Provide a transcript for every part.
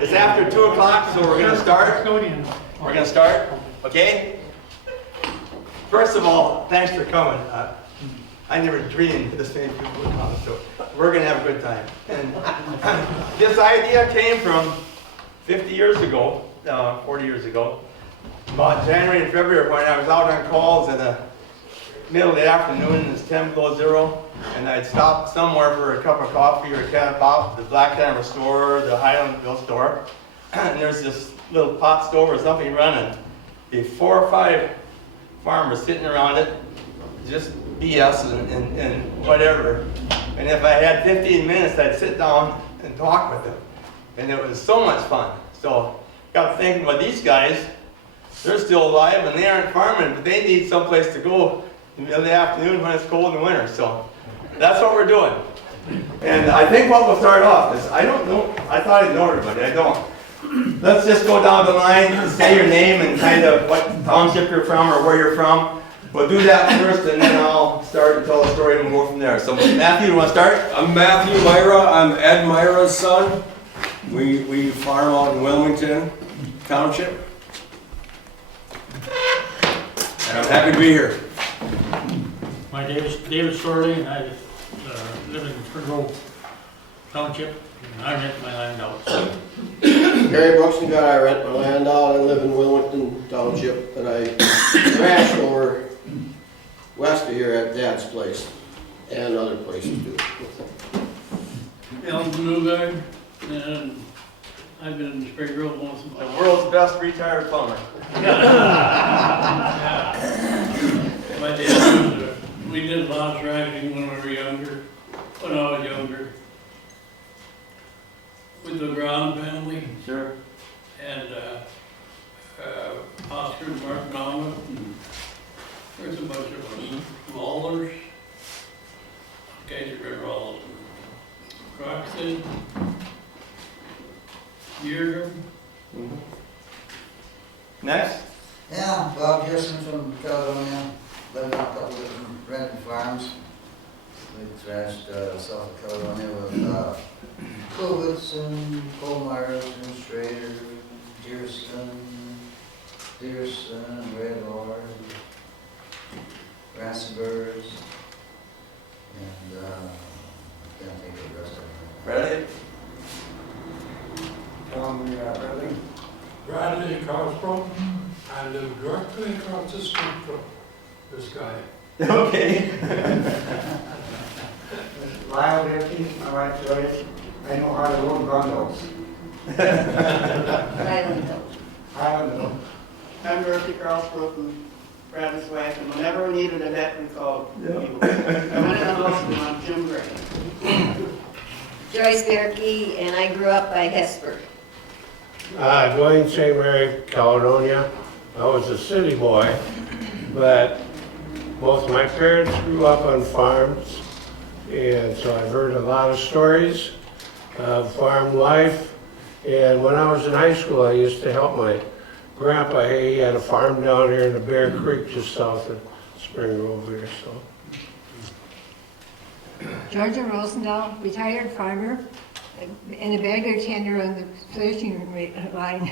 It's after 2 o'clock, so we're going to start. We're going to start, okay? First of all, thanks for coming. I never dreamed this many people would come, so we're going to have a good time. And this idea came from 50 years ago, 40 years ago, about January and February when I was out on calls in the middle of the afternoon, it's 10 below zero, and I'd stop somewhere for a cup of coffee or a can of pop, the Black Diamond store, the Highlandville store, and there's this little pot stove or something running. The 4 or 5 farmers sitting around it, just BS and whatever. And if I had 15 minutes, I'd sit down and talk with them. And it was so much fun. So got thinking, well, these guys, they're still alive and they aren't farming, but they need someplace to go in the afternoon when it's cold in the winter. So that's what we're doing. And I think what we'll start off is, I don't know, I thought I know everybody, I don't. Let's just go down the line and say your name and kind of what township you're from or where you're from. We'll do that first and then I'll start and tell a story and we'll go from there. So Matthew, you want to start? I'm Matthew Myra. I'm Ed Myra's son. We farm out in Wilmington Township. And I'm happy to be here. My name is David Sorley, and I live in Spring Grove Township, and I rent my land out. Gary Buxton, I rent my land out. I live in Wilmington Township, and I ranch over west of here at Dad's place and other places too. I'm from Newgard, and I've been in Spring Grove most of my The life. world's best retired plumber. My dad was, we did a lot of thrashing when we were younger, when I was younger, with the Brown family, Sure. and Oscar and Mark Nama. There's a bunch of us. Maulers. Guys remember all of them. Croxton. Yearger. Next. Yeah, Bob Gerson from Caledonia, living on a couple different rented farms. We thrashed south of Caledonia with Kovitz Coal Myers and Schrader, Dearson, Red Lord, Rassenbergs, and I can't think of the rest of them. Ready? Bradley Carlsbrook. I live directly across the street from this guy. Okay. Lyle Dickey, my wife Joyce, I know how to load bundles. Highland. I'm Dorothy Carlsbrook and Bradley's wife, and whenever we needed a vet, we called you. I went in the house and I'm Jim Gray. Joyce Berkey, and I grew up by Hesper. Dwayne St. Mary, Caledonia. I was a city boy, but both my parents grew up on farms, and so I've heard a lot of stories of farm life. And when I was in high school, I used to help my grandpa. He had a farm down here in the Bear Creek, just south of Spring Grove here. So. Georgia Rosendahl, retired farmer, and a bagger tender on the fishing line.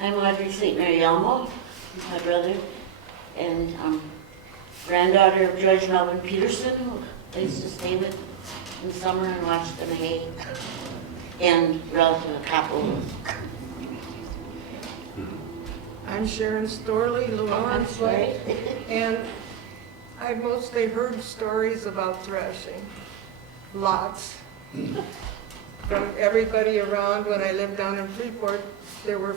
I'm Audrey St. Mary Elmo, my brother, and granddaughter of George Melvin Peterson, who I used to stay with in summer and watch the hay, and relative of couple. I'm Sharon Storley, Lawrence, and I've mostly heard stories about threshing, lots. From everybody around. When I lived down in Freeport, there were,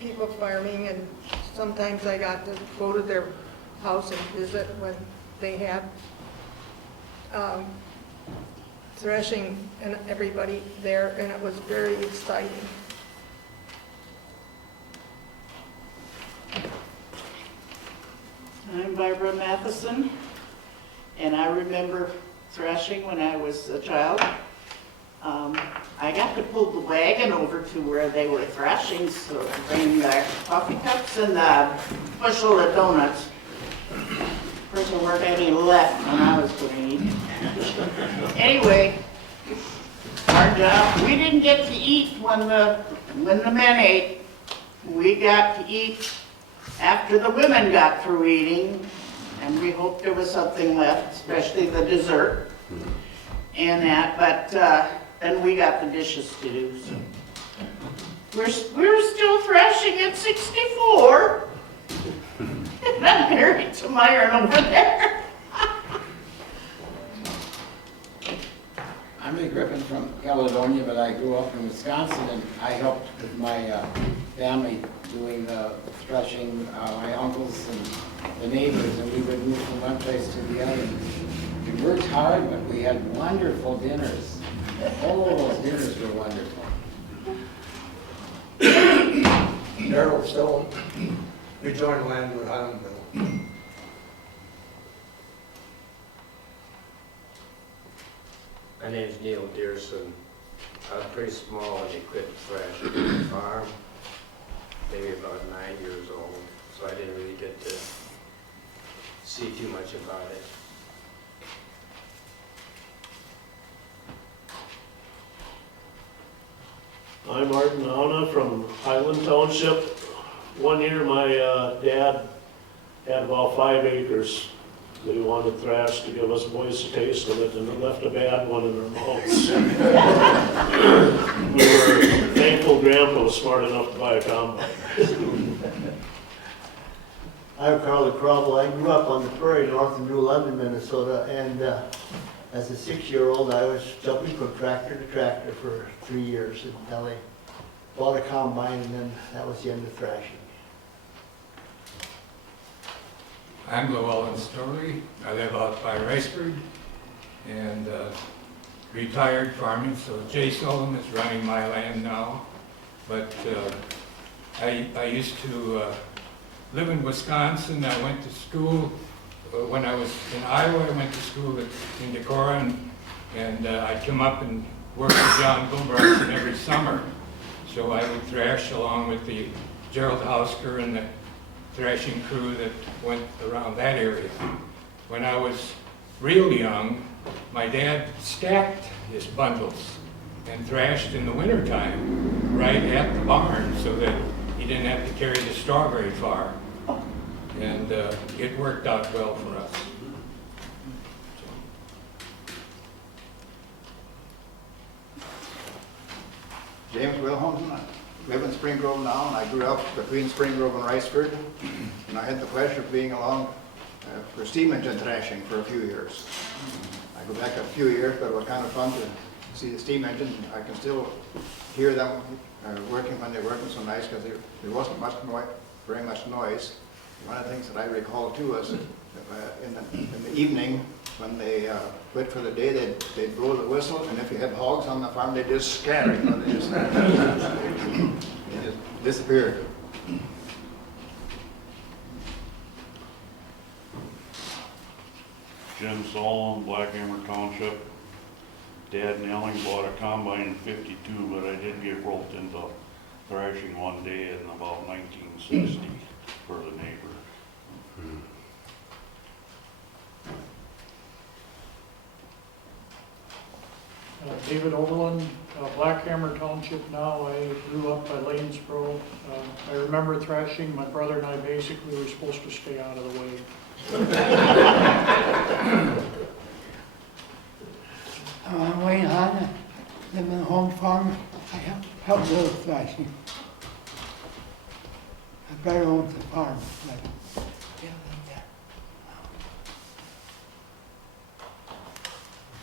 people farming, and sometimes I got to go to their house and visit when they had threshing and everybody there, and it was very exciting. I'm Barbara Matheson, and I remember threshing when I was a child. I got to pull the wagon over to where they were threshing, so to bring their coffee cups and a bushel of donuts. Of course, there weren't any left when I was going to eat. Anyway, our job. We didn't get to eat when the men ate. We got to eat after the women got through eating, and we hoped there was something left, especially the dessert and that, but then we got the dishes to do, so. We're still thrashing at 64. And I'm married to Myron over there. I'm Rick Griffin from Caledonia, but I grew up in Wisconsin, and I helped with my family doing the threshing, my uncles and the neighbors, and we would move from one place to the other. We worked hard, but we had wonderful dinners. All of those dinners were wonderful. Darrell Stone, rejoined land with Highlandville. My name's Neil Dearson. I was pretty small when they quit thrashing on the farm, maybe about 9 years old, so I didn't really get to see too much about it. I'm Martin Auna from Highland Township. One year my dad had about 5 acres that he wanted thrashed to give us boys a taste of it, and it left a bad one in our mouths. We were thankful Grandpa was smart enough to buy a combine. I'm Carl Crowell. I grew up on the prairie north of New London, Minnesota, and as a 6-year-old I was jumping from tractor to tractor for 3 years until I bought a combine, and then that was the end of thrashing. I'm Llewellyn Story. I live out by Riceford and retired farming, so Jay Solom is running my land now. But I used to live in Wisconsin. I went to school, when I was in Iowa, I went to school in Decorah, and I'd come up and work with John Gilbert every summer. So I would thrash along with the Gerald Hausker and the thrashing crew that went around that area. When I was real young, my dad stacked his bundles and thrashed in the wintertime right at the barn so that he didn't have to carry the straw very far. And it worked out well for us. James Wilhelm, I live in Spring Grove now, and I grew up between Spring Grove and Riceford, and I had the pleasure of being along for steam engine thrashing for a few years. I go back a few years, but it was kind of fun to see the steam engine. I can still hear them working when they're working so nice, because there wasn't very much noise. One of the things that I recall too was in the evening, when they quit for the day, they'd blow the whistle, and if you had hogs on the farm, they'd just scatter. They just disappeared. Jim Solomon, Blackhammer Township. Dad and Elling bought a combine in '52, but I did get roped into thrashing one day in about 1960 for the neighbor. David Overland, Blackhammer Township now. I grew up by Lanesboro. I remember thrashing. My brother and I basically were supposed to stay out of the way. I'm Wayne Hahn. I live in a home farm. I help with thrashing. My brother owns the farm. But, yeah,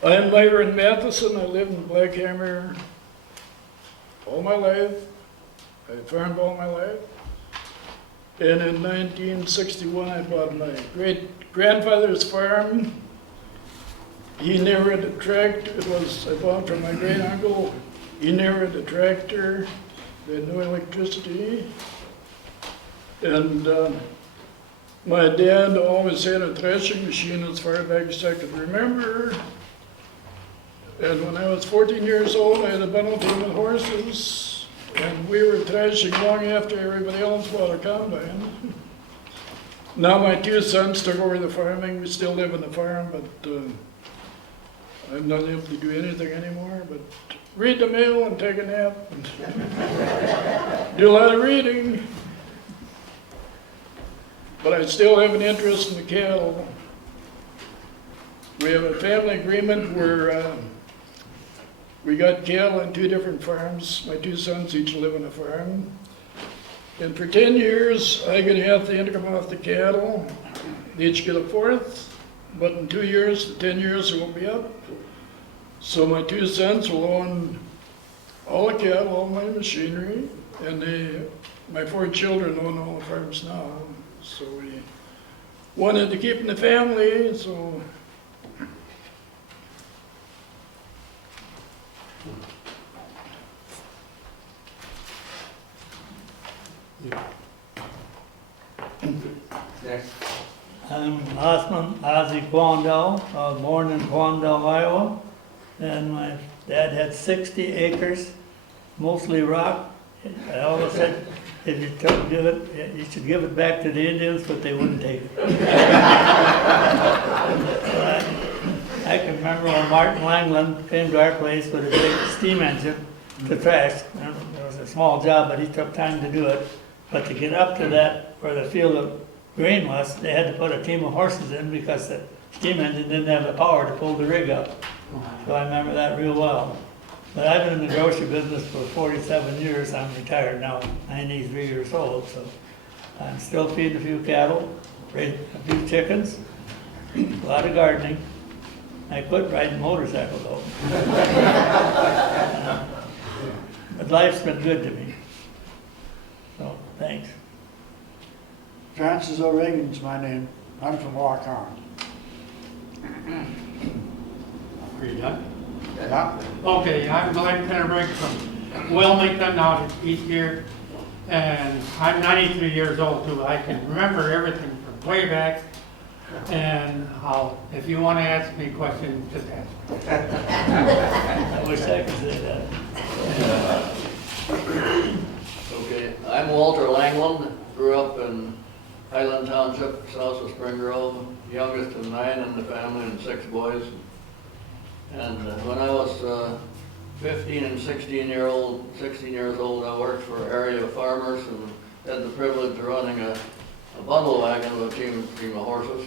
I'm Myron Matheson. I live in Blackhammer all my life. I farmed all my life. And in 1961, I bought my great-grandfather's farm. He never had a tractor. I bought from my great-uncle. He never had a tractor. They had no electricity. And my dad always had a thrashing machine as far back as I could remember. And when I was 14 years old, I had a bundle team of horses, and we were thrashing long after everybody else bought a combine. Now my two sons took over the farming. We still live on the farm, but I'm not able to do anything anymore. But read the mail and take a nap. Do a lot of reading. But I still have an interest in the cattle. We have a family agreement where we got cattle on 2 different farms. My 2 sons each live on a farm. And for 10 years, I get half the income off the cattle. They each get a fourth. But in 2 years, 10 years, it won't be up. So my 2 sons will own all the cattle, all my machinery, and my 4 children own all the farms now. So we wanted to keep in the family, so. Next. I'm Osman Ozzy Quandell, born in Quandell, Iowa, and my dad had 60 acres, mostly rock. I always said, if you give it, you should give it back to the Indians, but they wouldn't take it. I can remember when Martin Langland came to our place with a big steam engine to trash. It was a small job, but he took time to do it. But to get up to that, where the field of grain was, they had to put a team of horses in because the steam engine didn't have the power to pull the rig up. So I remember that real well. But I've been in the grocery business for 47 years. I'm retired now, 93 years old, so I'm still feeding a few cattle, raising a few chickens, a lot of gardening. I quit riding motorcycles though. But life's been good to me. So, thanks. Francis O'Regan's my name. I'm from Walkhorn. Are you done? Yeah. Okay, I'm Glenn Pennerbrick from Wilmington out east here, and I'm 93 years old too. I can remember everything from way back, and if you want to ask me questions, just ask me. I wish I could say that. Okay, I'm Walter Langland, grew up in Highland Township, south of Spring Grove, youngest of 9 in the family and 6 boys. And when I was 15 and 16 years old, I worked for area farmers and had the privilege of running a bundle wagon with a team of horses.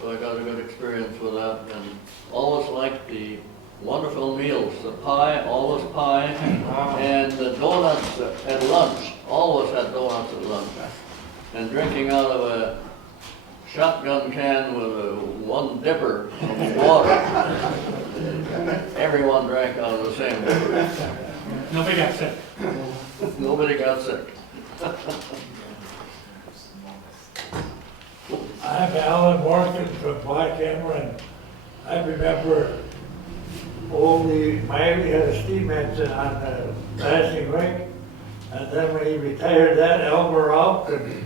So I got a good experience with that, and always liked the wonderful meals, the pie, always pie, and the donuts at lunch, always had donuts at lunch. And drinking out of a shotgun can with one dipper of water. Everyone drank out of the same dipper. Nobody got sick. Nobody got sick. I'm Alan Morgan from Black Hammer, and I remember Miami had a steam engine on the thrashing rig, and then when he retired that, Elmer Ralph and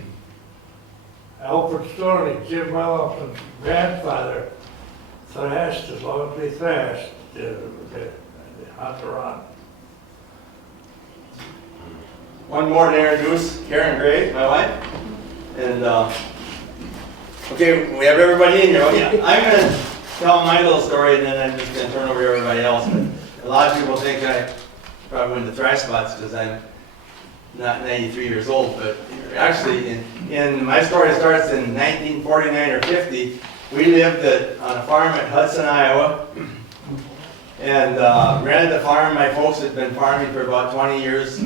Alfred Storey, Jim Wellington's grandfather, thrashed as long as we thrashed the hunter on. One more to introduce Karen Gray, my wife. And, okay, we have everybody in here. Okay, I'm going to tell my little story and then I'm just going to turn over to everybody else. But a lot of people think I probably went to thrash spots because I'm not 93 years old, but actually, in my story starts in 1949 or 50. We lived on a farm at Hudson, Iowa, and rented the farm. My folks had been farming for about 20 years,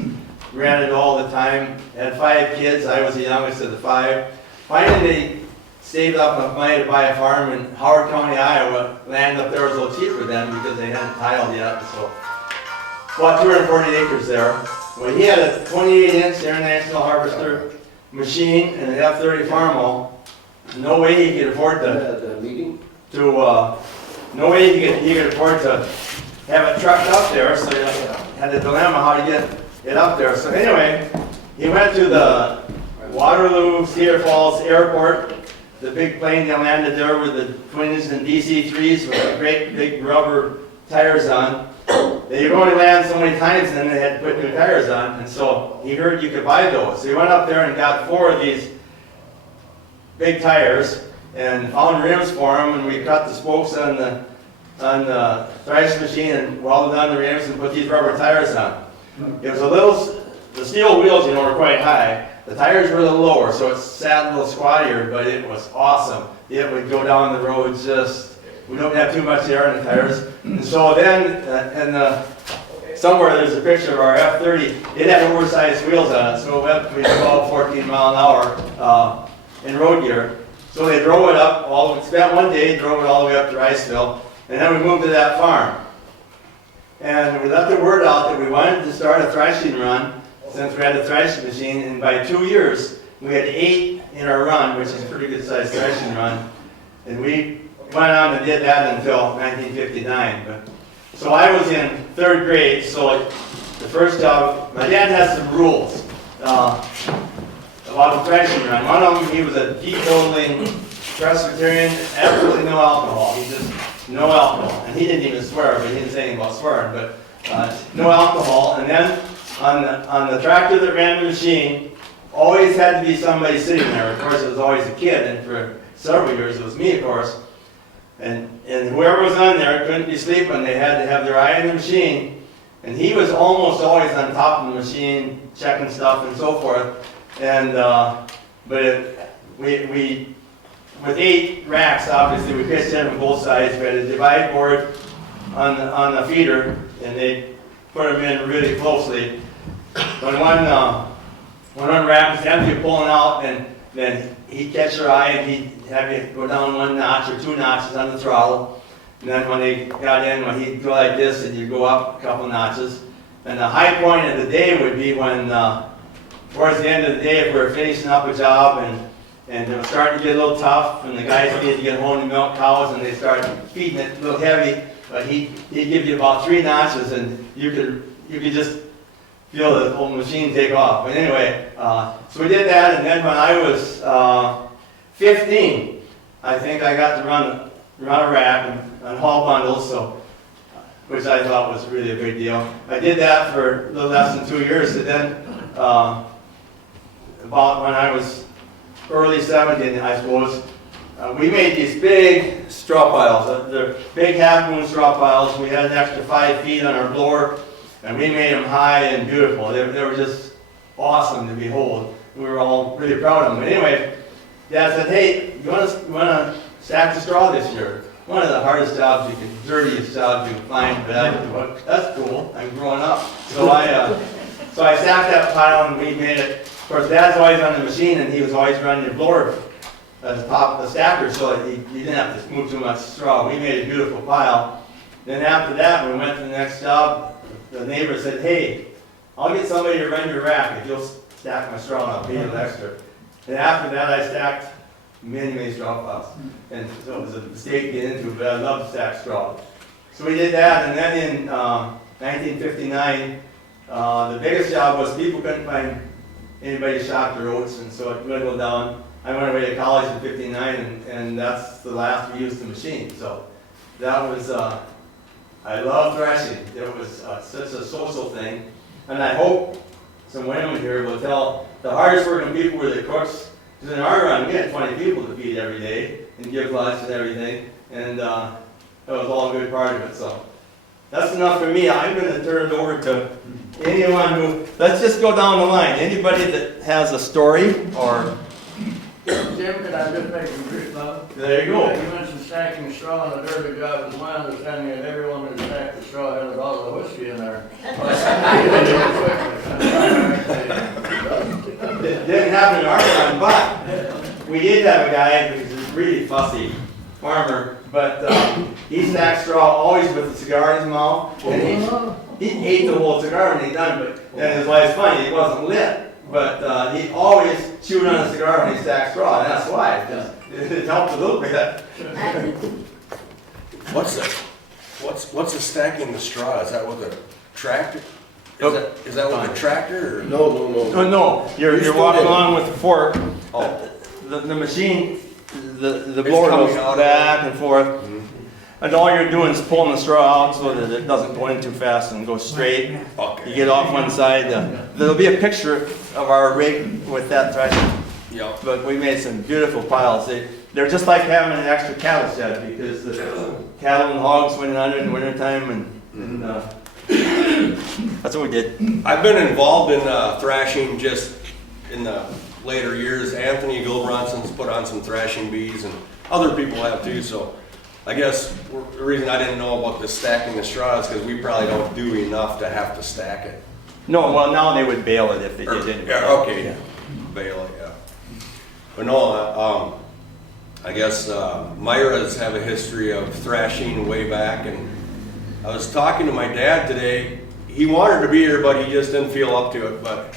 rented all the time, had 5 kids. I was the youngest of the 5. Finally, they saved up enough money to buy a farm in Howard County, Iowa. Land up there was a little cheap for them because they hadn't tiled yet, so bought 240 acres there. Well, he had a 28-inch International Harvester machine and an F-30 Farmall. No way he could afford no way he could afford to have it trucked up there. So he had the dilemma how to get it up there. So anyway, he went to the Waterloo Cedar Falls Airport, the big plane they landed there with the twins and DC-3s with the great big rubber tires on. They could only land so many times and then they had to put new tires on, and so he heard you could buy those. So he went up there and got 4 of these big tires and found rims for them, and we cut the spokes on the on the thrashing machine and welded on the rims and put these rubber tires on. It was a little, the steel wheels, you know, were quite high. The tires were a little lower, so it sat a little squattier, but it was awesome. It would go down the road just, we don't have too much air in the tires. And so then, somewhere there's a picture of our F-30. It had oversized wheels on it, so it went between 12, 14 mile an hour in road gear. So they drove it up, spent one day, drove it all the way up to Riceville, and then we moved to that farm. And we let the word out that we wanted to start a thrashing run, since we had a thrashing machine, and by 2 years, we had 8 in our run, which is a pretty good sized thrashing run. And we went on and did that until 1959. So I was in 3rd grade, so the first job, my dad has some rules about the thrashing run. One of them, he was a teetotaling Presbyterian, absolutely no alcohol. He just, no alcohol. And he didn't even swear, but he didn't say anything about swearing, but no alcohol. And then on the tractor that ran the machine, always had to be somebody sitting there. Of course, it was always a kid, and for several years it was me, of course. And whoever was on there couldn't be sleeping. They had to have their eye on the machine. And he was almost always on top of the machine, checking stuff and so forth. And with 8 racks, obviously, we pitched in on both sides. We had a divide board on the feeder, and they put them in really closely. When one rack was empty, pulling out, and then he'd catch your eye, and he'd have you go down 1 notch or 2 notches on the throttle. And then when they got in, he'd go like this, and you'd go up a couple notches. And the high point of the day would be when, towards the end of the day, if we were finishing up a job and it was starting to get a little tough, and the guys needed to get home to milk cows, and they started feeding it a little heavy, but he'd give you about 3 notches, and you could just feel the whole machine take off. But anyway, so we did that, and then when I was 15, I think I got to run a rack and haul bundles, which I thought was really a big deal. I did that for a little less than 2 years, and then about when I was early 17, I suppose, we made these big straw piles. They're big half-moon straw piles. We had an extra 5 feet on our blower, and we made them high and beautiful. They were just awesome to behold. We were all really proud of them. But anyway, Dad said, hey, you want to stack the straw this year? One of the hardest jobs dirtiest jobs you can find, but that's cool. I'm growing up. So I stacked that pile, and we made it. Of course, Dad's always on the machine, and he was always running the blower at the top of the stacker, so that you didn't have to move too much straw. We made a beautiful pile. Then after that, when we went to the next job, the neighbor said, hey, I'll get somebody to run your rack if you'll stack my straw, and I'll pay you the extra. And after that, I stacked many straw piles. And so it was a mistake to get into, but I love to stack straw. So we did that, and then in 1959, the biggest job was people couldn't find anybody to shop their oats, and so it dwindled down. I went away to college in 59, and that's the last we used the machine. So that was, I love thrashing. It was such a social thing. And I hope some women here will tell the hardest working people were the cooks. Because in our run, we had 20 people to feed every day and give lunch and everything. And that was all a good part of it. So that's enough for me. I'm going to turn it over to anyone who, let's just go down the line. Anybody that has a story or... Jim, could I just make a brief note? There you go. You mentioned stacking straw on a dirty job. It's my understanding that everyone who stacked the straw had a bottle of whiskey in there. It didn't happen in our time, but we did have a guy who was a really fussy farmer, but he stacked straw always with a cigar in his mouth, and he ate the whole cigar when he done, but then his wife's funny, he wasn't lit. But he always chewed on a cigar when he stacked straw, and that's why. It helped a little bit. What's the stacking the straw? Is that with a tractor? Is that with a tractor? Or? No. You're walking along with the fork. The machine, the blower goes back and forth. Mm-hmm. And all you're doing is pulling the straw out so that it doesn't go in too fast and go straight. Okay. You get off one side. There'll be a picture of our rig with that thrashing. Yep. But we made some beautiful piles. they're just like having an extra cattle shed because the cattle and hogs went under in the wintertime and that's what we did. I've been involved in thrashing just in the later years. Anthony Gilbronson's put on some thrashing bees, and other people have too. So I guess the reason I didn't know about the stacking the straw is because we probably don't do enough to have to stack it. No, well now they would bale it if they didn't. Yeah, okay, yeah. Bale it, yeah. But no, I guess Myras have a history of thrashing way back, and I was talking to my dad today. He wanted to be here, but he just didn't feel up to it. But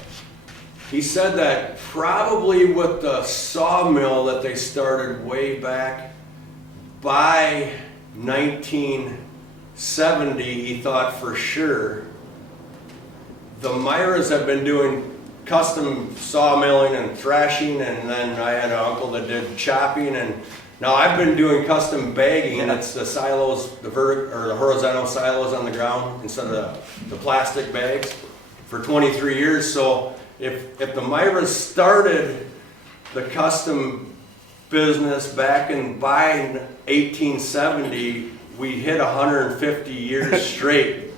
he said that probably with the sawmill that they started way back by 1970, he thought for sure the Myras have been doing custom sawmilling and thrashing, and then I had an uncle that did chopping, and now I've been doing custom bagging, and it's the silos, the horizontal silos on the ground instead of the plastic bags for 23 years. So if the Myras started the custom business back by 1870, we hit 150 years straight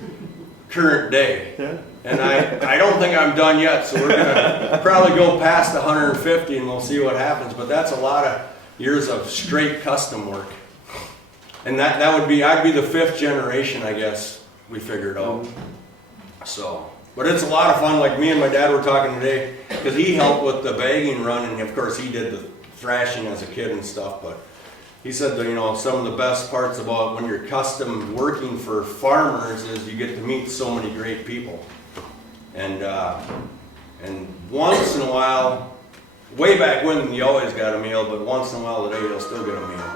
current day. Yeah. And I don't think I'm done yet, so we're gonna probably go past 150 and we'll see what happens. But that's a lot of years of straight custom work. And that would be, I'd be the 5th generation, I guess, we figured out. So, but it's a lot of fun. Like me and my dad were talking today, because he helped with the bagging run, and of course he did the thrashing as a kid and stuff. But he said that, you know, some of the best parts about when you're custom working for farmers is you get to meet so many great people. And once in a while, way back when you always got a meal, but once in a while today you'll still get a meal.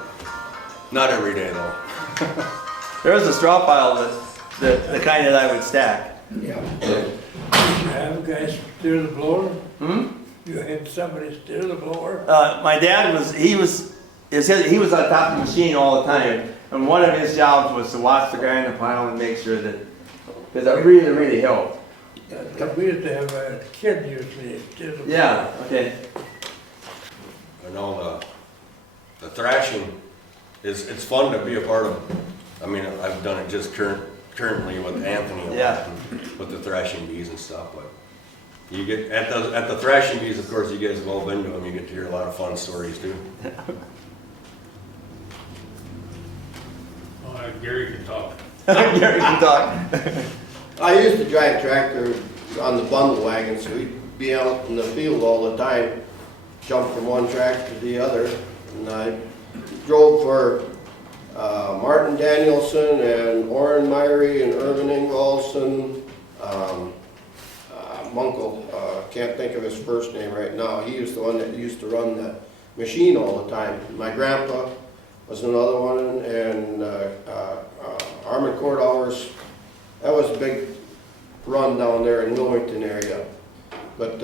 Not every day though. There was a straw pile the kind that I would stack. Yeah. Have guys steer the blower? Hmm? You had somebody steer the blower? My dad he was on top of the machine all the time, and one of his jobs was to watch the guy in the pile and make sure that, because it really, really helped. We used to have a kid usually steer the blower. Yeah, okay. I know the thrashing it's fun to be a part of. I mean, I've done it just currently with Anthony with the thrashing bees and stuff, but you get at the thrashing bees, of course, you guys have all been to them, you get to hear a lot of fun stories too. Gary can talk. Gary can talk. I used to drive tractor on the bundle wagon, so we'd be out in the field all the time, jump from one tractor to the other. And I drove for Martin Danielson and Orrin Myrie and Irvin Ingolson, Munkle, can't think of his first name right now. He was the one that used to run the machine all the time. My grandpa was another one, and Armin Cordovers. That was a big run down there in Wilmington area. But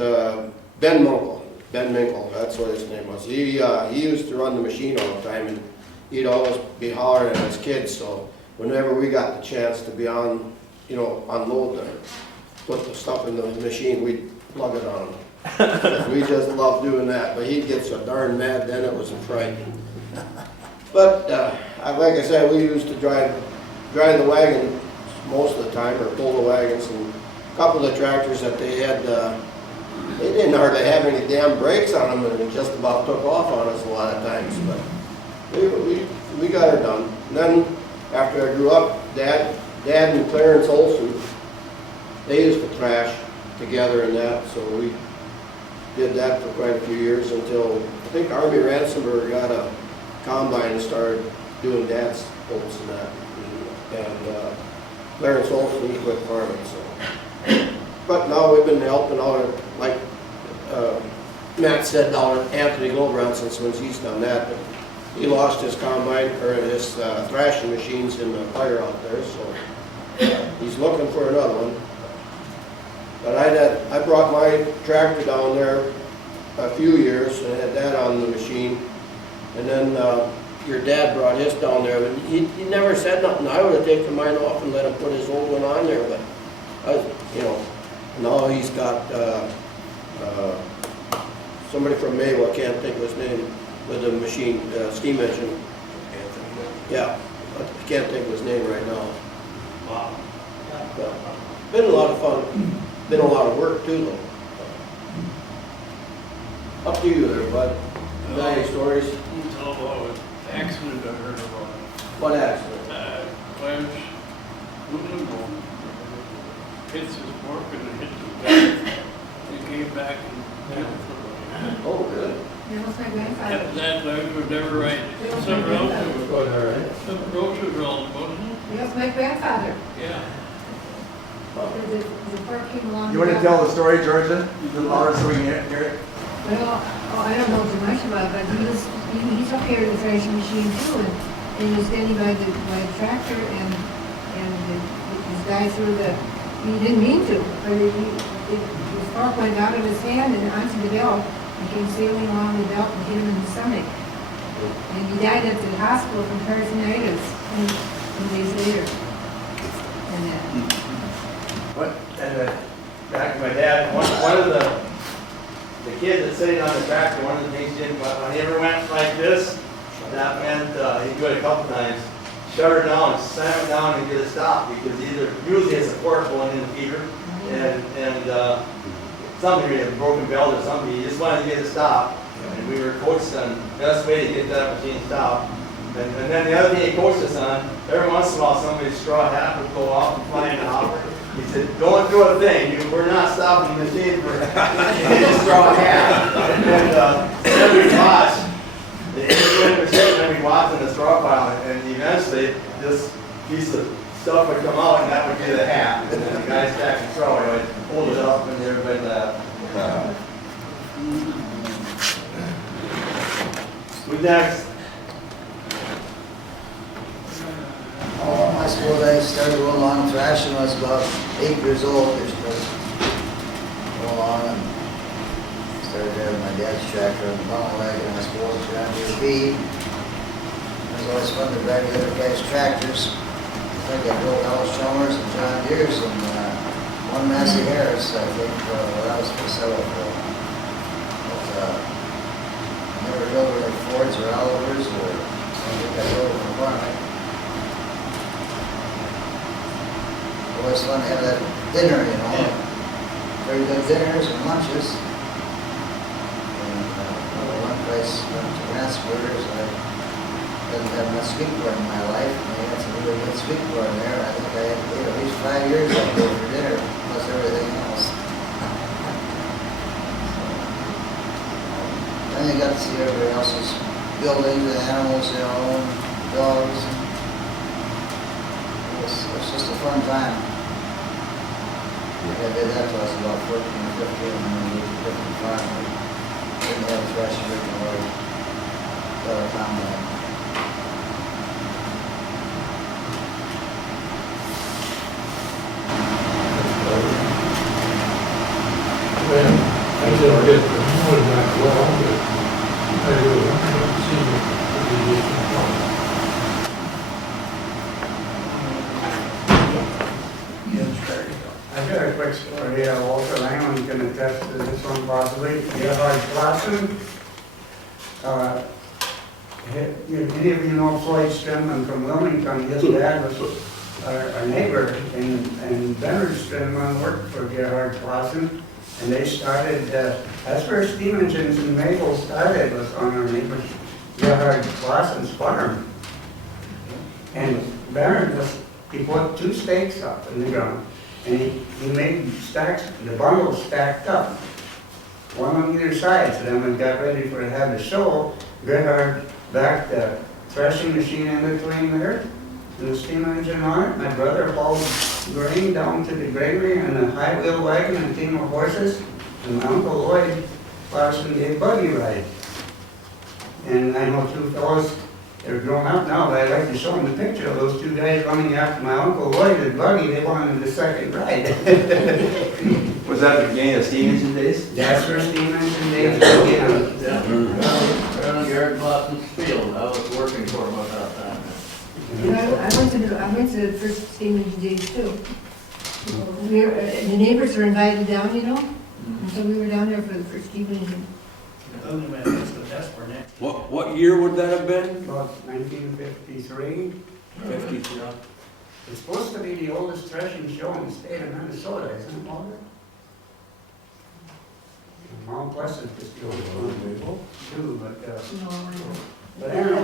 Ben Minkle, that's what his name was. He used to run the machine all the time, and he'd always be hollering at his kids. So whenever we got the chance to be on, unload or put the stuff in the machine, we'd plug it on him. We just loved doing that. But he'd get so darn mad then it was a fright. But like I said, we used to drive the wagon most of the time, or pull the wagons, and a couple of the tractors that they had, they didn't hardly have any damn brakes on them, and it just about took off on us a lot of times. But we got her done. And then after I grew up, Dad and Clarence Olson, they used to thrash together in that, so we did that for quite a few years until I think Army Ransomberg got a combine and started doing Dad's bolts and that. And Clarence Olson quit farming, so. But now we've been helping out, like Matt said, down at Anthony Gilbronson since he's done that. But he lost his combine, or his thrashing machines in the fire out there, so he's looking for another one. But I brought my tractor down there a few years and had that on the machine. And then your dad brought his down there, but he never said nothing. I would have taken mine off and let him put his old one on there, but now he's got somebody from Mayville, I can't think of his name, with the machine, steam engine. Yeah, I can't think of his name right now. Wow. But been a lot of fun, been a lot of work too though. Up to you there, bud. You got any stories? Tell about an accident I heard about. What accident? Flash, hits his fork and it hit the back. He came back and hit it. Oh, good. That was my grandfather. That legs were never right. Some relative was wrong, That was my grandfather. yeah. The park came along. You want to tell the story, Georgia? You did louder so we can hear it? Well, I don't know too much about it, but he took care of the threshing machine too, and he was standing by the tractor, and this guy threw he didn't mean to, but the fork went out of his hand and onto the belt, and came sailing along the belt and hit him in the stomach. And he died at the hospital from peritonitis 10 days later. And Back to my dad, one of the kids that's sitting on the tractor, one of the things he did, when he ever went like this, that meant, he'd do it a couple times, shut her down, slam it down and get it stopped, because usually it's a fork going in the feeder, and somebody had a broken belt or something, he just wanted to get it stopped, and we were coached on the best way to get that machine stopped. And then the other thing he coached us on, every once in a while somebody's straw hat would go off and fly in the hopper. He said, don't do a thing, we're not stopping the machine for a straw hat. And then we watched, we watched in the straw pile, and eventually this piece of stuff would come out and that would be the hat. And then the guy stacking straw, he would hold it up and everybody laughed. Who's next? Oh, I suppose I started going along thrashing when I was about 8 years old. Just go along and started there with my dad's tractor and the bundle wagon, I suppose, around here B. It was always fun to drive the other guys' tractors. I think I drove Alice Chalmers and John Deere's and one Massey Harris, I think, what I was going to sell it for. But I never drove like Fords or Olivers or I think I drove from Barnett. Always fun to have that dinner, you know. Yeah. Very good dinners and lunches. And one place went to Grant's Burgers. I didn't have much sweet corn in my life. And they had some really good sweet corn there. I think I had at least 5 years up there for dinner, plus everything else. Then you got to see everybody else's buildings and animals, you know, and dogs. It was just a fun time. I did that till I was about 14 or 15 and then we moved to a different farm. We didn't have threshing originally. Got a combine. Well, I never did more than that well, but I really see it. I got a quick story here. Walter Langland can attest to this one possibly. Gerhard Klassen. Any of you know Floyd Strinman from Wilmington? His dad was our neighbor, and Bernard Strinman worked for Gerhard Klassen. And they started, that's where steam engines in Maple started, was on our neighbor Gerhard Klassen's farm. And Bernard he put 2 stakes up in the ground. And he made stacks, the bundles stacked up, one on either side. So then when we got ready for to have the show, Gerhard backed the threshing machine in between there, and the steam engine on it. My brother hauled grain down to the granary and a high wheel wagon and a team of horses, and my Uncle Lloyd Larson gave buggy ride. And I know 2 fellows, they're grown up now, but I'd like to show them the picture of those 2 guys running after my Uncle Lloyd at buggy. They wanted the second ride. Was that the beginning of steam engine days? That's where steam engine days began. Yeah. Well, Garrett Clausen's field, I was working for him at that time. I went to the first steam engine days too. The neighbors were invited down, you know, and so we were down there for the first steam engine. Only man, that's the What year would that have been? About 1953. 53. It's supposed to be the oldest threshing show in the state of Minnesota, isn't it, Walter? Mount Pleasant is the oldest one, too, but anyway,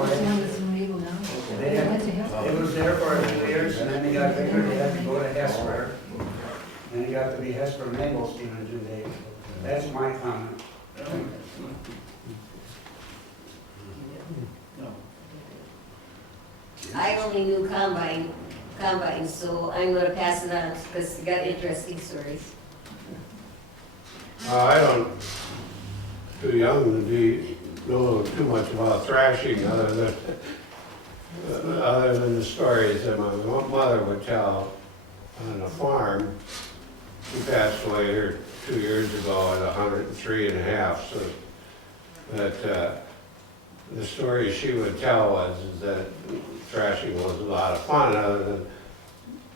it was there for a few years, and then they got bigger, they had to go to Hesper. And it got to be Hesper Mangosteen in 2 days. That's my comment. I only knew combine, so I'm gonna pass it on because you got interesting stories. I don't, too young to know too much about thrashing other than the stories that my mother would tell on the farm. She passed away here 2 years ago at 103 and a half, so that the story she would tell was is that thrashing was a lot of fun, other than,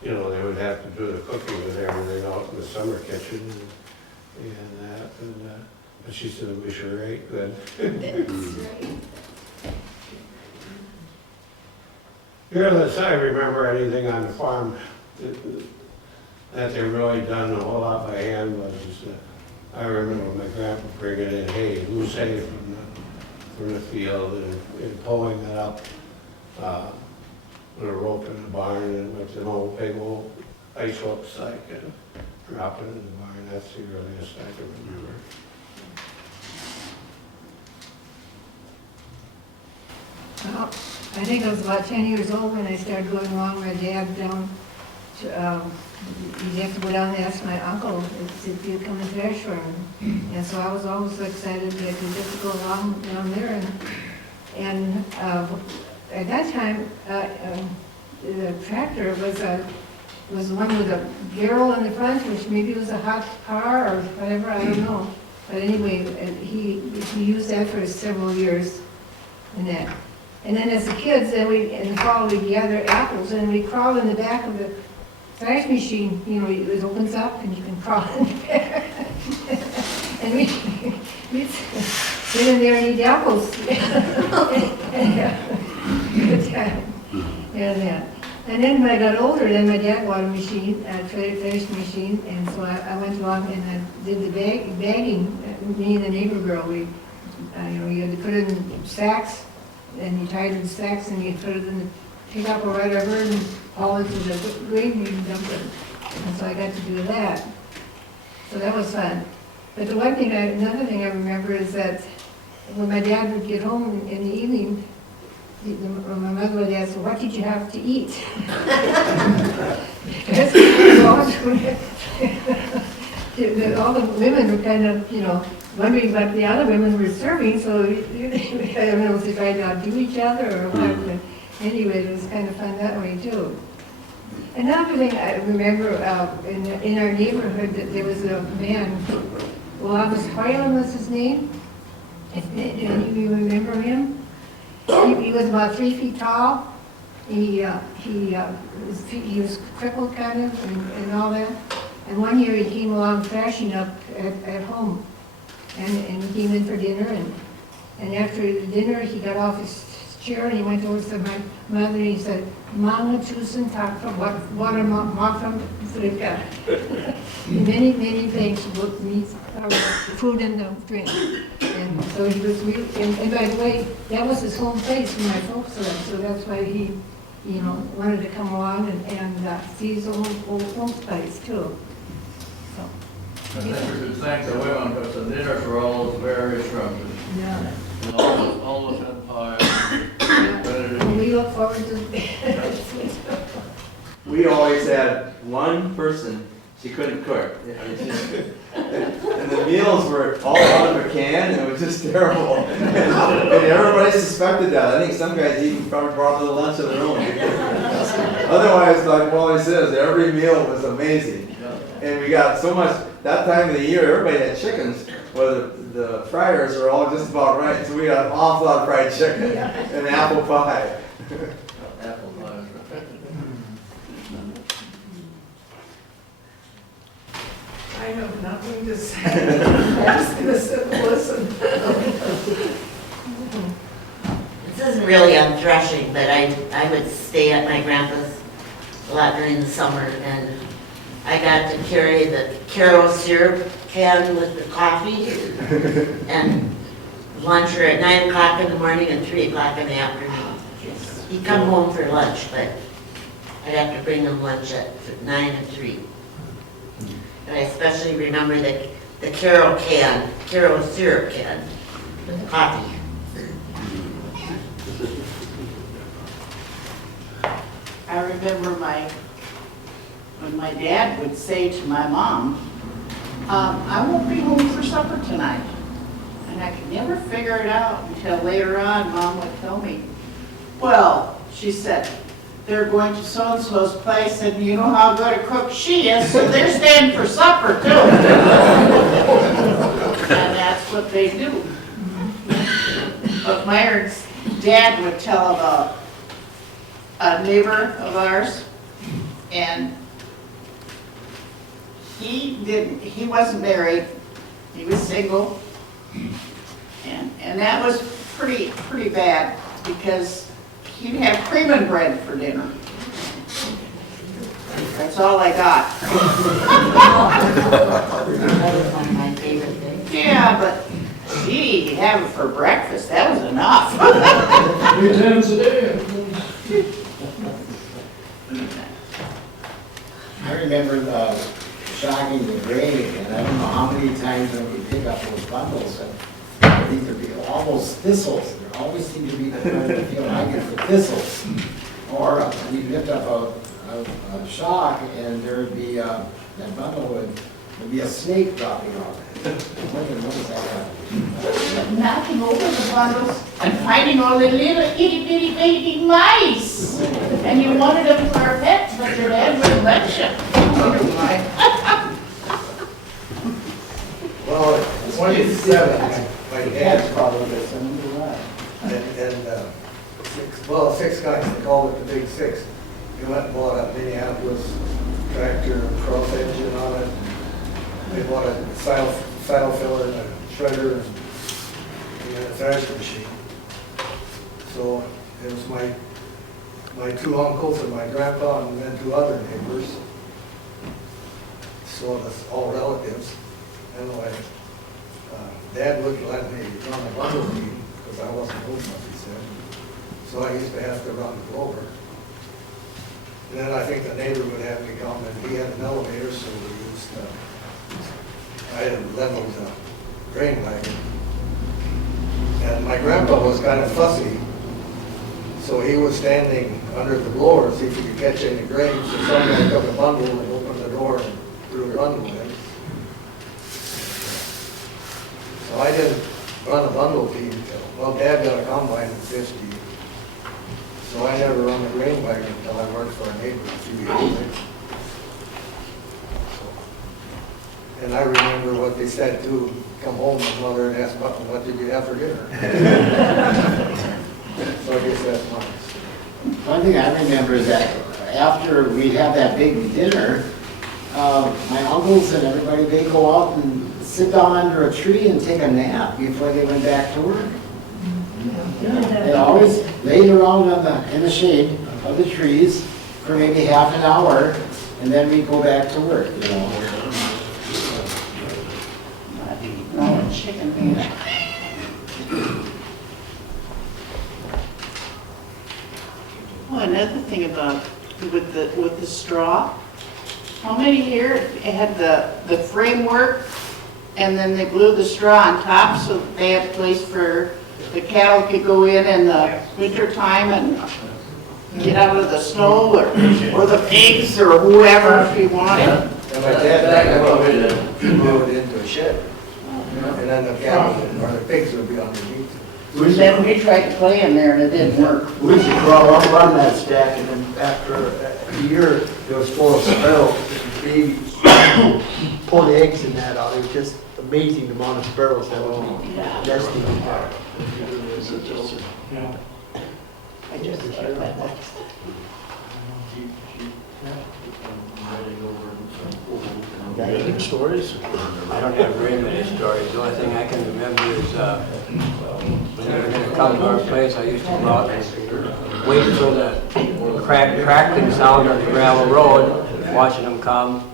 you know, they would have to do the cooking and everything out in the summer kitchen and that, but she said it was sure ate good. That's right. Unless I remember anything on the farm that they really done a whole lot by hand was, I remember my grandpa bringing in hay, loose hay from the field and pulling it up with a rope in the barn and with an old big old ice hooks like and drop it in the barn. That's the earliest I can remember. Well, I think I was about 10 years old when I started going along with my dad down to, you'd have to go down and ask my uncle if he'd come and thrash for him. And so I was always excited that I could just go along down there. And at that time, the tractor was one with a barrel in the front, which maybe was a hot car or whatever, I don't know. But anyway, he used that for several years and that. And then as the kids, then in the fall, we'd gather apples and we'd crawl in the back of the thrash machine. You know, it opens up and you can crawl in the back. And we'd sit in there and eat apples. Good time. And then when I got older, then my dad bought a machine, a thrash machine, and so I went along and I did the bagging. Me and the neighbor girl, you had to put it in sacks, and you tied it in sacks, and you put it in the pickup or whatever, and haul it to the grain mill and dump it. And so I got to do that. So that was fun. But the another thing I remember is that when my dad would get home in the evening, my mother would ask, "What did you have to eat?" Because all the women were kind of, wondering what the other women were serving, so I don't know if they tried to outdo each other or what, but anyway, it was kind of fun that way too. Another thing I remember in our neighborhood, that there was a man, Hoyland was his name. Do you remember him? He was about 3 feet tall. He was crippled kind of and all that. And one year he came along thrashing up at home. And he came in for dinner, and after the dinner, he got off his chair and he went over to my mother and he said, "Mange tusen tack for what a maten frika." Many, many thanks for meat, food and drink. And so he was really, and by the way, that was his home place when my folks lived, so that's why he, wanted to come along and see his old home place too. I think we should thank the women because the dinners were always very scrumptious. Yeah. And always had pie. And we look forward to We always had one person, she couldn't cook. And the meals were all out of a can, and it was just terrible. And everybody suspected that. I think some guys even probably brought a little lunch of their own. Otherwise, like Wally says, every meal was amazing. And we got so much, that time of the year, everybody had chickens. Well, the fryers were all just about right, so we got an awful lot of fried chicken and apple pie. Apple pie. I have nothing to say. I'm just going to sit and listen. really on threshing, but I would stay at my grandpa's a lot during the summer, and I got to carry the Caro syrup can with the coffee and lunch her at 9 o'clock in the morning and 3 o'clock in the afternoon. He'd come home for lunch, but I'd have to bring him lunch at 9 and 3. And I especially remember the Caro syrup can with the coffee. I remember when my dad would say to my mom, I won't be home for supper tonight. And I could never figure it out until later on, Mom would tell me, well, she said, they're going to so-and-so's place, and you know how good a cook she is, so they're staying for supper, too. And that's what they do. But Myron's dad would tell about a neighbor of ours, and he wasn't married, he was single, and that was pretty bad, because he'd have cream and bread for dinner. That's all I got. That was one of my favorite things. Yeah, but gee, have it for breakfast, that was enough. 3 times a day. I remember shocking the grain, and I don't know how many times when we pick up those bundles, and I think there'd be almost thistles. There always seemed to be the kind of feel I get for thistles. Or you'd lift up a shock, and there'd be, that bundle there'd be a snake dropping off. What does that happen? Knocking over the bundles and finding all the little itty bitty baby mice. And you wanted them for our pets, but your dad wouldn't let you. Well, at 27, my dad's probably this, and six guys, they called it the Big Six. He went and bought a Minneapolis tractor, cross engine on it. They bought a saddle filler and a shredder and a thrashing machine. So it was my 2 uncles and my grandpa and then 2 other neighbors. So that's all relatives. Anyway, Dad wouldn't let me run a bundle team because I wasn't old enough, he said. So I used to have to run the blower. And then I think the neighbor would have me come, and he had an elevator, so we used, I had leveled the grain wagon. And my grandpa was kind of fussy, so he was standing under the blower to see if he could catch any grain. So somebody took a bundle and opened the door and threw a bundle in. So I didn't run a bundle team until, well, Dad got a combine in 50. So I never run a grain wagon until I worked for a neighbor a few years later. And I remember what they said too, come home and mother and ask, what did you have for dinner? So I guess that's mine. one thing I remember is that after we'd have that big dinner, my uncles and everybody, they go out and sit down under a tree and take a nap before they went back to work. They always laid around in the shade of the trees for maybe half an hour, and then we'd go back to work, you know. No, chicken meat. Oh, another thing about with the straw. How many here had the framework and then they blew the straw on top so that they had a place for the cattle could go in the winter time and get out of the snow or the pigs or whoever if you wanted. And my dad blew it into a shed. And then the cattle or the pigs would be underneath. Then we tried to play in there and it didn't work. We used to crawl up on that stack, and then after a year, it was full of sparrows, babies. Pull the eggs in that out. It was just amazing the amount of sparrows that would be nesting in there. I just heard that. Any stories? I don't have very many stories. The only thing I can remember is when they were gonna come to our place, I used to go out and wait for the crackling sound on the gravel road, watching them come,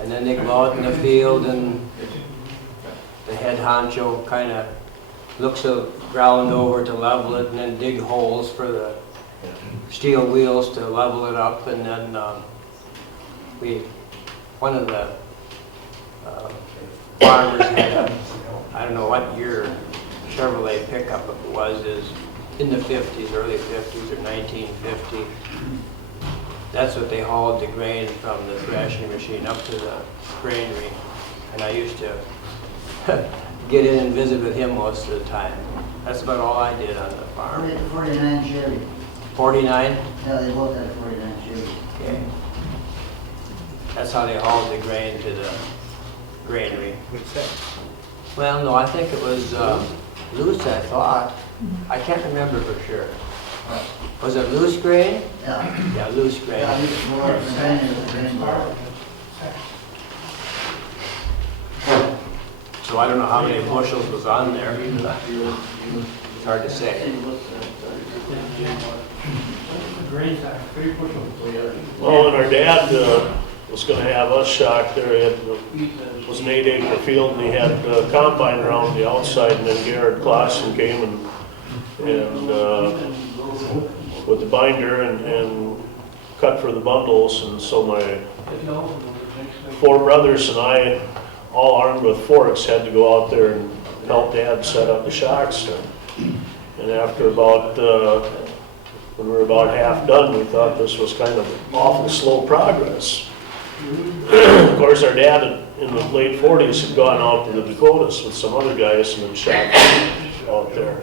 and then they go out in the field and the head honcho kind of looks the ground over to level it and then dig holes for the steel wheels to level it up, and then one of the farmers had a, I don't know what year Chevrolet pickup it was, is in the 50s, early 50s or 1950. That's what they hauled the grain from the thrashing machine up to the granary, and I used to get in and visit with him most of the time. That's about all I did on the farm. 49 Chevy. 49? Yeah, they both had 49 Chevy. Okay. That's how they hauled the grain to the granary. What's that? Well, no, I think it was loose, I thought. I can't remember for sure. Was it loose grain? Yeah. Yeah, loose grain. Yeah, loose more than the grain bar. So I don't know how many bushels was on there. It's hard to say. Well, when our dad was gonna have us shocked there, it was an 8-acre field, and he had a combine around the outside, and then Garrett Clausen came and with the binder and cut for the bundles, and so my 4 brothers and I, all armed with forks, had to go out there and help Dad set up the shocks. And after about, when we were about half done, we thought this was kind of awful slow progress. Of course, our dad in the late 40s had gone out to the Dakotas with some other guys and had shocked out there.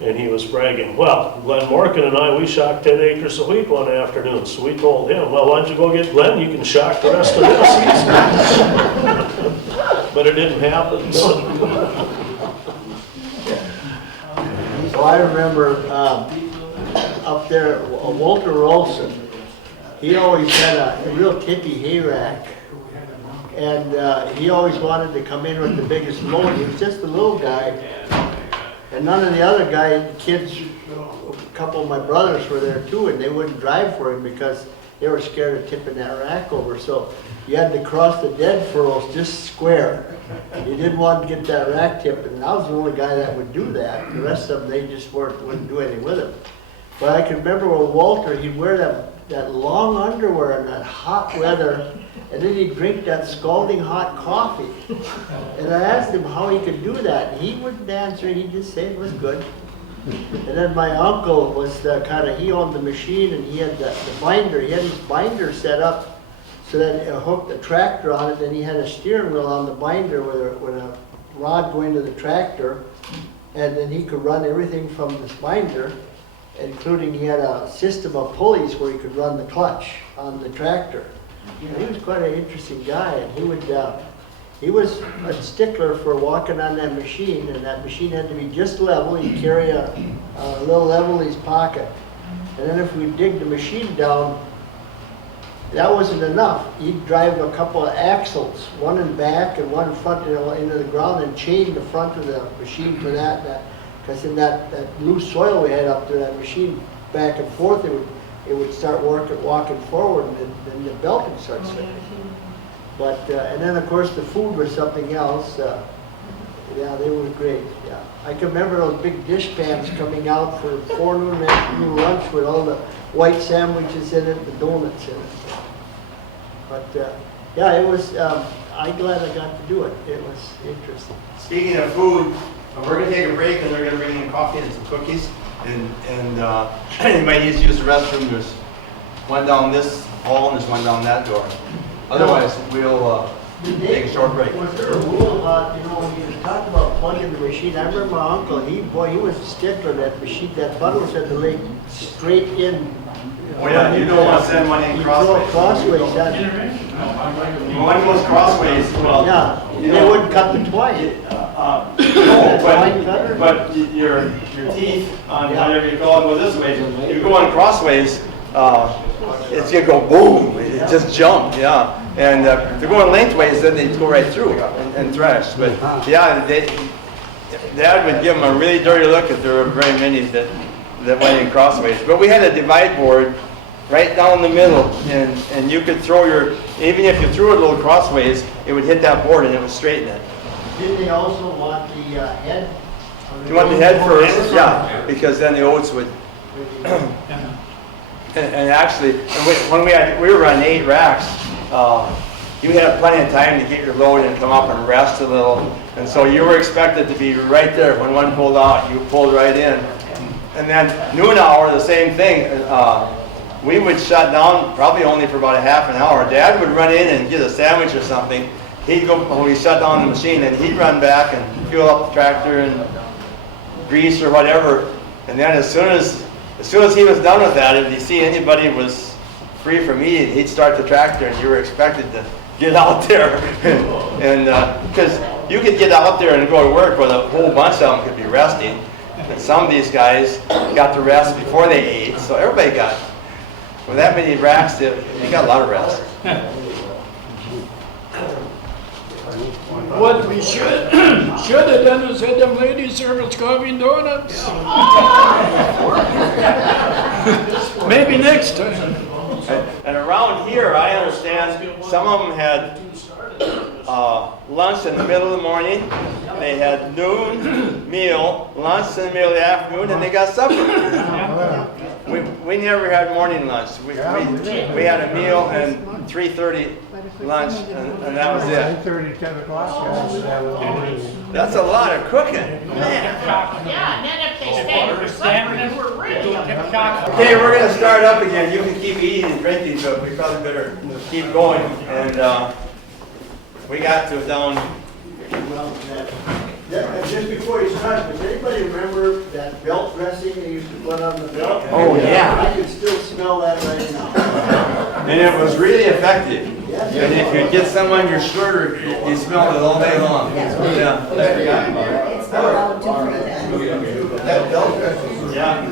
And he was bragging, well, Glenn Morgan and I, we shocked 10 acres a week one afternoon. So we told him, well, why don't you go get Glenn, you can shock the rest of this. But it didn't happen. So I remember up there, Walter Rolson, he always had a real tippy hay rack. And he always wanted to come in with the biggest load. He was just a little guy. And none of the other kids, a couple of my brothers were there too, and they wouldn't drive for him because they were scared of tipping that rack over. So you had to cross the dead furrows just square. You didn't want to get that rack tipped, and I was the only guy that would do that. The rest of them, they just wouldn't do anything with him. But I can remember with Walter, he'd wear that long underwear in that hot weather, and then he'd drink that scalding hot coffee. And I asked him how he could do that, and he wouldn't answer, he'd just say it was good. And then my uncle was he owned the machine, and he had the binder. He had his binder set up so that it hooked the tractor on it, and he had a steering wheel on the binder with a rod going to the tractor, and then he could run everything from this binder, including he had a system of pulleys where he could run the clutch on the tractor. And he was quite an interesting guy, and he was a stickler for walking on that machine, and that machine had to be just level. He'd carry a little level in his pocket. And then if we dig the machine down, that wasn't enough. He'd drive a couple of axles, one in back and one in front into the ground, and chain the front of the machine to that. Because in that loose soil we had up there, that machine back and forth, it would start walking forward, and then the belt would start slipping. But, and then of course the food was something else. Yeah, they were great, yeah. I can remember those big dish pans coming out for forenoon and afternoon lunch with all the white sandwiches in it, the donuts in it. But, yeah, it was, I'm glad I got to do it. It was interesting. Speaking of food, we're gonna take a break, and they're gonna bring in coffee and some cookies. And anybody needs to use the restroom, there's one down this hall and there's one down that door. Otherwise, we'll take a short break. Was there a rule about, when you talked about plugging the machine? I remember my uncle, he was a stickler, that machine, that bundles had to lay straight in. Oh yeah, you don't want to send one in crossways. Crossways, One goes crossways, well. Yeah, they wouldn't cut the twine. No, but your teeth on whatever you call it go this way. You go on crossways, it's gonna go boom. It just jump, yeah. And if you're going lengthways, then they go right through and thrash. But yeah, Dad would give them a really dirty look if there were very many that went in crossways. But we had a divide board right down the middle, and you could throw even if you threw it a little crossways, it would hit that board and it would straighten it. Did they also want the head? You want the head first? Yeah, because then the oats would. And actually, when we were running 8 racks, you had plenty of time to get your load and come up and rest a little. And so you were expected to be right there. When one pulled out, you pulled right in. And then noon hour, the same thing. We would shut down probably only for about a half an hour. Dad would run in and get a sandwich or something. He'd go when we shut down the machine, and he'd run back and fuel up the tractor and grease or whatever. And then as soon as he was done with that, if you see anybody was free from eating, he'd start the tractor, and you were expected to get out there. And because you could get out there and go to work, but a whole bunch of them could be resting. And some of these guys got to rest before they ate, so everybody got. With that many racks, you got a lot of rest. What we should have done is had them ladies serve us coffee and donuts. Maybe next time. And around here, I understand some of them had lunch in the middle of the morning. They had noon meal, lunch in the middle of the afternoon, and they got supper. We never had morning lunch. We had a meal and 3:30 lunch, and that was it. 9:30, 10 o'clock, guys. That's a lot of cooking. Yeah, and then if they stayed for supper, then we're really up. Okay, we're going to start up again. You can keep eating and drinking, but we probably better keep going. And we got to down. And just before you start, does anybody remember that belt dressing they used to put on the belt? Oh, yeah. I can still smell that right now. And it was really effective. Yes. And if you get some on your shirt, you smell it all day long. Yeah. It's not all too That belt dressing, Yeah.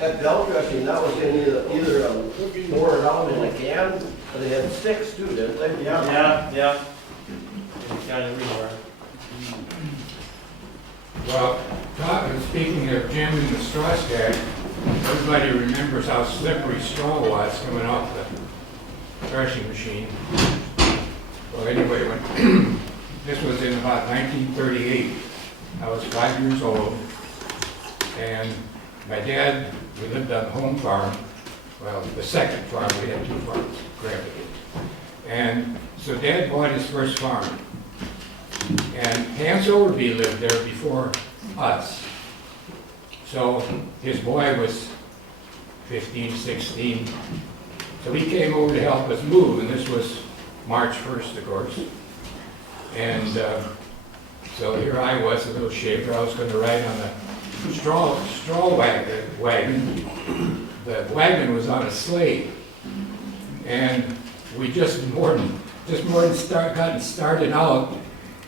that belt dressing, that was in either pour it out in a can, or they had sticks too, didn't they? Yeah. It's got everywhere. Well, speaking of Jim and the straw stack, everybody remembers how slippery straw was coming off the threshing machine. Well, anyway, this was in about 1938. I was 5 years old, and my dad, we lived on the home farm, well, the second farm, we had 2 farms, granted. And so Dad bought his first farm. And Hans Overby lived there before us. So his boy was 15, 16. So he came over to help us move, and this was March 1st, of course. And so here I was, a little shaver. I was going to ride on a straw wagon. The wagon was on a sleigh. And we just more than gotten started out,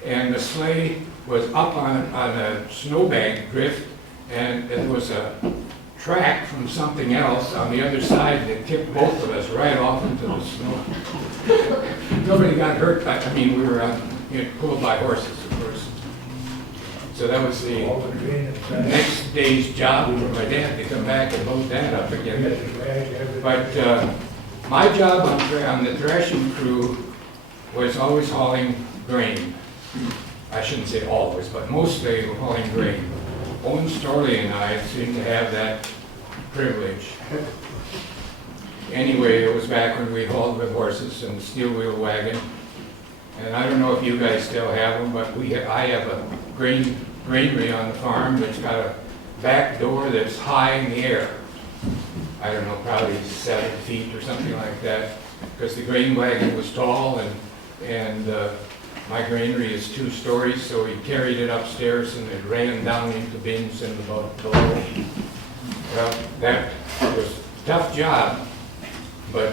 and the sleigh was up on a snowbank drift, and there was a track from something else on the other side that tipped both of us right off into the snow. Nobody got hurt, but I mean, we were pulled by horses, of course. So that was the next day's job for my dad to come back and load that up again. But my job on the threshing crew was always hauling grain. I shouldn't say always, but mostly hauling grain. Owen Storley and I seemed to have that privilege. Anyway, it was back when we hauled with horses and steel wheel wagon. And I don't know if you guys still have them, but I have a granary on the farm that's got a back door that's high in the air. I don't know, probably 7 feet or something like that, because the grain wagon was tall, and my granary is 2 stories, so we carried it upstairs and it ran down into bins and about below. Well, that was a tough job, but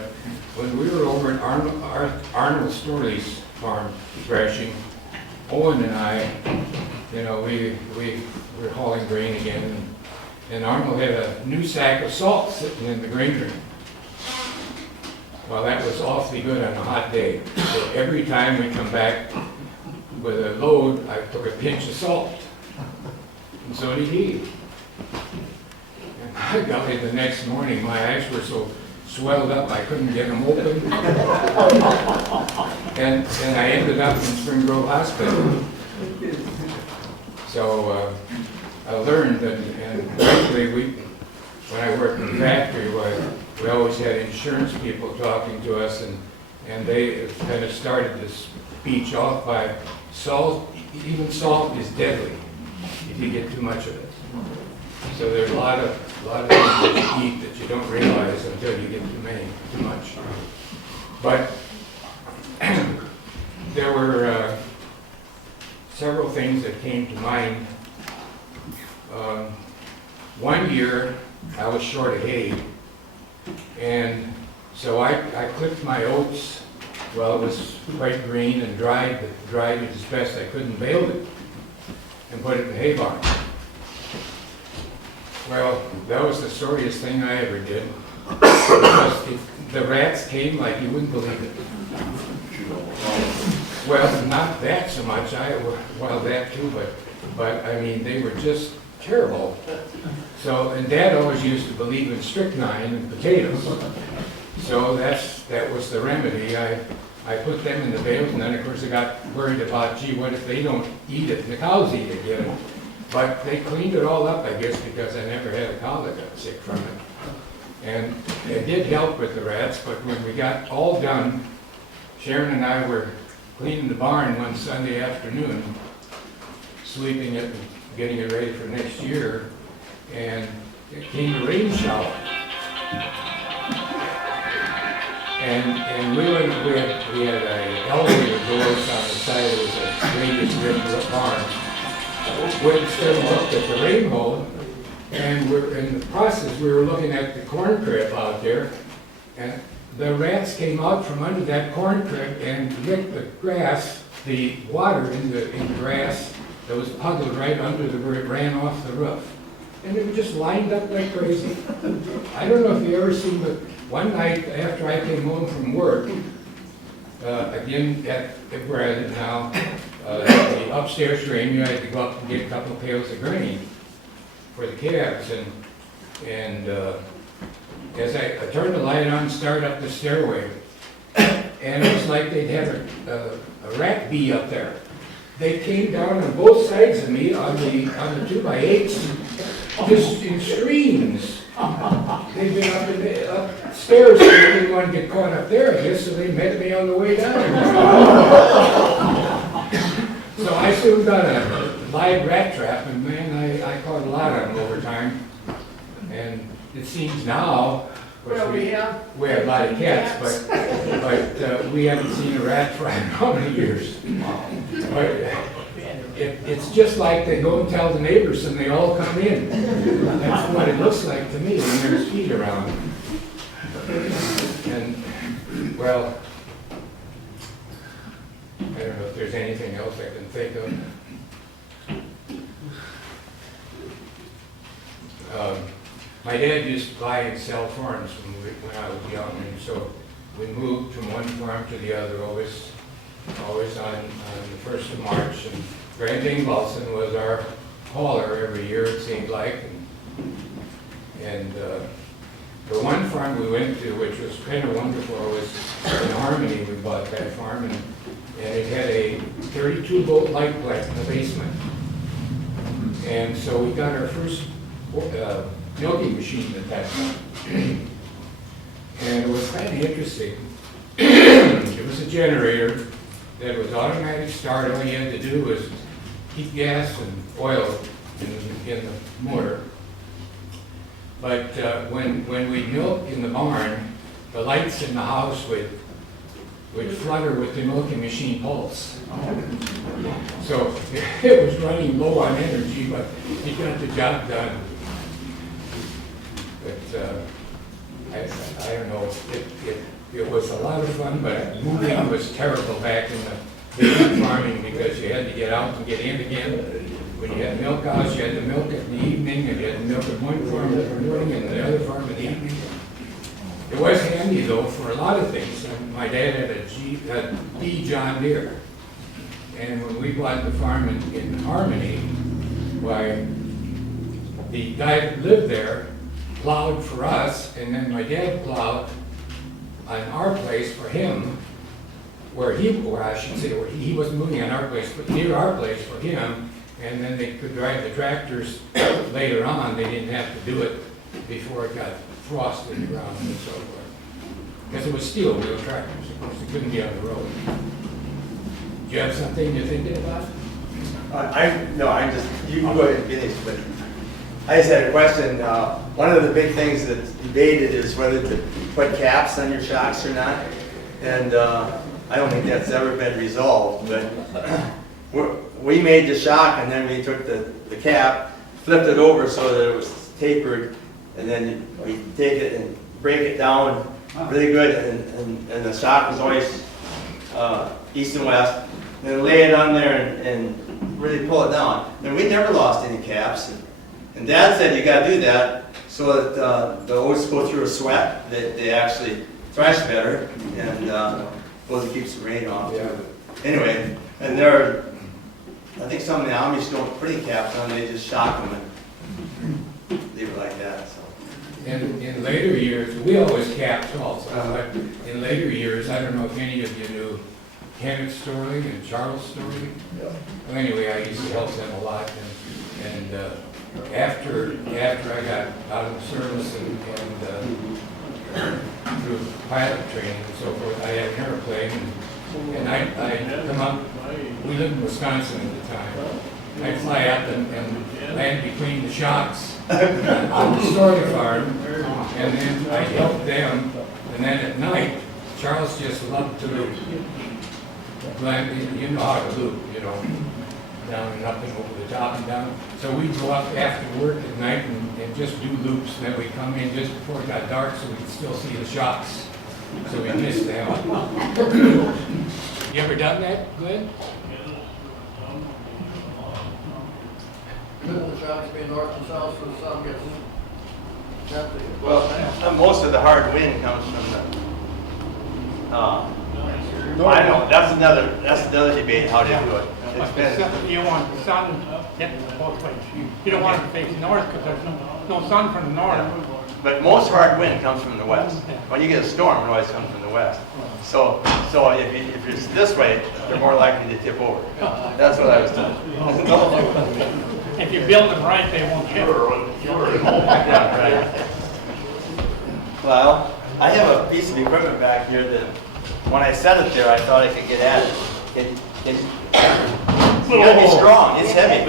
when we were over at Arnold Storley's farm threshing, Owen and I, we were hauling grain again, and Arnold had a new sack of salt sitting in the granary. Well, that was awfully good on a hot day. So every time we come back, with a load, I took a pinch of salt. And so did he. And I got in the next morning, my eyes were so swelled up I couldn't get them open. And I ended up in Spring Grove Hospital. So I learned that, and frankly, when I worked in the factory, we always had insurance people talking to us, and they kind of started this speech off by salt. Even salt is deadly if you get too much of it. So there's a lot of things that you eat that you don't realize until you get too much. But there were several things that came to mind. One year, I was short of hay, and so I clipped my oats while it was quite green and dried it as best I could and baled it and put it in the hay barn. Well, that was the sorriest thing I ever did, because the rats came like you wouldn't believe it. Well, not that so much, well, that too, but I mean, they were just terrible. So, and Dad always used to believe in strychnine and potatoes. So that was the remedy. I put them in the bales, and then of course I got worried about, gee, what if they don't eat it and the cows eat it again? But they cleaned it all up, I guess, because I never had a cow that got sick from it. And it did help with the rats, but when we got all done, Sharon and I were cleaning the barn one Sunday afternoon, sweeping it and getting it ready for next year, and it came a rain shower. And we had a elevator doors on the side of the greatest red barn. We stood and looked at the rain hole, and we're in the process, we were looking at the corn crib out there, and the rats came out from under that corn crib and licked the grass, the water in the grass that was puddled right under where it ran off the roof. And they were just lined up like crazy. I don't know if you ever seen, but one night after I came home from work, again at where I live now, the upstairs drain, you had to go up and get a couple of pails of grain for the calves. And as I turned the light on, started up the stairway, and it was like they'd had a rat bee up there. They came down on both sides of me on the 2x8s, just in streams. They'd been upstairs, so they didn't want to get caught up there, I guess, so they met me on the way down. So I soon got a live rat trap, and man, I caught a lot of them over time. And it seems now, of course, we have a lot of cats, but we haven't seen a rat for how many years. But it's just like they go and tell the neighbors and they all come in. That's what it looks like to me when there's feet around. And, well, I don't know if there's anything else I can think of. My dad used to buy and sell farms when I was young, and so we moved from one farm to the other, always on the 1st of March. And Grant Ingvalson was our hauler every year, it seemed like. And the one farm we went to, which was kind of wonderful, was in Harmony. We bought that farm, and it had a 32-volt light plant in the basement. And so we got our first milking machine at that time. And it was kind of interesting. It was a generator that was automatic start. All you had to do was keep gas and oil in the motor. But when we milked in the barn, the lights in the house would flutter with the milking machine pulse. So it was running low on energy, but it got the job done. But I don't know, it was a lot of fun, but moving was terrible back in the basic farming, because you had to get out and get in again. When you had milk cows, you had to milk in the evening, and you had to milk at one farm in the morning and the other farm in the evening. It was handy though for a lot of things. My dad had a D John Deere, And when we bought the farm in Harmony, why, the guy that lived there plowed for us, and then my dad plowed on our place for him, where I should say, where he wasn't moving on our place, but near our place for him, and then they could drive the tractors later on. They didn't have to do it before it got frost in the ground and so forth. Because it was steel wheel tractors, of course, it couldn't be on the road. Do you have something you're thinking about? You can go ahead and finish, but I just had a question. One of the big things that's debated is whether to put caps on your shocks or not. And I don't think that's ever been resolved, but we made the shock and then we took the cap, flipped it over so that it was tapered, and then we take it and break it down really good, and the shock was always east and west, and then lay it on there and really pull it down. And we never lost any caps. And Dad said you got to do that so that the oats go through a sweat, that they actually thresh better, and supposed it keeps the rain off. Yeah. Anyway, and I think some of the Amish don't put any caps on, they just shock them and leave it like that. So. In later years, we always capped also, but in later years, I don't know if any of you knew Kenneth Storling and Charles Storling. Yeah. Well, anyway, I used to help them a lot, and after I got out of the service and through pilot training and so forth, I had an airplane, and I'd come up. We lived in Wisconsin at the time. I'd fly up and land between the shocks on the Story farm, and then I'd help them. And then at night, Charles just loved to loop. You know how to loop, down and up and over the top and down. So we'd go up after work at night and just do loops. And then we'd come in just before it got dark so we could still see the shocks. So we missed them. You ever done that, Glenn? Shouldn't the shocks be north and south so the sun gets empty? Well, most of the hard wind comes from the, I know, that's another debate, how they do it. You want the sun hitting both ways. You don't want it to face north because there's no sun from the north. Yeah. But most hard wind comes from the west. When you get a storm, it always comes from the west. So if it's this way, they're more likely to tip over. That's what I was told. If you build them right, they won't tip. Yeah, right. Well, I have a piece of equipment back here that when I set it there, I thought I could get at it. It's gotta be strong, it's heavy.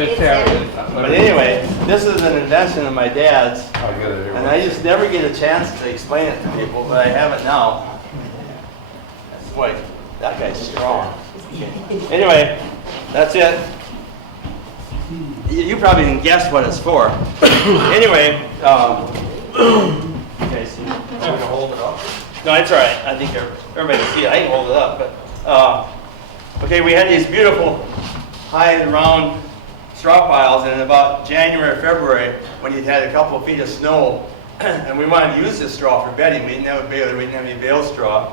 But anyway, this is an invention of my dad's, and I just never get a chance to explain it to people, but I have it now. Boy, that guy's strong. Anyway, that's it. You probably can guess what it's for. Anyway, okay, so I'm gonna hold it up. No, it's all right. I think everybody can see it. I can hold it up, but okay, we had these beautiful high round straw piles, and in about January, February, when you had a couple of feet of snow, and we wanted to use this straw for bedding. We didn't have a baler, we didn't have any bale straw.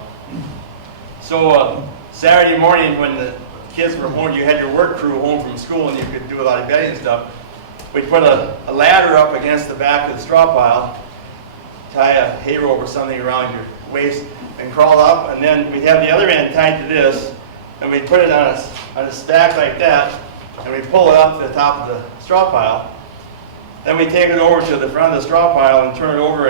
So Saturday morning, when the kids were home, you had your work crew home from school, and you could do a lot of bedding and stuff. We'd put a ladder up against the back of the straw pile, tie a hay rope or something around your waist, and crawl up, and then we'd have the other end tied to this, and we'd put it on a stack like that, and we'd pull it up to the top of the straw pile. Then we'd take it over to the front of the straw pile and turn it over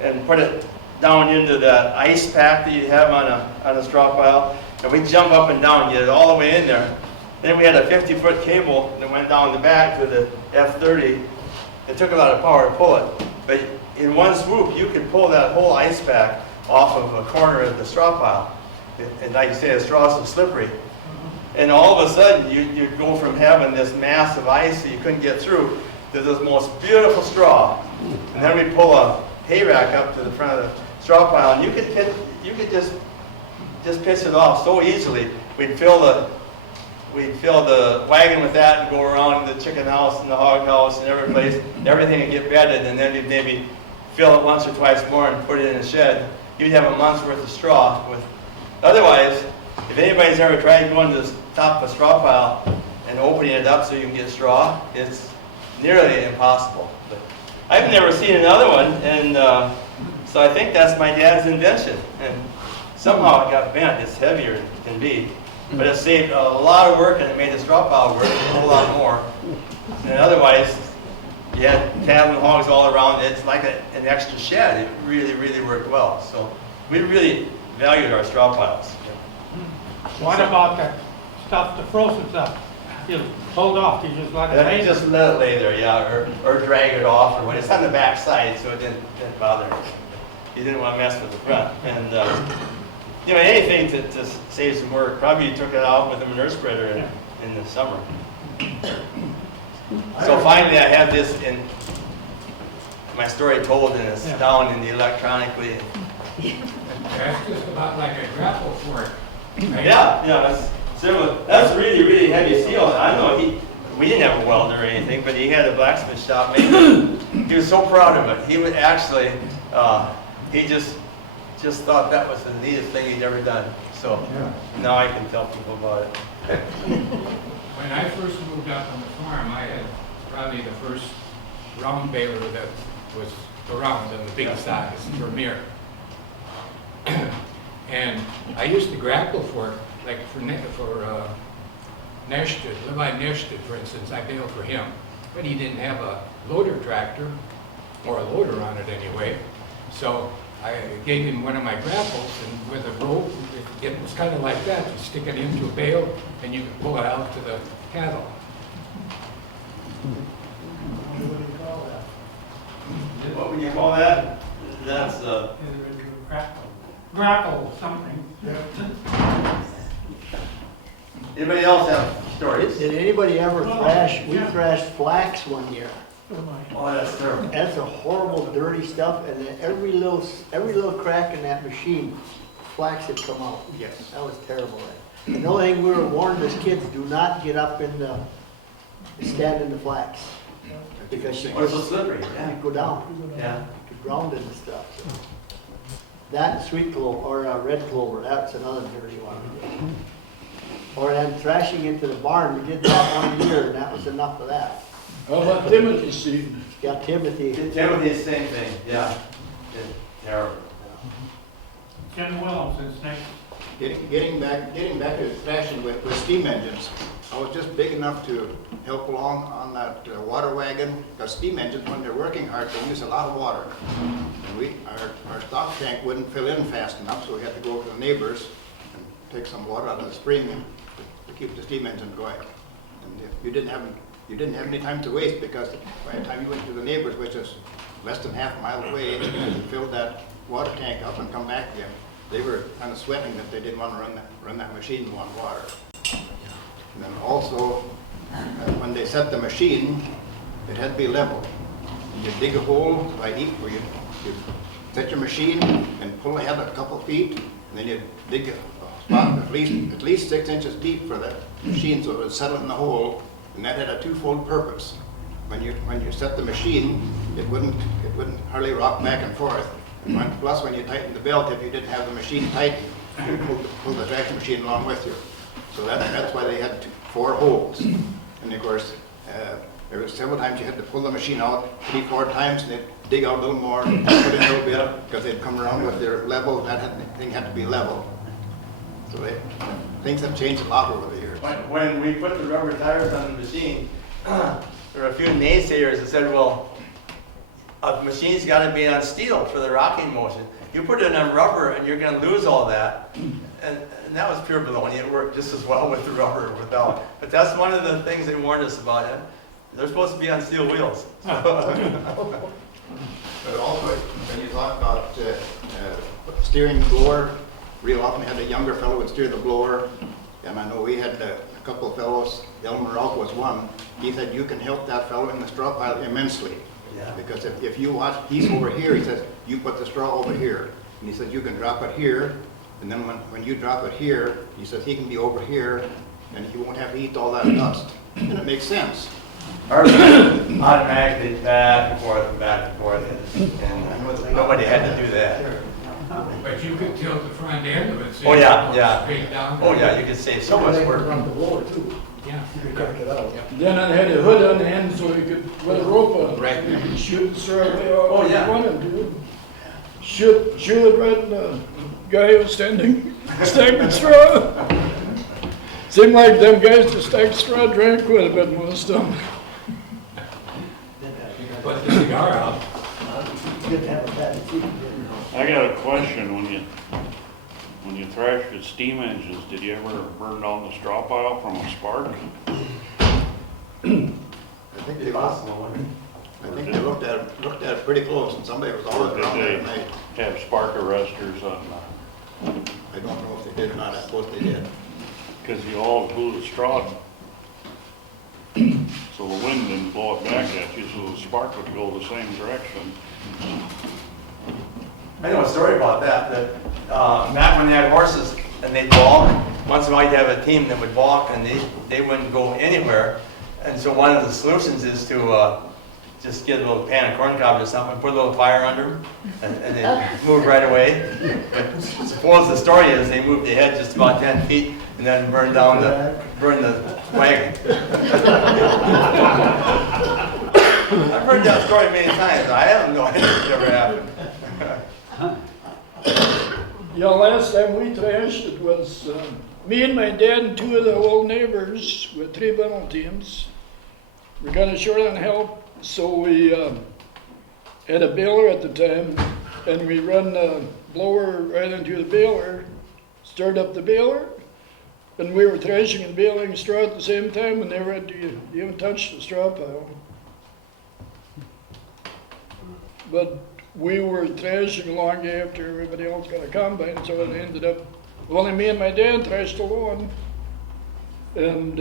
and put it down into that ice pack that you have on a straw pile, and we'd jump up and down, get it all the way in there. Then we had a 50-foot cable that went down the back to the F-30. It took a lot of power to pull it, but in one swoop, you could pull that whole ice pack off of a corner of the straw pile. And like you say, the straw is so slippery. And all of a sudden, you'd go from having this mass of ice that you couldn't get through to this most beautiful straw. And then we'd pull a hay rack up to the front of the straw pile, and you could just pitch it off so easily. We'd fill the wagon with that and go around the chicken house and the hog house and every place. Everything would get bedded, and then we'd maybe fill it once or twice more and put it in a shed. You'd have a month's worth of straw. Otherwise, if anybody's ever tried going to the top of a straw pile and opening it up so you can get straw, it's nearly impossible. But I've never seen another one, and so I think that's my dad's invention. And somehow it got bent. It's heavier than it can be, but it saved a lot of work and it made the straw pile work a whole lot more. And otherwise, you had cattle and hogs all around. It's like an extra shed. It really, really worked well. So we really valued our straw piles. What about the stuff, the frozen stuff? You pulled off, you just let it lay? Just let it lay there, yeah, or drag it off, or when it's on the back side, so it didn't bother us. You didn't want to mess with the front. And you know, anything to save some work. Probably you took it out with a manure spreader in the summer. So finally, I have this in my story told, and it's down in the electronically. That's just about like a grapple fork. Right? Yeah, that's similar. That's really, really heavy steel. I know we didn't have a welder or anything, but he had a blacksmith shop make it. He was so proud of it. He would actually, he just thought that was the neatest thing he'd ever done. So now I can tell people about it. When I first moved up on the farm, I had probably the first round baler that was around in the big size, Vermeer. And I used the grapple fork, like for Neshted, Levi Neshted, for instance, I baled for him. But he didn't have a loader tractor, or a loader on it anyway. So I gave him one of my grapples, and with a rope, it was kind of like that. You stick it into a bale, and you can pull it out to the cattle. What would you call that? That's Grapple something. Anybody else have stories? Did anybody ever thrash? We thrashed flax one year. Oh, that's terrible. That's a horrible, dirty stuff, and then every little crack in that machine, flax had come out. Yes. That was terrible. And the only thing we were warned as kids, do not get up in the, stand in the flax. Because you It's so slippery. you go down. Yeah. You ground in the stuff. So. That and sweet clover, or red clover, that's another dirty one. Or then thrashing into the barn, we did that 1 year, and that was enough of that. How about Timothy seed? Yeah, Timothy. Timothy's same thing, yeah. Terrible. Jim Williams is next. Getting back to thrashing with steam engines, I was just big enough to help along on that water wagon, because steam engines, when they're working hard, they use a lot of water. And our stock tank wouldn't fill in fast enough, so we had to go to the neighbors and take some water out of the spring to keep the steam engine going. And you didn't have any time to waste, because by the time you went to the neighbors, which is less than half a mile away, and filled that water tank up and come back again, they were kind of sweating that they didn't want to run that machine on water. And then also, when they set the machine, it had to be level. You dig a hole by each, where you set your machine and pull ahead a couple feet, and then you dig a spot at least 6 inches deep for that machine, so it would settle in the hole. And that had a twofold purpose. When you set the machine, it wouldn't hardly rock back and forth. And plus, when you tighten the belt, if you didn't have the machine tight, you pull the thrashing machine along with you. So that's why they had 4 holes. And of course, there were several times you had to pull the machine out 3-4 times, and they'd dig out a little more, put in a little bit, because they'd come around with their level. That thing had to be level. So things have changed a lot over the years. When we put the rubber tires on the machine, there were a few naysayers that said, well, a machine's got to be on steel for the rocking motion. You put it on rubber and you're going to lose all that. And that was pure baloney. It worked just as well with the rubber or without. But that's one of the things they warned us about it. They're supposed to be on steel wheels. But also, when you talk about steering the blower, real often had a younger fellow would steer the blower. And I know we had a couple of fellows, Elmer Ralph was one. He said, you can help that fellow in the straw pile immensely. Yeah. Because if you watch, he's over here, he says, you put the straw over here. And he said, you can drop it here. And then when you drop it here, he says, he can be over here, and he won't have to eat all that dust. And it makes sense. Ours automatically back and forth and back and forth. And nobody had to do that. But But you could tilt the front end of it. so Oh, you yeah, go yeah. Straight down. Oh, yeah, you could save so much work. Around the blower too. Yeah. You could crank it out. Then I had a hood on the end so you could, with a rope on. Right. You could shoot the straw way out Oh, if yeah. you wanted to. Shoot it right in the guy who was standing, stacking straw. Seemed like them guys that stacked straw drank quite a bit most of them. Put the cigar out. Good to have a bad seat. I got a question. When you thrash with steam engines, did you ever burn down the straw pile from a spark? I think they looked at it pretty close, and somebody was always around there at night. Have spark arresters on, I don't know if they did or not, I suppose they did. because you all blew the straw, so the wind didn't blow it back at you, so the spark would go the same direction. I know a story about that, Matt, when they had horses and they'd walk, once in a while you'd have a team that would walk and they wouldn't go anywhere. And so one of the solutions is to just get a little pan of corn cobs or something, put a little fire under them, and they move right away. But suppose the story is they moved ahead just about 10 feet and then burned the wagon. I've heard that story many times. I have no idea if it ever happened. Yeah, last time we thrashed, it was me and my dad and two of the old neighbors with 3 bundle teams. We got short on help, so we had a baler at the time, and we run the blower right into the baler, started up the baler, and we were thrashing and baling straw at the same time, and never had to even touch the straw pile. But we were thrashing long after everybody else got a combine, so it ended up, only me and my dad thrashed alone. And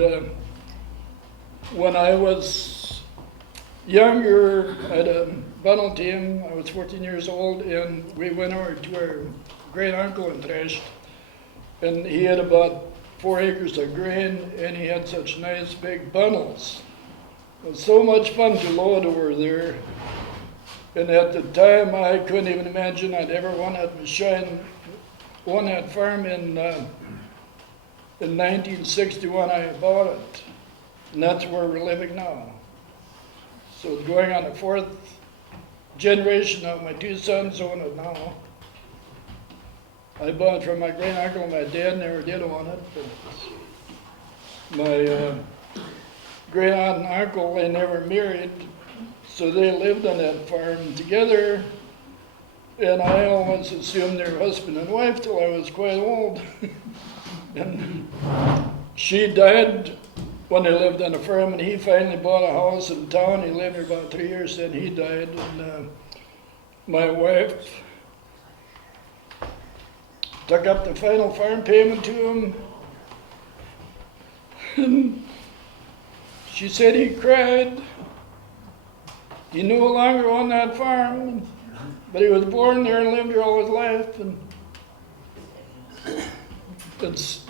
when I was younger, I had a bundle team. I was 14 years old, and we went over to our great uncle and thrashed. And he had about 4 acres of grain, and he had such nice big bundles. It was so much fun to load over there. And at the time, I couldn't even imagine I'd ever want that machine, on that farm in 1961. I bought it, and that's where we're living now. So it's going on the 4th generation of my 2 sons own it now. I bought it from my great uncle. My dad never did own it, but my great aunt and uncle, they never married. So they lived on that farm together, and I always assumed they were husband and wife till I was quite old. And she died when they lived on the farm, and he finally bought a house in town. He lived there about 3 years, then he died. And my wife took up the final farm payment to him, and she said he cried. He no longer owned that farm, but he was born there and lived there all his life. And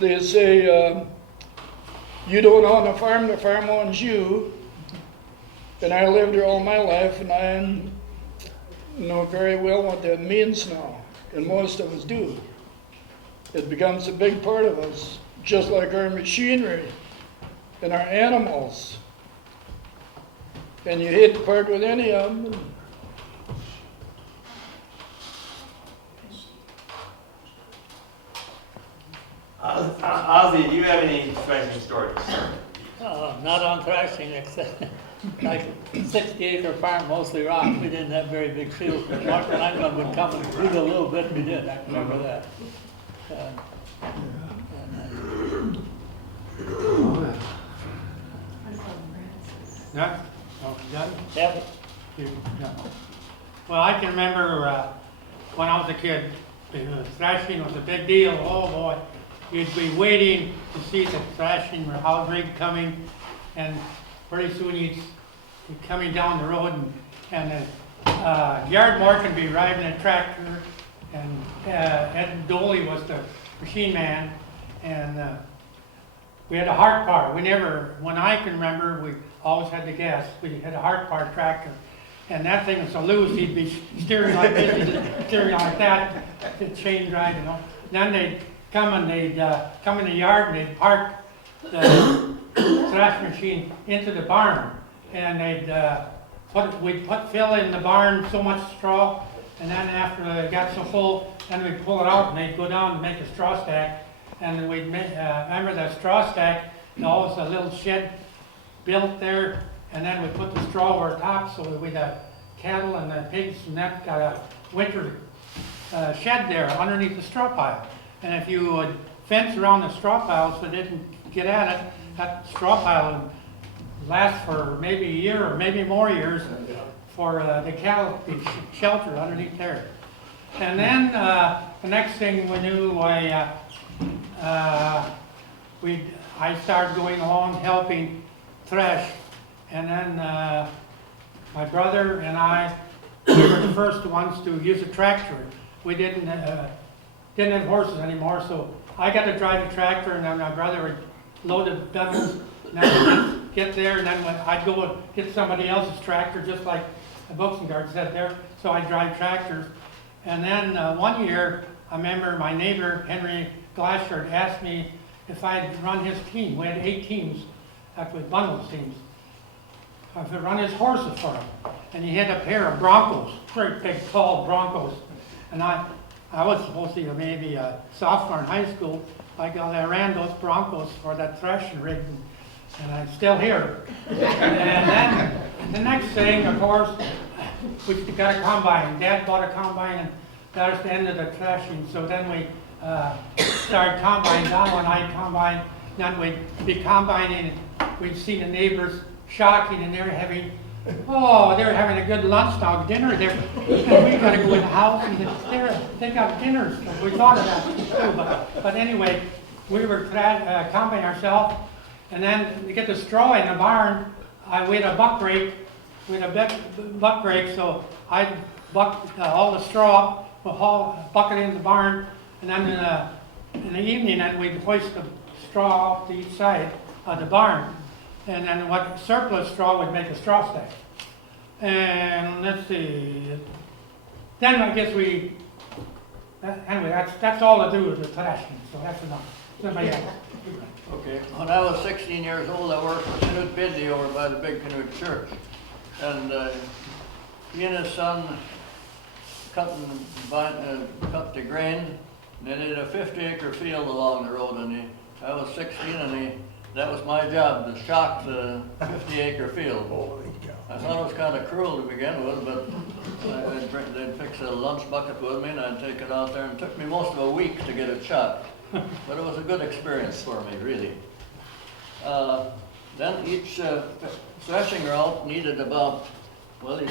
they say, you don't own the farm owns you. And I lived there all my life, and I know very well what that means now, and most of us do. It becomes a big part of us, just like our machinery and our animals. And you hate to part with any of them. Ozzy, do you have any thrashing stories? Not on thrashing, except like 60-acre farm, mostly rock. We didn't have very big fields. But Mark and I would come and dig a little bit. We did. I remember that. No? Oh, you got it? Yep. No. Well, I can remember when I was a kid, thrashing was a big deal. Oh boy, you'd be waiting to see the thrashing or house rig coming, and pretty soon you'd be coming down the road, and the yard boy could be riding a tractor, and Ed Doley was the machine man, and we had a Hart bar. We never, when I can remember, we always had the gas. We had a Hart bar tractor. And that thing was so loose, he'd be steering like this, steering like that, the chain drive, you know. Then they'd come and they'd come in the yard and they'd park the thrash machine into the barn. And we'd fill in the barn so much straw, and then after it got so full, then we'd pull it out and they'd go down and make a straw stack. And we'd remember the straw stack, always a little shed built there, and then we put the straw over top so that we'd have cattle and the pigs and that got a winter shed there underneath the straw pile. And if you would fence around the straw pile so it didn't get at it, that straw pile would last for maybe a year or maybe more years for the cattle to be sheltered underneath there. And then the next thing we knew, I started going along helping thresh, and then my brother and I, we were the first ones to use a tractor. We didn't have horses anymore, so I got to drive the tractor, and then my brother would load the bundles, and then we'd get there, and then I'd go and get somebody else's tractor, just like the Buxengard said there, so I'd drive tractors. And then one year, I remember my neighbor, Henry Glasher, asked me if I'd run his team. We had 8 teams, actually bundles teams. I could run his horses for him. And he had a pair of Broncos, great big tall Broncos. And I was supposed to be maybe a sophomore in high school. I ran those Broncos for that threshing rig, and I'm still here. And then the next thing, of course, we got a combine. Dad bought a combine, and that was the end of the threshing. So then we started combining down one night, combine. Then we'd be combining, we'd see the neighbors shocking, and they're having a good lunch now, dinner there. And we got to go in the house, and they got dinners. We thought of that too, but anyway, we were combining ourselves, and then to get the straw in the barn, we had a buck rake. We had a buck rake, so I'd buck all the straw up, we'll haul a bucket into the barn, and then in the evening, then we'd hoist the straw off to each side of the barn. And then what surplus straw would make a straw stack. And let's see, then I guess anyway, that's all to do with the thrashing, so that's enough. Somebody else. Okay, when I was 16 years old, I worked for Knut Bidley over by the Big Canoe Church. And he and his son cut the grain, and they did a 50-acre field along the road, and I was 16, and that was my job, to shock the 50-acre field. I thought it was kind of cruel to begin with, but they'd fix a lunch bucket with me, and I'd take it out there, and it took me most of a week to get it shocked. But it was a good experience for me, really. Then each threshing route needed about, well, you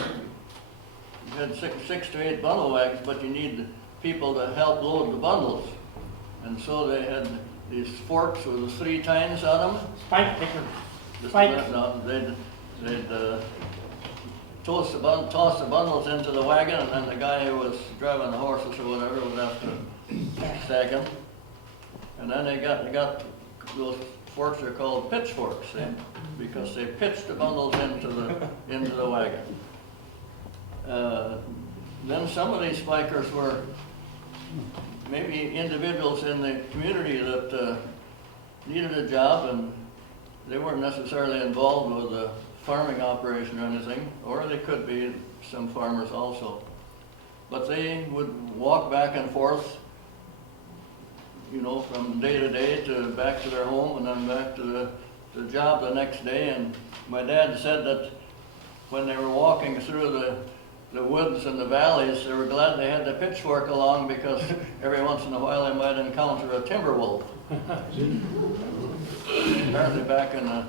had 6 to 8 bundle wagons, but you need people to help load the bundles. And so they had these forks with 3 tines on them. Spike picker. They'd toss the bundles into the wagon, and then the guy who was driving the horses or whatever would have to stack them. And then they got those forks are called pitchforks, because they pitched the bundles into the wagon. Then some of these spikers were maybe individuals in the community that needed a job, and they weren't necessarily involved with a farming operation or anything, or they could be some farmers also. But they would walk back and forth, from day to day to back to their home and then back to the job the next day. And my dad said that when they were walking through the woods and the valleys, they were glad they had the pitchfork along, because every once in a while they might encounter a timber wolf. Apparently back in the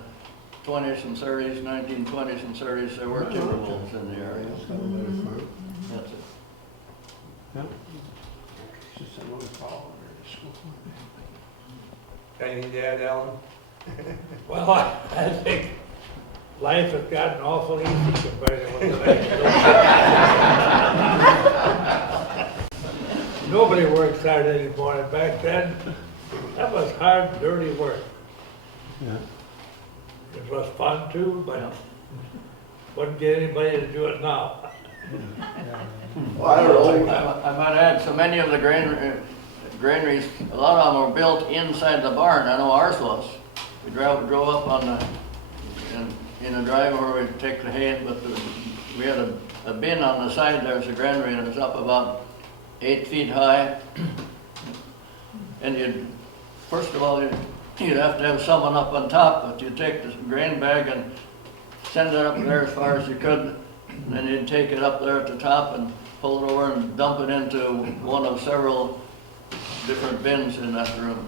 20s and 30s, 1920s and 30s, there were timber wolves in the area. That's it. Got anything to add, Alan? Well, I think life has gotten awful easy compared to what the next Nobody works hard anymore, and back then, that was hard, dirty work. Yeah. It was fun too, but Wouldn't get anybody to do it now. Well, I don't know. I might add, so many of the granaries, a lot of them were built inside the barn. I know ours was. We drove up on the, in a drive where we'd take the hay, but we had a bin on the side. There's a granary, and it was up about 8 feet high. And first of all, you'd have to have someone up on top, but you'd take this grain bag and send it up there as far as you could, and then you'd take it up there at the top and pull it over and dump it into one of several different bins in that room.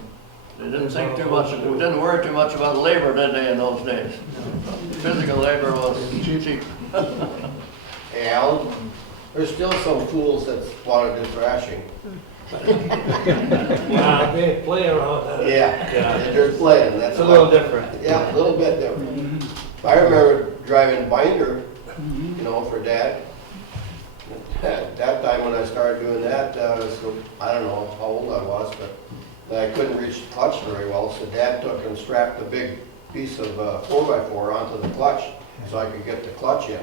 They didn't think too much, we didn't worry too much about labor, did they, in those days? Physical labor was cheap. Yeah, there's still some fools that want to do thrashing. Wow, they play around. Yeah, they're playing, that's It's a little different. Yeah, a little bit different. I remember driving binder, you know, for Dad. At that time when I started doing that, so I don't know how old I was, but I couldn't reach the clutch very well, so Dad took and strapped a big piece of 4x4 onto the clutch so I could get the clutch in.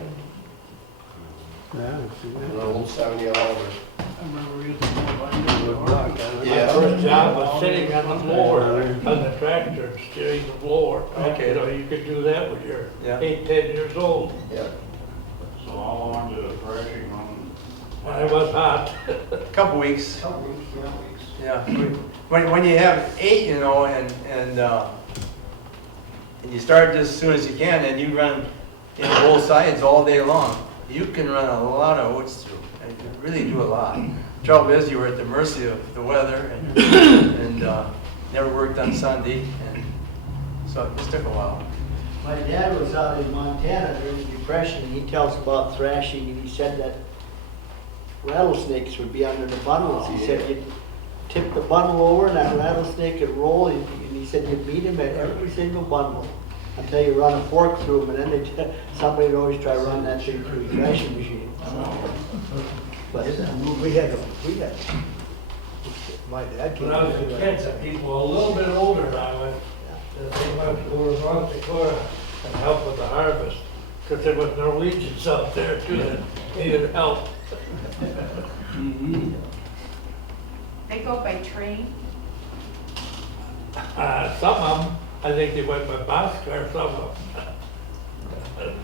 An old 70 Oliver. I remember we used to go by Yeah. My first job was sitting on the blower, on the tractor, and steering the blower. Okay. You know, you could do that when you're Yeah. 8, 10 years old. Yeah. So how long did the thrashing run? I was hot. Couple weeks. Yeah. When you have 8, you know, and you start just as soon as you can, and you run, you know, both sides all day long, you can run a lot of oats through, and you really do a lot. Trouble is, you were at the mercy of the weather, and never worked on Sunday, and so it just took a while. My dad was out in Montana during the Depression, and he tells about thrashing, and he said that rattlesnakes would be under the bundles. He said you'd tip the bundle over, and that rattlesnake would roll, and he said you'd beat him at every single bundle until you run a fork through them, and then somebody would always try to run that thing through the thrashing machine. But we had, my dad came. When I was a kid, people a little bit older than I was, they went to North Dakota and help with the harvest, because there was Norwegians out there too that needed help. They go by train? Some of them, I think they went by boxcar, some of them.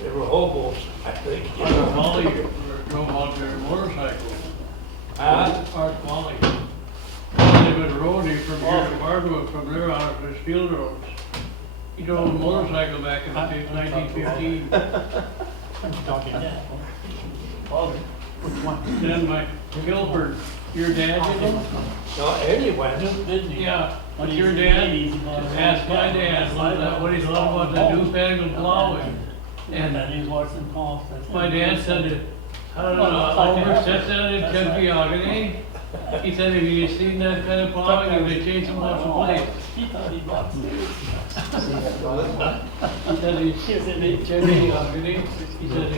They were hobos, I think. Molly drove out there motorcycles. Art Molly. He was a roadie from here to Margaret, from there out to the field roads. He drove a motorcycle back in the days, 1915. Then my Gilbert, your dad did it? No, Eddie went. Didn't he? Yeah, but your dad asked my dad what he thought about the newfangled plowing. And my dad said that, I don't know, Homer sits down in Kentucky. He said, have you seen that kind of plowing? And they changed him off the place. He thought he bought He said he Kentucky. He said,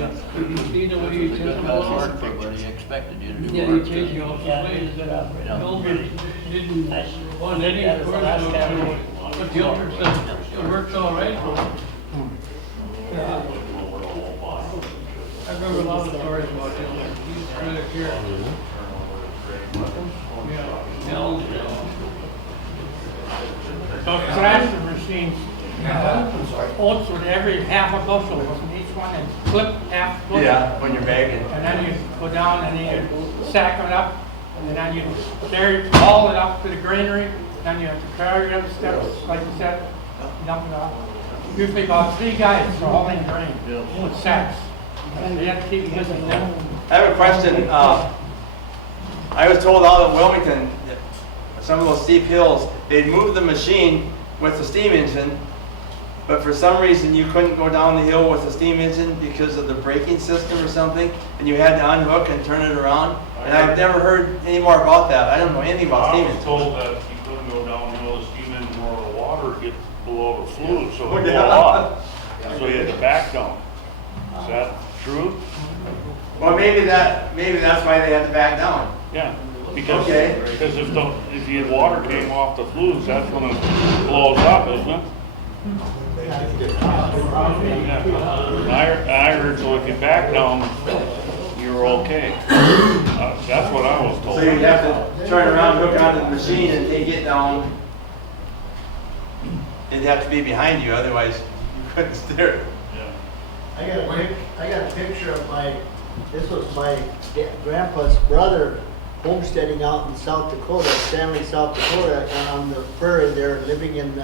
see the way you change him off? But he expected you to do Yeah, work. he changed you off the place. Gilbert didn't want any of course, but Gilbert said, it works all right for him. Yeah. I remember a lot of stories about him. He's kind of character. Yeah. So thrashing machines, oats with every half a bushel, wasn't each one, and clip half a bushel? Yeah, when you're bagging. And then you go down and you sack it up, and then you haul it up to the granary, then you have to carry it up steps, like you said, dump it off. Usually about 3 guys are hauling grain with sacks. And you have to keep it busy. I have a question. I was told out in Wilmington, that some of those steep hills, they'd move the machine with the steam engine, but for some reason you couldn't go down the hill with the steam engine because of the braking system or something, and you had to unhook and turn it around. And I've never heard any more about that. I don't know anything about steam I was engines. told that you couldn't go downhill with steam engine or the water get below the fluid, so it would blow up. So you had to back down. Is that true? Well, maybe that's why they had to back down. Yeah, because Okay. if the water came off the flues, that's when it blows up, isn't it? I heard, so if you back down, you're okay. That's what I was told. So you'd have to turn around, hook onto the machine and take it down. It'd have to be behind you, otherwise you couldn't steer it. I got a picture of this was my grandpa's brother homesteading out in South Dakota, Stanley, South Dakota, and on the prairie there living in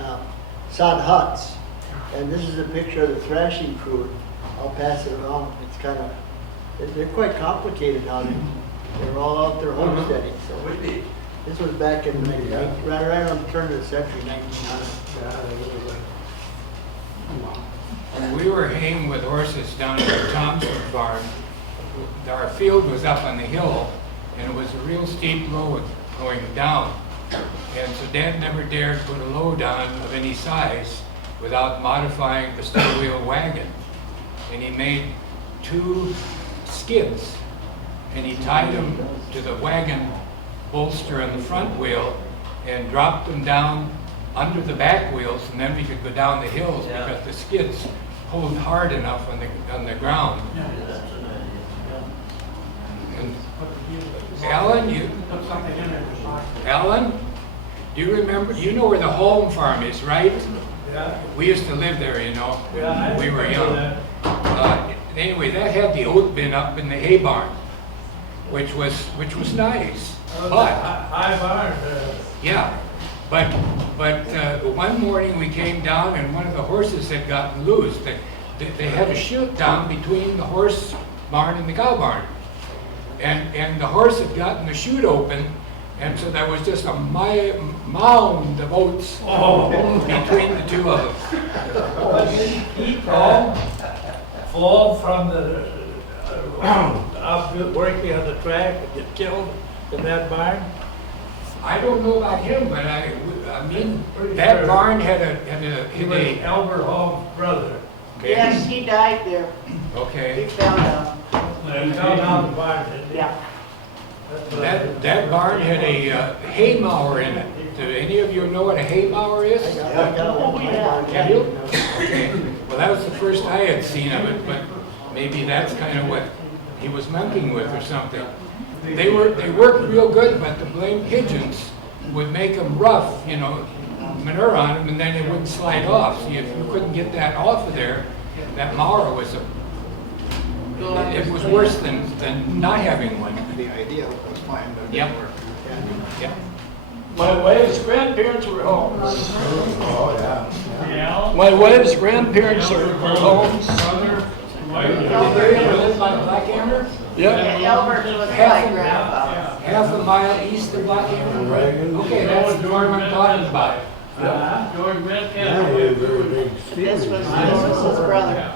sod huts. And this is a picture of the thrashing crew. I'll pass it around. It's kind of, they're quite complicated how they're all out there homesteading. So Would be. this was back in right on the turn of the century, 1900. When we were haying with horses down at the Thompson farm, our field was up on the hill, and it was a real steep road going down. And so Dad never dared put a load on of any size without modifying the steel wheel wagon. And he made 2 skids, and he tied them to the wagon bolster on the front wheel and dropped them down under the back wheels, and then we could go down the hills because the skids pulled hard enough on the ground. And Alan, do you remember? You know where the home farm is, right? Yeah. We used to live there, you know, Yeah, when we were young. that. Anyway, that had the oat bin up in the hay barn, which was nice. But High barn. yeah, but one morning we came down and one of the horses had gotten loose. They had a chute down between the horse barn and the cow barn, and the horse had gotten the chute open, and so there was just a mound of oats between the two of them. He fall from the outfit working on the track and get killed in that barn? I don't know about him, but I mean, that barn had He was Albert Hall's brother. Okay. Yes, he died there. Okay. He fell down. He fell down the barn, didn't he? Yeah. That barn had a hay mower in it. Do any of you know what a hay mower is? Oh, yeah. Have you? Okay. Well, that was the first I had seen of it, but maybe that's kind of what he was monkeying with or something. They worked real good, but the blame pigeons would make them rough, you know, manure on them, and then they wouldn't slide off. See, if you couldn't get that off of there, that mower was it was worse than not having one. The idea was fine, but it Yep. didn't work. Yep. My wife's grandparents were home. Oh, yeah. Yeah. My wife's grandparents are homes. Did they ever live by Blackhammer? Yeah. Albert was my grandpa. Half a mile east of Blackhammer? Okay, that's the farm I'm talking about. George Yeah, we had a very big This steamer. was his brother.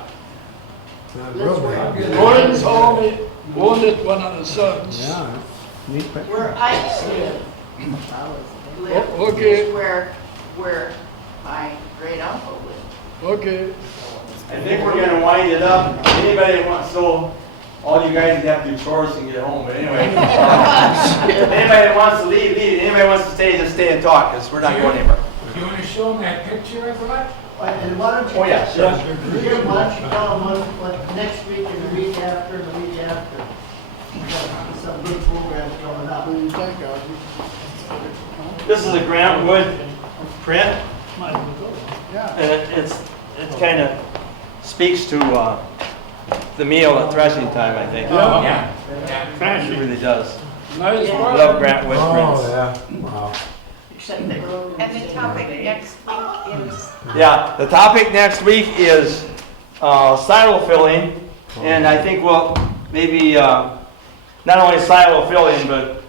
Not real big. Gordon's home, he owned it, one of his sons. Yeah. Neat picture. Where I lived Oh, okay. is where my great uncle lived. Okay. I think we're gonna wind it up. Anybody that wants, so all you guys have to do chores and get home, but anyway. If anybody that wants to leave, leave. Anybody wants to stay, just stay and talk, because we're not going anywhere. Do you want to show them that picture I brought? And why don't you? Oh, yeah, sure. Jim, why don't you tell them what next week and the week after and the week after? We've got some good programs coming up. This is a Grant Wood print. And it's kind of speaks to the meal at threshing time, I think. Yeah. It really does. Nice I work. love Grant Wood Oh, prints. yeah. Wow. And the topic next week is Yeah, the topic next week is silo filling, and I think we'll maybe not only silo filling, but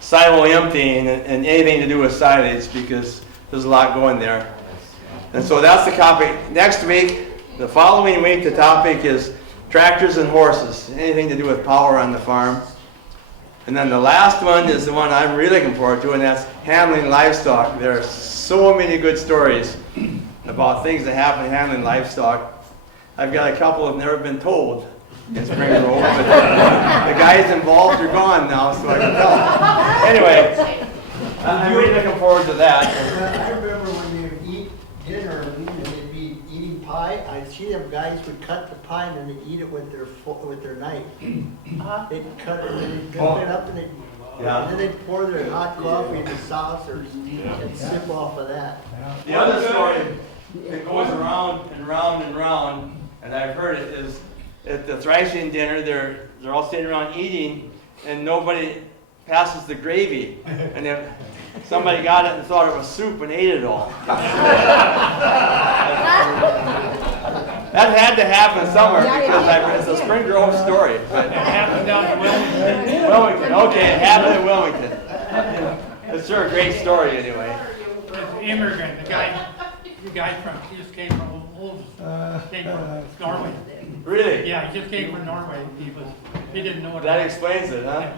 silo emptying and anything to do with silage, because there's a lot going there. And so that's the topic next week. The following week, the topic is tractors and horses, anything to do with power on the farm. And then the last one is the one I'm really looking forward to, and that's handling livestock. There are so many good stories about things that happen handling livestock. I've got a couple that have never been told in Spring Grove, but the guys involved are gone now, so I can tell. Anyway, I'm really looking forward to that. I remember when you eat dinner, and see them guys would cut the pine and they'd eat it with their knife. They'd cut it and they'd cut it up and Yeah. then they'd pour their hot coffee in the sauce and sip off of that. The other story that goes around and round and round, and I've heard it, is at the thrashing dinner, they're all sitting around eating, and nobody passes the gravy. And if somebody got it and thought it was soup and ate it all. That had to happen somewhere because it's a Spring Grove story. But It happened down in Wilmington. Wilmington, okay, it happened in Wilmington. It's sure a great story anyway. The immigrant, the guy from, he just came from Norway. Really? Yeah, he just came from Norway. He didn't know what. That explains it, huh?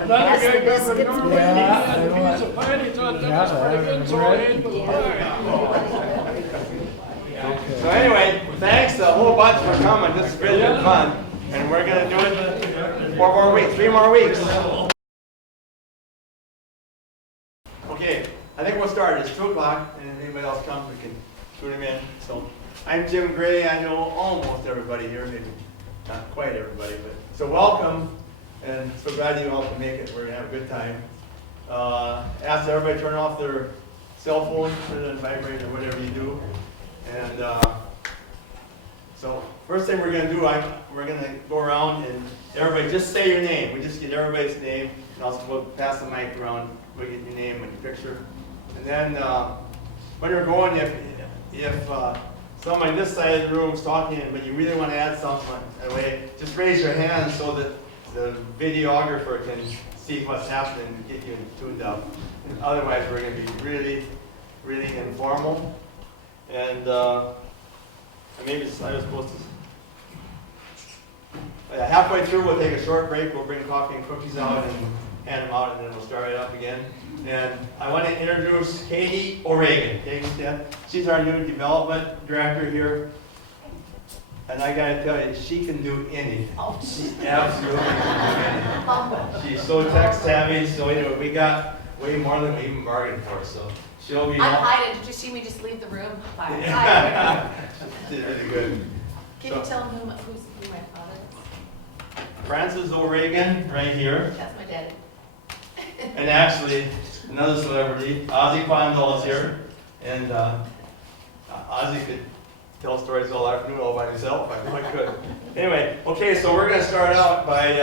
Another guy got from Norway, he had a piece of pie, he thought that was pretty good, so I ate the pie. So anyway, thanks a whole bunch for coming. This has really been fun. And we're going to do it 3 more weeks. Okay, I think we'll start. It's 2 o'clock, and if anybody else comes, we can tune him in. So I'm Jim Gray. I know almost everybody here, maybe not quite everybody, but so welcome, and so glad you all can make it. We're going to have a good time. Ask everybody to turn off their cell phone, put it on vibrate or whatever you do. And so first thing we're going to do, we're going to go around and everybody just say your name. We just get everybody's name, and also we'll pass the mic around. We get your name and your picture. And then when you're going, if somebody on this side of the room is talking, but you really want to add something away, just raise your hand so that the videographer can see what's happening and get you tuned up. And otherwise, we're going to be really, really informal. And maybe I was supposed to. Halfway through, we'll take a short break. We'll bring coffee and cookies out and hand them out, and then we'll start right up again. And I want to introduce Katie O'Regan. She's our new development director here. And I got to tell you, she can do anything. She absolutely can do anything. She's so tech savvy. So anyway, we got way more than we even bargained for. So she'll be. I'm hiding. Did you see me just leave the room? Fine. She's really good. Can you tell them who my father is? Francis O'Regan, right here. That's my daddy. And actually, another celebrity, Ozzy Quandol is here. And Ozzy could tell stories all afternoon all by himself. I know I could. Anyway, okay, so we're going to start out by,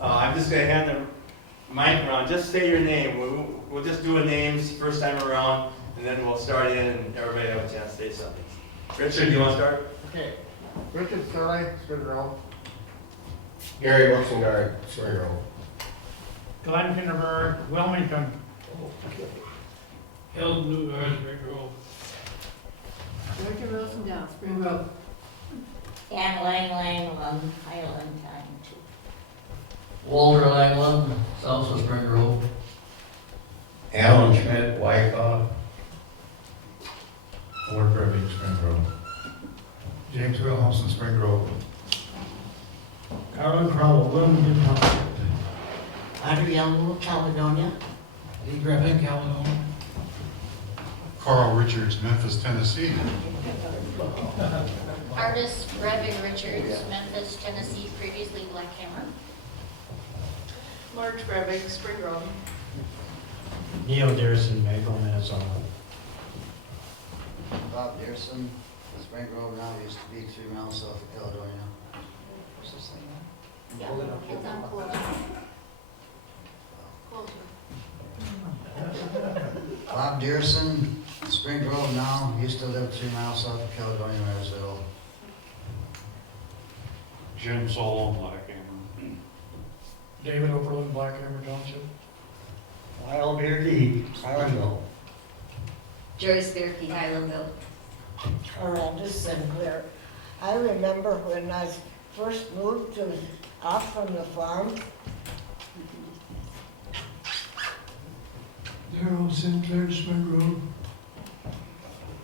I'm just going to hand the mic around. Just say your name. We'll just do a names first time around, and then we'll start in and everybody have a chance to say something. Richard, do you want to start? Okay. Richard Sully, Spring Grove. Gary Wilson-Guard, Spring Grove. Glenn Kinderberg, Wilmington. Held New Spring Grove. Georgia Rosendahl, Spring Grove. Ann Lang, Highland Time too. Walter Langland, south of Spring Grove. Alan Schmidt, Wyckoff. Fort Irving, Spring Grove. James Wilhelmsen, Spring Grove. Carlin Crowell, Wilmington Township. Audrey Elmore, Caledonia. Lee Griffin, Caledonia. Carl Richards, Memphis, Tennessee. Artist Redvig Richards, Memphis, Tennessee, previously Black Hammer. Marge Redvig, Spring Grove. Neil Dearson, Maple, Minnesota. Bob Dearson, Spring Grove now, used to be 3 miles south of Caledonia. What's this thing? Yeah, it's on cool. Cool. Bob Dearson, Spring Grove now, used to live 3 miles south of Caledonia, Maryville. Jim Solo, Black Hammer. David Oberlin, Black Hammer Township. Lyle Beardy, Highlandville. Joyce Bierke, Highlandville. Miranda Sinclair. I remember when I first moved off from the farm. Darrell Sinclair, Spring Grove.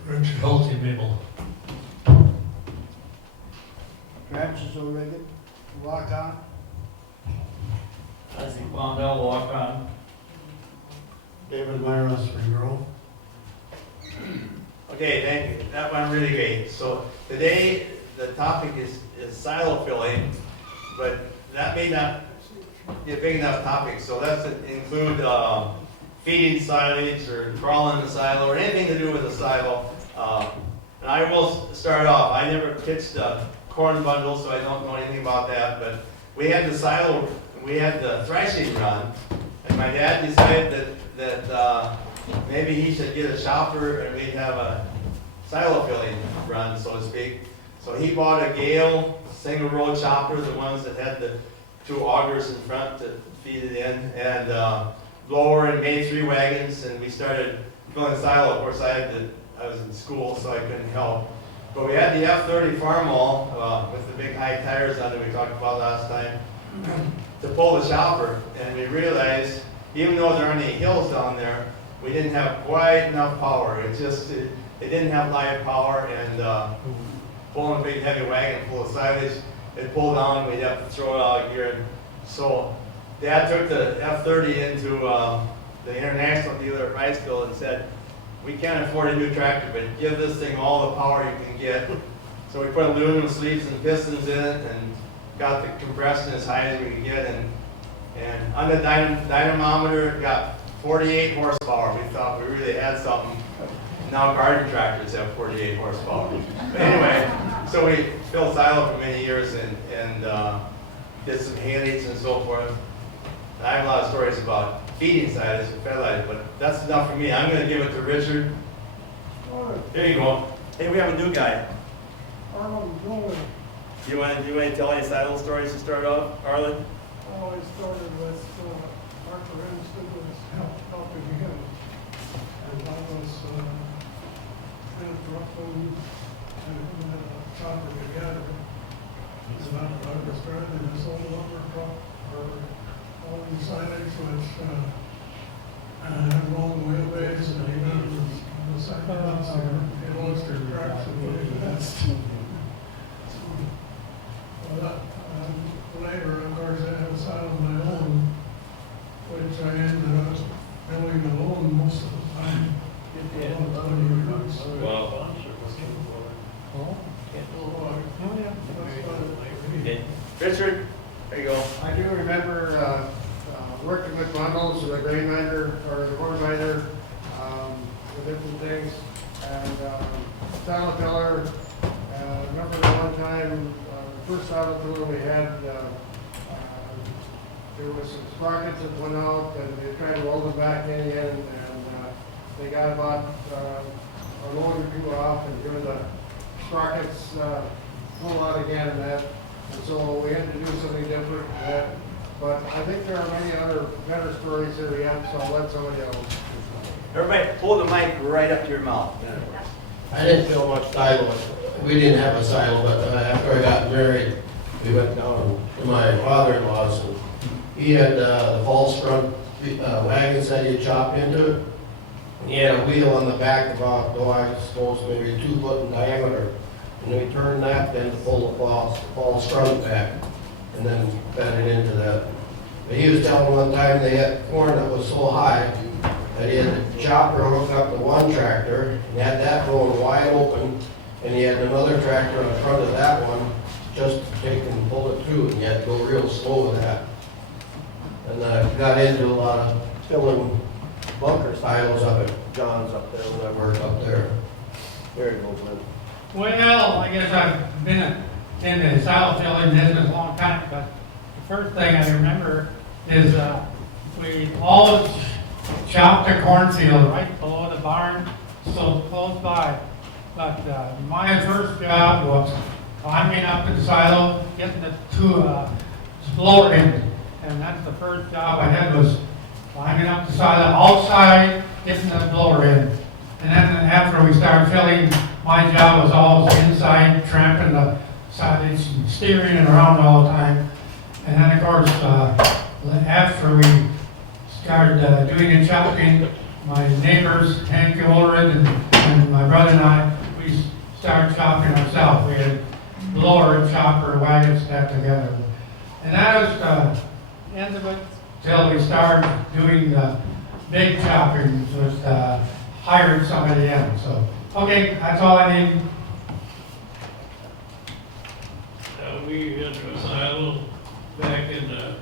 Richard Hulty, Maple. Francis O'Regan, Walk On. Ozzy Quandel, walk on. David Myra, Spring Grove. Okay, thank you. That went really great. So today, the topic is silo filling, but that may not be a big enough topic. So let's include feeding silage or crawling the silo or anything to do with the silo. And I will start off. I never pitched a corn bundle, so I don't know anything about that. But we had the silo, we had the threshing run, and my dad decided that maybe he should get a chopper and we'd have a silo filling run, so to speak. So he bought a Gale single row chopper, the ones that had the 2 augers in front to feed it in, and blower, and made 3 wagons, and we started filling the silo. Of course, I was in school, so I couldn't help. But we had the F30 Farmall with the big high tires on it we talked about last time to pull the chopper, and we realized even though there aren't any hills down there, we didn't have quite enough power. It didn't have live power, and pulling a big heavy wagon full of silage, it pulled down, we'd have to throw it out here. And so Dad took the F30 into the international dealer at Riceville and said, we can't afford a new tractor, but give this thing all the power you can get. So we put aluminum sleeves and pistons in it and got the compression as high as we could get. And on the dynamometer, it got 48 horsepower. We thought we really had something. Now garden tractors have 48 horsepower. But anyway, so we filled silo for many years and did some haylage and so forth. And I have a lot of stories about feeding silage and fed silage, but that's enough for me. I'm going to give it to Richard. Here you go. Hey, we have a new guy. Do you want to tell any silo stories to start off, Arlen? I always started with Arthur Enstead was helping him. And I was kind of roughing and chopper together. And I was driving this old lumber truck or all the silage which had long wheelbase, and he got the second house there. He lost their tracks and put it in that. Later, of course, I had a side of my own, which I ended up going alone most of the time. Wow. Okay. Richard, there you go. I do remember working with bundles with a grain miner or a corn miner with different things. And silo filler, I remember one time, the first silo filler we had, there was some sprockets that went out and they tried to roll them back in again, and they got about a load or 2 off, and during the sprockets pull out again and that. And so we had to do something different with that. But I think there are many other better stories here yet, so I'll let somebody else. Everybody, hold the mic right up to your mouth. I didn't feel much silo. We didn't have a silo, but after I got married, we went down to my father-in-law's, and he had the false front wagons that he had chopped into it. He had a wheel on the back about, I suppose, maybe 2 foot in diameter. And we turned that then to pull the false front back, and then fed it into that. But he was telling one time they had corn that was so high that he had the chopper hooked up to one tractor, and he had that going wide open, and he had another tractor in front of that one just to take and pull it through, and he had to go real slow with that. And got into a lot of filling bunker silos up at John's up there when I worked up there. There you go, Glenn. Well, I guess I've been in the silo filling business a long time, but the first thing I remember is we always chopped a cornfield right below the barn, so close by. But my first job was climbing up to the silo, getting the 2 blower in. And that's the first job I had, was climbing up the silo outside, getting the blower in. And then after we started filling, my job was always inside, tramping the silage and steering it around all the time. And then of course, after we started doing the chopping, my neighbors, Hank Ulrich and my brother and I, we started chopping ourselves. We had blower and chopper wagons stacked together. And that was the end of it till we started doing the big chopping, was hired somebody in. So Okay, that's all I need. We had a silo back in the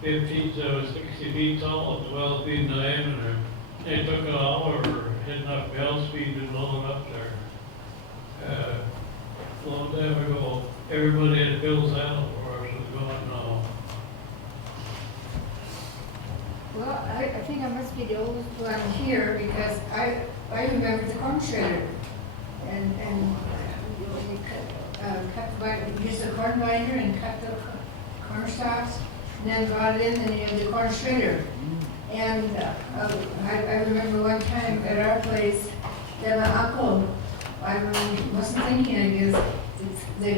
50s that was 60 feet tall and 12 feet in diameter. They took it all over, had enough bell speed to blow it up there. A long time ago, everybody had Bill's silo for us was gone now. Well, I think I must be the oldest one here because I remember the corn shredder. And you used a corn binder and cut the corn stalks, and then brought it in, and you had the corn shredder. And I remember one time at our place that my uncle, I wasn't thinking, I guess, the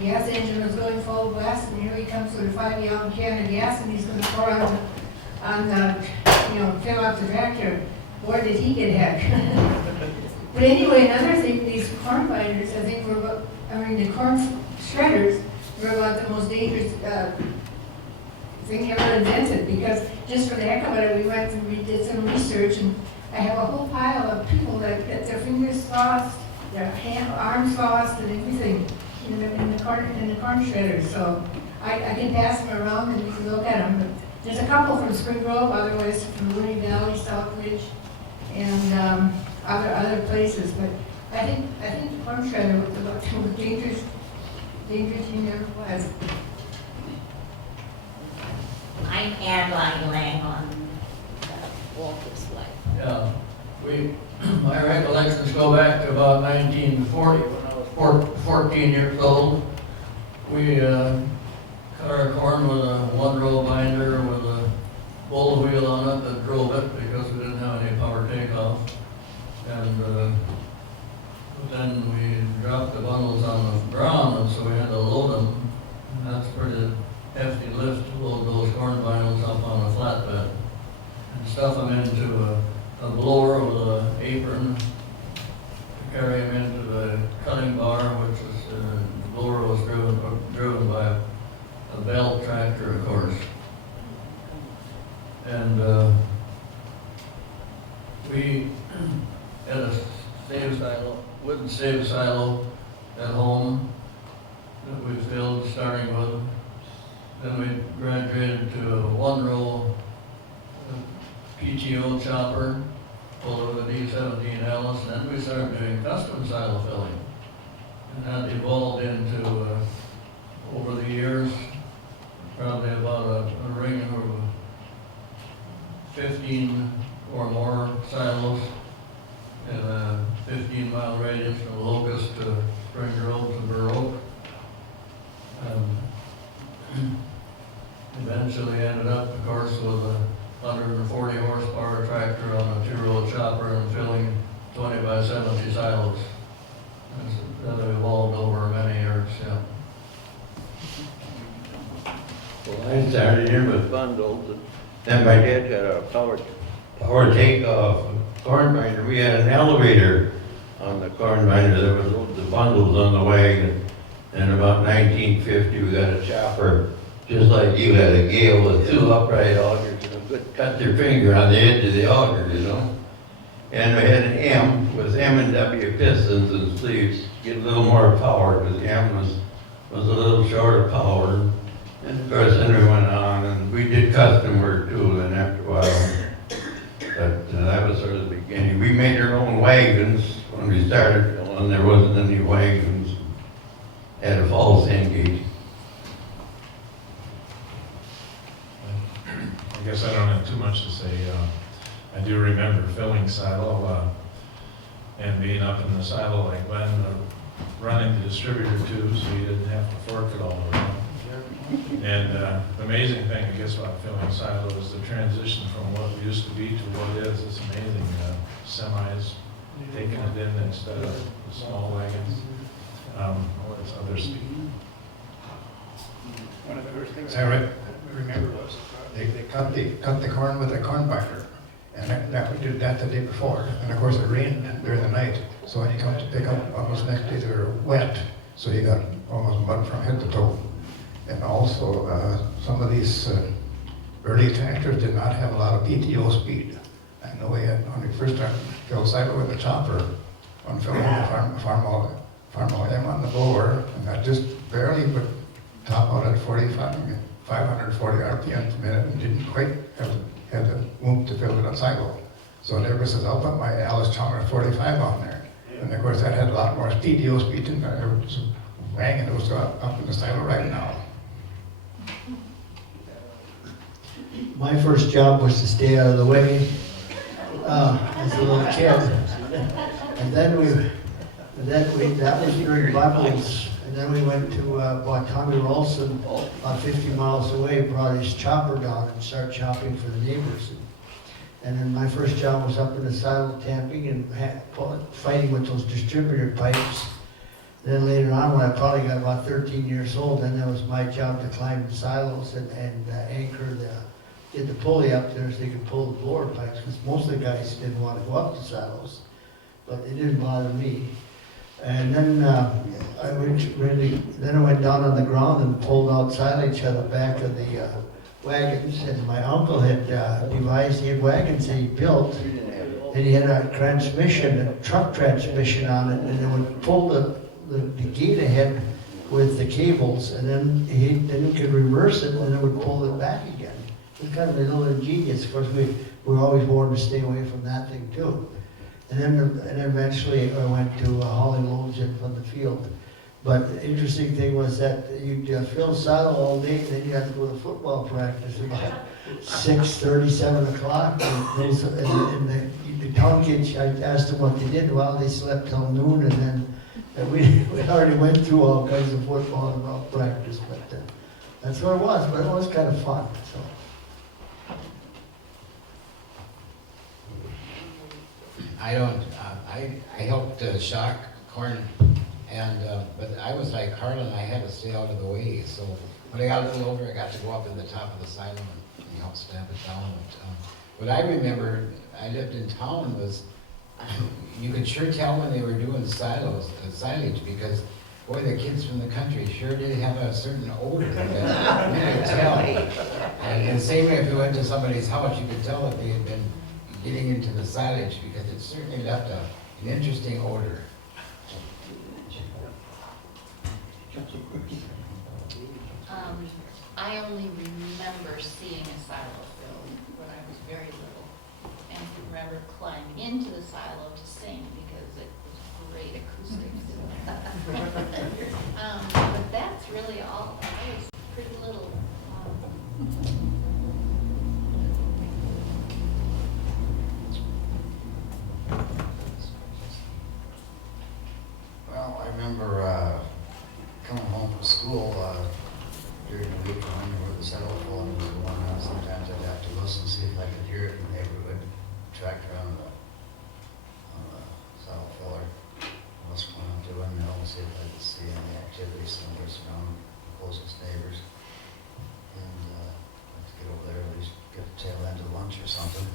gas engine was going full blast, and here he comes with a 5-gallon can of gas, and he's going to pour on the, fill up the tractor. Boy, did he get heck. But anyway, another thing, these corn binders, I think the corn shredders were about the most dangerous thing ever invented, because just for the heck of it, we went and we did some research, and I have a whole pile of people that get their fingers lost, their arms lost, and everything in the corn shredders. So I can pass them around and you can look at them. But there's a couple from Spring Grove, otherwise from Rooney Valley, Stockbridge, and other places. But I think the corn shredder was about the most dangerous thing ever was. I'm Adeline Langhorn, Walker's life. Yeah, my recollections go back to about 1940 when I was 14 years old. We cut our corn with a one-row binder with a bull wheel on it that drove it because we didn't have any power takeoff. And then we dropped the bundles on the ground, and so we had to load them. And that's a pretty hefty lift to load those corn bundles up on a flatbed and stuff them into a blower with an apron to carry them into the cutting bar, which is the blower was driven by a belt tractor, of course. And we had a wooden save silo at home that we filled starting with. Then we graduated to a one-row PTO chopper, full of a D17 Ellis, and then we started doing custom silo filling. And that evolved into, over the years, probably about a ring of 15 or more silos in a 15-mile radius from Locust to Spring Grove to Burr Oak. Eventually ended up, of course, with a 140 horsepower tractor on a two-row chopper and filling 20 by 70 silos. That evolved over many years, yeah. Well, I started in with bundles, and then my dad had a power takeoff corn binder. We had an elevator on the corn binder that would load the bundles on the wagon. And about 1950, we got a chopper, just like you had a Gale with two upright augers, and could cut your finger on the edge of the auger, And we had an M with M and W pistons and sleeves, get a little more power, because the M was a little short of power. And of course, then we went on, and we did custom work too, and after a while. But that was sort of the beginning. We made our own wagons when we started, when there wasn't any wagons. Had a false engage. I guess I don't have too much to say. I do remember filling silo and being up in the silo like Glenn, running the distributor tubes so you didn't have to fork it all around. And the amazing thing, I guess, about filling silo is the transition from what it used to be to what it is. It's amazing. Semis taking it in instead of the small wagons. It's other speed. One of the first things I remember was they cut the corn with a corn binder, and that we did that the day before. And of course it rained during the night, so when you come to pick up almost next day they were wet, so you got almost mud from head to toe. And also some of these early tractors did not have a lot of PTO speed. I know when we first started to go silo with the chopper, one fell on the farm all them on the blower, and that just barely would top out at 540 RPM per minute, and didn't quite have the oomph to fill it on silo. So Deborah says, I'll put my Alice Chalmers 45 on there. And of course, that had a lot more speed, DO speed, and I was banging those up in the silo right now. My first job was to stay out of the way as a little kid. And then that was during bubbles. And then we went to, Tommy Rolson, about 50 miles away, brought his chopper down and started chopping for the neighbors. And then my first job was up in the silo tamping and fighting with those distributor pipes. Then later on, when I probably got about 13 years old, then that was my job to climb the silos and anchor get the pulley up there so they could pull the blower pipes, because most of the guys didn't want to go up the silos, but it didn't bother me. And then I went down on the ground and pulled out silage on the back of the wagons, and my uncle had he had wagons that he built, and he had a transmission, a truck transmission on it, and it would pull the gate ahead with the cables, and then he could reverse it, and it would pull it back again. It was kind of a little ingenious. Of course, we always wanted to stay away from that thing too. And then eventually I went to hauling loads in from the field. But the interesting thing was that you'd fill silo all day, and then you had to go to football practice about 6:30, 7 o'clock. And the town kids, I asked them what they did. Well, they slept till noon, and then we already went through all kinds of football and practice. But that's what it was. But it was kind of fun. So. I helped shock corn, and but I was like Harlan, I had to stay out of the way. So when I got a little older, I got to go up in the top of the silo and help stamp it down. But what I remember, I lived in town, was you could sure tell when they were doing silage, because boy, the kids from the country sure did have a certain odor that you could tell. And the same way if you went to somebody's house, you could tell that they had been getting into the silage, because it certainly left an interesting odor. I only remember seeing a silo filled when I was very little, and I remember climbing into the silo to sing because it was great acoustics. But that's really all. I was pretty little. Well, I remember coming home from school during the week, I remember the cell phone was going on. Sometimes I'd have to listen, see if I could hear it in the neighborhood, tractor on the cell filler. I was going up to the windmill and see if I could see any activity somewhere surrounding the closest neighbors. And I'd get over there, at least get the tail end of lunch or something.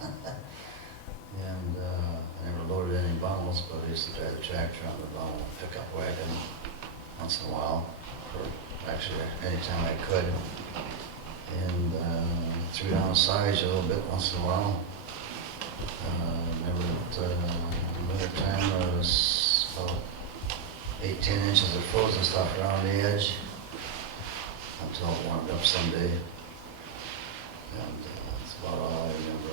And I never loaded any bundles, but I used to drive the tractor on the bundle pickup wagon once in a while, or actually anytime I could. And threw down silage a little bit once in a while. Remember that in the winter time there was about 8-10 inches of frozen stuff around the edge until it warmed up someday. And that's about all I remember.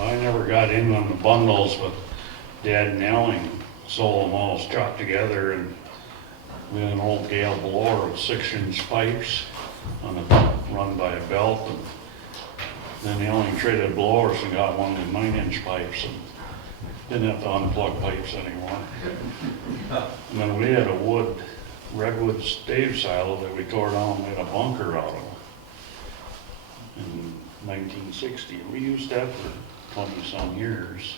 I never got in on the bundles, but Dad and Elling sold them all chopped together, and we had an old Gale blower with 6-inch pipes run by a belt, and then Elling traded blowers and got one with 9-inch pipes and didn't have to unplug pipes anymore. And then we had a redwood stave silo that we tore down and made a bunker out of in 1960. We used that for 20-some years.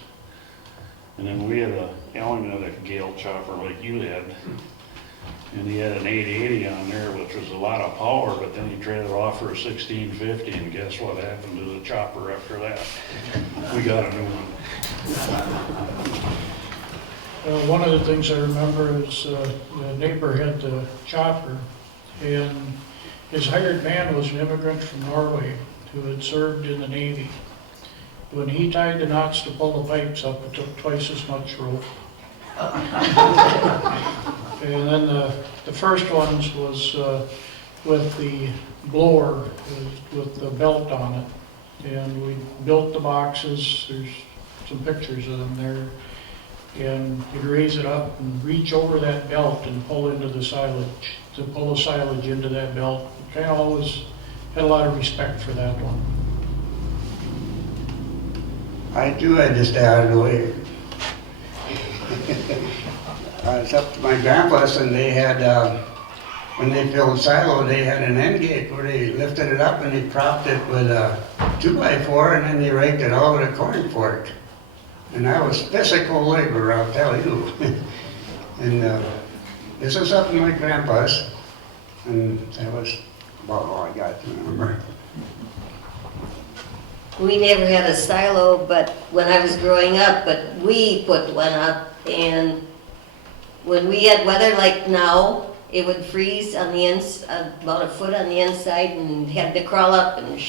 And then we had Elling had a Gale chopper like you had, and he had an 880 on there, which was a lot of power, but then he traded it off for a 1650, and guess what happened to the chopper after that? We got a new one. One of the things I remember is the neighbor had the chopper, and his hired man was an immigrant from Norway, who had served in the Navy. When he tied the knots to pull the pipes up, it took twice as much rope. And then the first ones was with the blower, with the belt on it. And we built the boxes, there's some pictures of them there. And you'd raise it up and reach over that belt and pull into the silage, to pull the silage into that belt. Kind of always had a lot of respect for that one. I too had to stay out of the way. It's up to my grandpa's, and they had, when they filled silo, they had an end gate where they lifted it up and they propped it with a 2x4, and then they raked it all with a corn fork. And that was physical labor, I'll tell you. And this was up in my grandpa's, and that was about all I got to remember. We never had a silo, but when I was growing up, but we put one up, and when we had weather like now, it would freeze on the about a foot on the inside, and had to crawl up and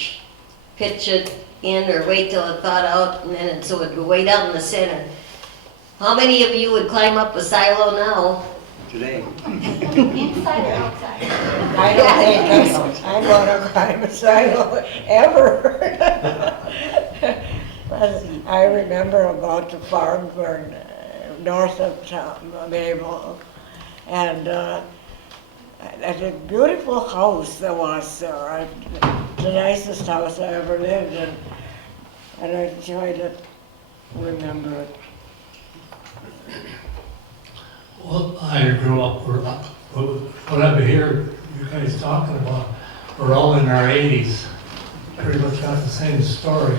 pitch it in or wait till it thawed out, and then so it would wait out in the center. How many of you would climb up a silo now? Today. Inside or outside? I don't think I'm gonna climb a silo ever. But I remember about the farm for north of Mabel, and that's a beautiful house there was there. The nicest house I ever lived in, and I enjoyed it, remember it. Well, I grew up, what I hear you guys talking about, we're all in our 80s. Pretty much got the same story.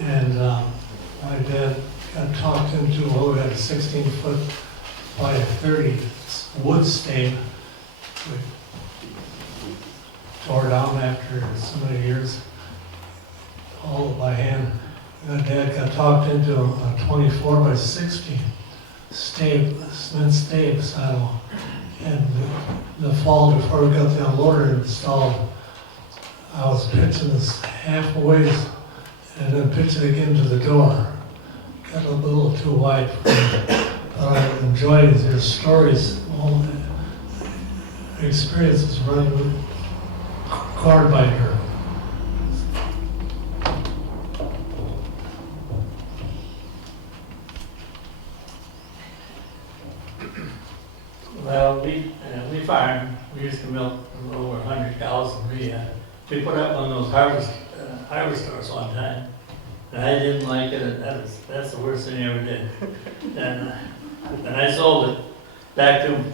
And my dad got talked into, well, we had a 16-foot by a 30 wood stave. We tore down after so many years, all by hand. And Dad got talked into a 24 by 60 stave, cement stave silo. And the fall before we got the unloader installed, I was pitching this half a ways and then pitching again to the door. Got a little too wide for me. But I enjoyed your stories, all the experiences running with cord biker. Well, we farmed. We used to milk over 100 cows, and we put up one of those harvesters one time, and I didn't like it. That's the worst thing I ever did. And I sold it back to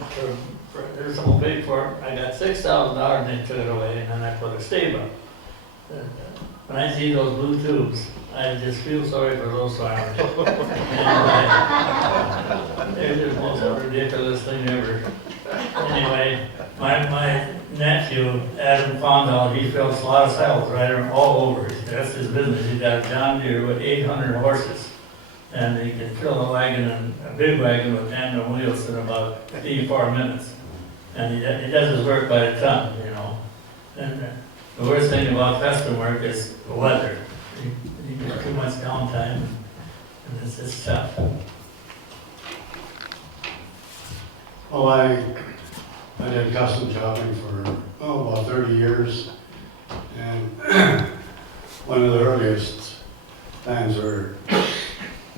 there's some big for it. I got $6,000, and they took it away, and then I put a stave up. When I see those blue tubes, I just feel sorry for those farmers. They're the most ridiculous thing ever. Anyway, my nephew, Adam, found out he fills a lot of silos right all over. That's his business. He's got a John Deere with 800 horses. And he can fill a wagon, a big wagon with tandem wheels in about 3-4 minutes. And he does his work by the ton, you know. And the worst thing about custom work is the weather. You get too much downtime, and it's tough. Well, I did custom chopping for about 30 years, and one of the earliest times were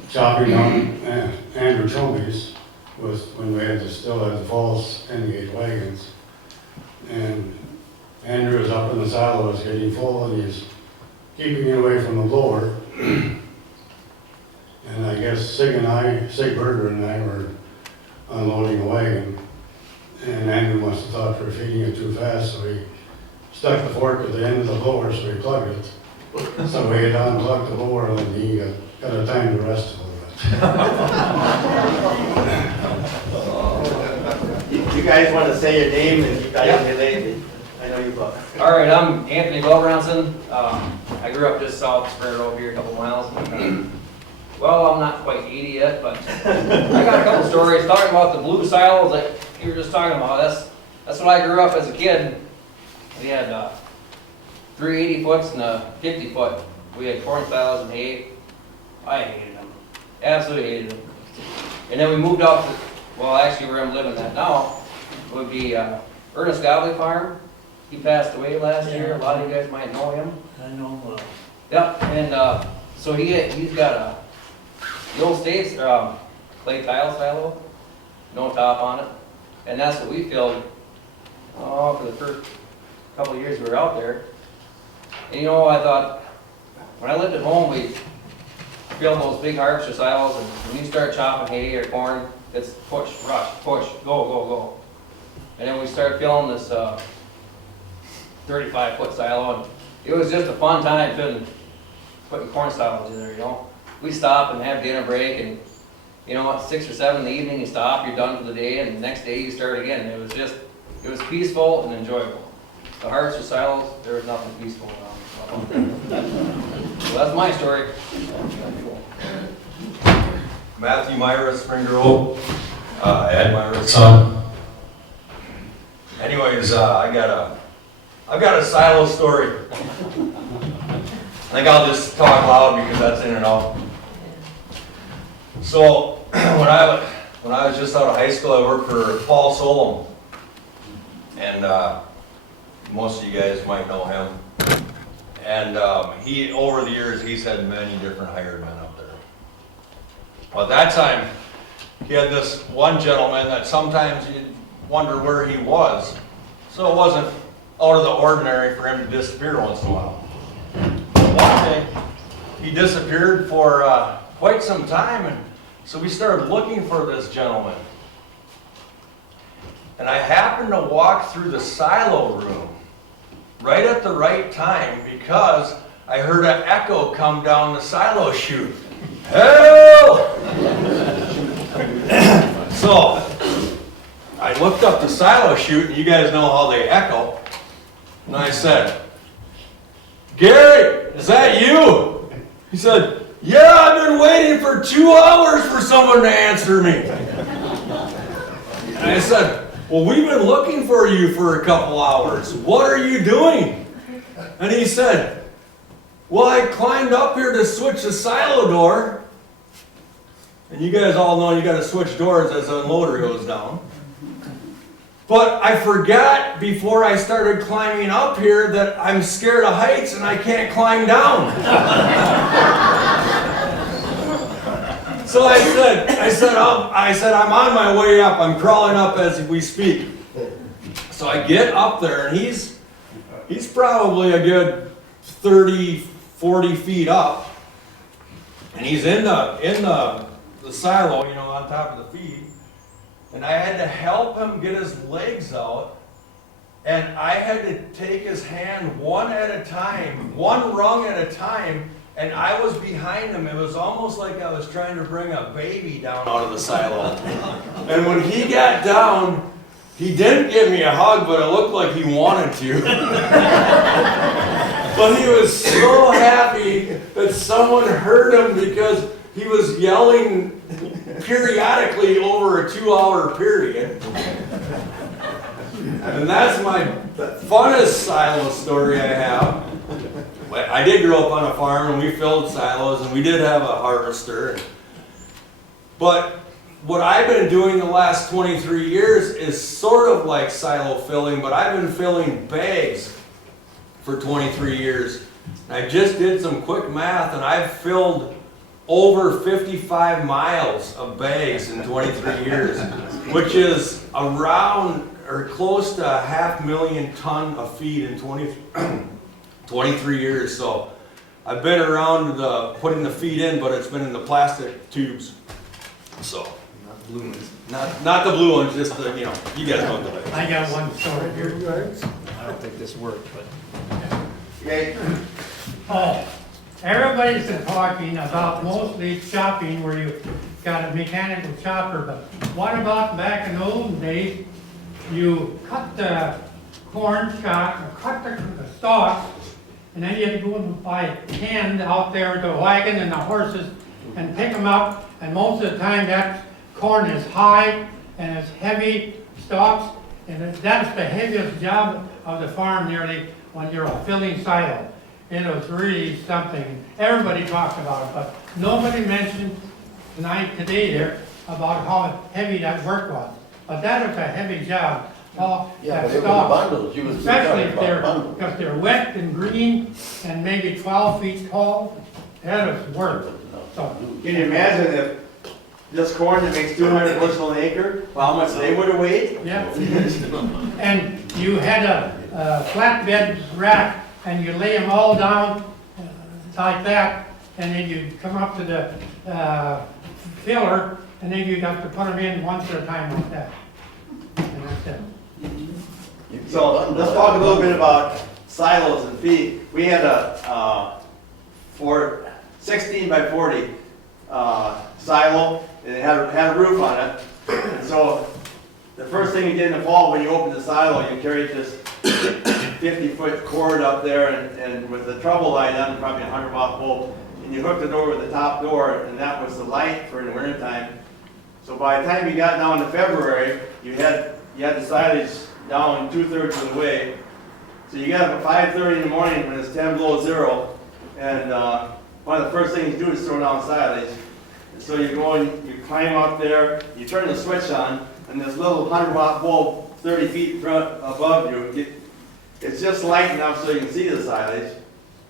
chopping on Andrew Toby's was when we still had the false end-gate wagons, and Andrew was up in the silo, was getting full, and he's keeping it away from the blower. And I guess Sig Berger and I were unloading a wagon, and Andrew must have thought we were feeding it too fast, so he stuck the fork at the end of the blower, so he plugged it. So we had unplugged the blower, and he got a time to rest a little bit. You guys want to say your name and you guys related? I know you both. All right, I'm Anthony Belbronson. I grew up just south of Spring Grove here, a couple miles. Well, I'm not quite 80 yet, but I got a couple stories talking about the blue silos that you were just talking about. That's what I grew up as a kid. We had 3 80-foots and a 50-foot. We had corn silos and hay. I hated them. Absolutely hated them. And then we moved out to, well, actually where I'm living at now would be Ernest Gobley Farm. He passed away last year. A lot of you guys might know him. I know, Yep, and so he's got the old States clay tile silo, no top on it, and that's what we filled for the first couple of years we were out there. And you know, I thought, when I lived at home, we filled those big harvester silos, and when you start chopping hay or corn, it's push, rush, push, go, go, go. And then we started filling this 35-foot silo, and it was just a fun time putting corn silos in there, you know. We stop and have dinner break, and you know, at 6 or 7 in the evening, you stop, you're done for the day, and the next day you start again. It was peaceful and enjoyable. The harvester silos, there was nothing peaceful about them. So that's my story. Matthew Myra, Spring Grove, Ed Myra's son. Anyways, I've got a silo story. I think I'll just talk loud because that's in and out. So when I was just out of high school, I worked for Paul Solom, and most of you guys might know him. And he, over the years, he's had many different hired men up there. Well, at that time, he had this one gentleman that sometimes you'd wonder where he was. So it wasn't out of the ordinary for him to disappear once in a while. One day, he disappeared for quite some time, and so we started looking for this gentleman. And I happened to walk through the silo room right at the right time because I heard an echo come down the silo chute. Help! So I looked up the silo chute, and you guys know how they echo. And I said, "Gary, is that you?" He said, "Yeah, I've been waiting for 2 hours for someone to answer me." And I said, "Well, we've been looking for you for a couple hours. What are you doing?" And he said, "Well, I climbed up here to switch the silo door." And you guys all know you got to switch doors as the unloader goes down. But I forgot before I started climbing up here that I'm scared of heights and I can't climb down. So I said, I'm on my way up. I'm crawling up as we speak. So I get up there, and he's probably a good 30, 40 feet up, and he's in the silo, you know, on top of the feed. And I had to help him get his legs out, and I had to take his hand one at a time, one rung at a time, and I was behind him. It was almost like I was trying to bring a baby down out of the silo. And when he got down, he didn't give me a hug, but it looked like he wanted to. But he was so happy that someone heard him because he was yelling periodically over a 2-hour period. And that's my funnest silo story I have. I did grow up on a farm, and we filled silos, and we did have a harvester. But what I've been doing the last 23 years is sort of like silo filling, but I've been filling bags for 23 years. I just did some quick math, and I've filled over 55 miles of bags in 23 years, which is around or close to 500,000 tons of feed in 23 years. So I've been around putting the feed in, but it's been in the plastic tubes. So not the blue ones. Not the blue ones, just the, you know, you guys know the bags. I got one story here. I don't think this worked, but. Okay. Everybody's been talking about mostly chopping where you got a mechanical chopper, but what about back in the olden days? You cut the corn shock, or cut the stalks, and then you had to go and buy hand out there with the wagon and the horses and pick them up, and most of the time that corn is high and it's heavy stalks, and that's the heaviest job of the farm nearly when you're filling silo. It was really something, everybody talked about it, but nobody mentioned today there about how heavy that work was. But that was a heavy job. All Yeah, that but it was stuff, bundles. You was especially talking if they're, about bundles. because they're wet and green and maybe 12 feet tall, that was work. So, Can you imagine if this corn that makes 200 bushel an acre, how much they would have weighed? yeah. And you had a flatbed rack and you lay them all down like that, and then you come up to the filler, and then you'd have to put them in one at a time like that. And that's it. So let's talk a little bit about silos and feed. We had a 16 by 40 silo, and it had a roof on it. And so the first thing you did in the fall when you opened the silo, you carried this 50-foot cord up there, and with the trouble light on, probably a 100-watt bulb, and you hooked it over the top door, and that was the light for the wintertime. So by the time you got down to February, you had the silage down 2/3 of the way. So you got up at 5:30 in the morning when it's 10 below zero, and one of the first things you do is throw down silage. And so you go and you climb up there, you turn the switch on, and this little 100-watt bulb 30 feet above you, it's just light enough so you can see the silage.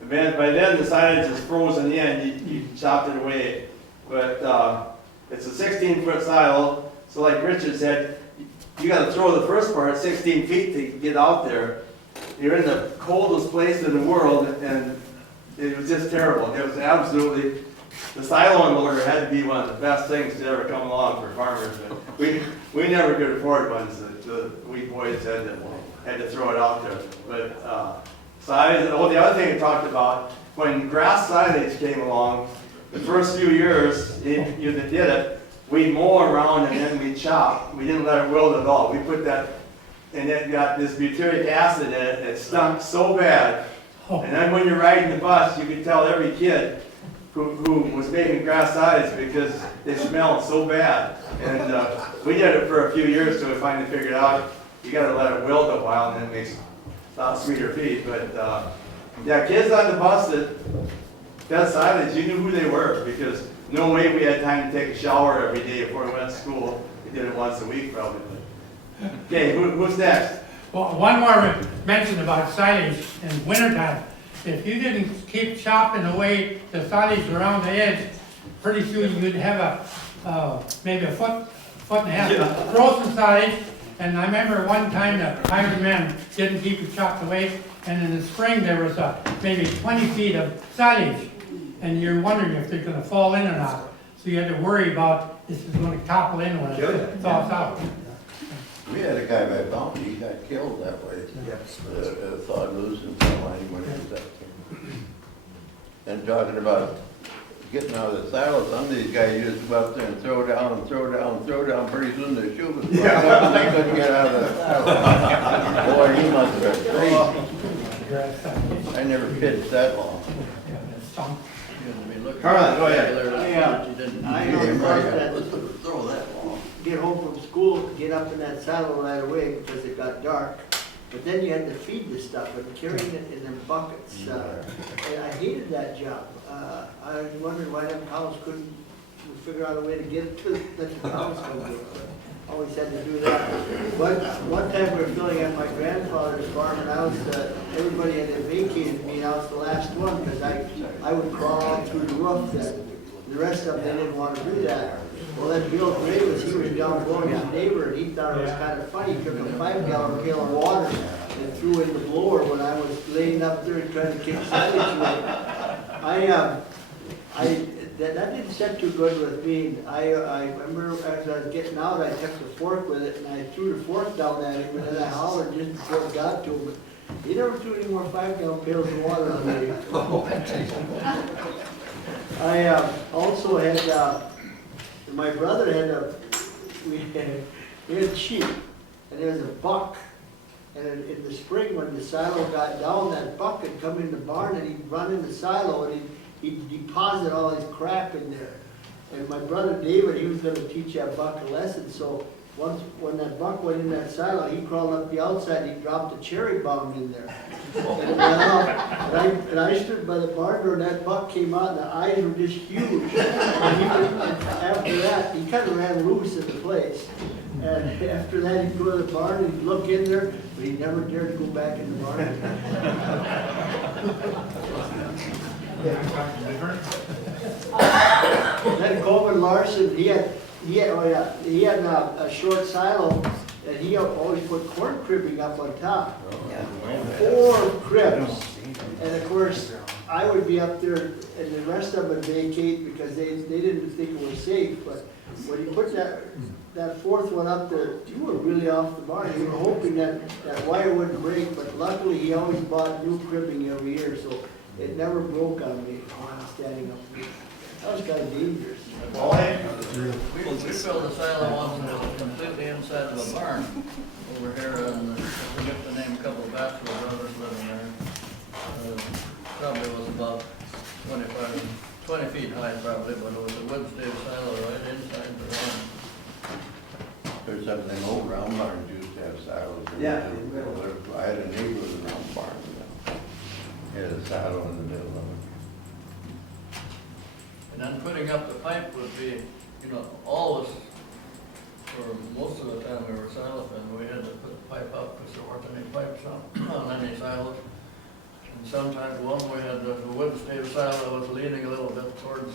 And then, by then the silage is frozen in, you chopped it away. But it's a 16-foot silo, so like Richard said, you got to throw the first part 16 feet to get out there. You're in the coldest place in the world, and it was just terrible. It was absolutely, the silo unloader had to be one of the best things to ever come along for farmers. But we never could afford ones. We boys had to throw it out there. But silage, the other thing we talked about, when grass silage came along, the first few years, you that did it, we'd mow around and then we'd chop. We didn't let it wilt at all. We put that, and it got this butyric acid in it. It stunk so bad. And then when you're riding the bus, you could tell every kid who was making grass silage because it smelled so bad. And we did it for a few years till we finally figured out you got to let it wilt a while, and then it makes a lot sweeter feed. But yeah, kids on the bus that silage, you knew who they were, because no way we had time to take a shower every day before we went to school. We did it once a week probably. Okay, who's next? Well, one more mention about silage in wintertime. If you didn't keep chopping away the silage around the edge, pretty soon you'd have maybe a foot and a half of frozen silage. And I remember one time the hired men didn't keep it chopped away, and in the spring there was maybe 20 feet of silage, and you're wondering if they're going to fall in or not. So you had to worry about this is going to topple in when it thaws out. We had a guy by Bounty, he got killed that way. Thawed loose and fell on him when he was up there. And talking about getting out of the silos, some of these guys used to go up there and throw down and throw down and throw down. Pretty soon their shoe was blocked up and they couldn't get out of the silo. Boy, he must have been crazy. I never pitched that long. Carla, go ahead. I always thought that Throw that long. get home from school, get up in that silo right away because it got dark. But then you had to feed this stuff and carrying it in them buckets. And I hated that job. I wondered why them cows couldn't figure out a way to get it to let the cows come to it. Always had to do that. But one time we were filling at my grandfather's farm, and I was, everybody had vacated me, and I was the last one because I would crawl out through the roof. The rest of them, they didn't want to do that. Well, then Bill Gray was down below his neighbor, and he thought it was kind of funny. He took a 5-gallon pail of water and threw it in the blower when I was laying up there and trying to kick silage away. That didn't set too good with me. I remember as I was getting out, I took the fork with it and I threw the fork down at him, and then I hollered just before it got to him. But he never threw any more 5-gallon pails of water on me. I also had, my brother had we had sheep, and there was a buck. And in the spring, when the silo got down, that buck would come in the barn and he'd run in the silo and he'd deposit all his crap in there. And my brother David, he was going to teach that buck a lesson, so once, when that buck went in that silo, he crawled up the outside, he dropped a cherry bomb in there. And it went off, and I stood by the barn door, and that buck came out, and the eyes were just huge. And after that, he kind of ran loose in the place. And after that, he'd go to the barn and he'd look in there, but he never dared to go back in the barn. Then Coleman Larson, he had a short silo, and he always put corn cribbing up on top. 4 cribs. And of course, I would be up there, and the rest of them would vacate because they didn't think it was safe. But when you put that 4th one up there, you were really off the mark. You were hoping that wire wouldn't break, but luckily he always bought new cribbing every year, so it never broke on me while I was standing up there. That was kind of dangerous. We filled the silo once that was completely inside of a barn over here, and I forget the name, a couple of bachelor brothers living there. Probably was about 20 feet high probably, but it was a wood stave silo right inside the barn. There's something old round barns used to have silos. Yeah. I had a neighbor with a round barn. He had a silo in the middle of it. And then putting up the pipe would be, always, for most of the time we were silo fishing, we had to put the pipe up because there weren't any pipes on any silos. And sometimes we had the wood stave silo was leaning a little bit towards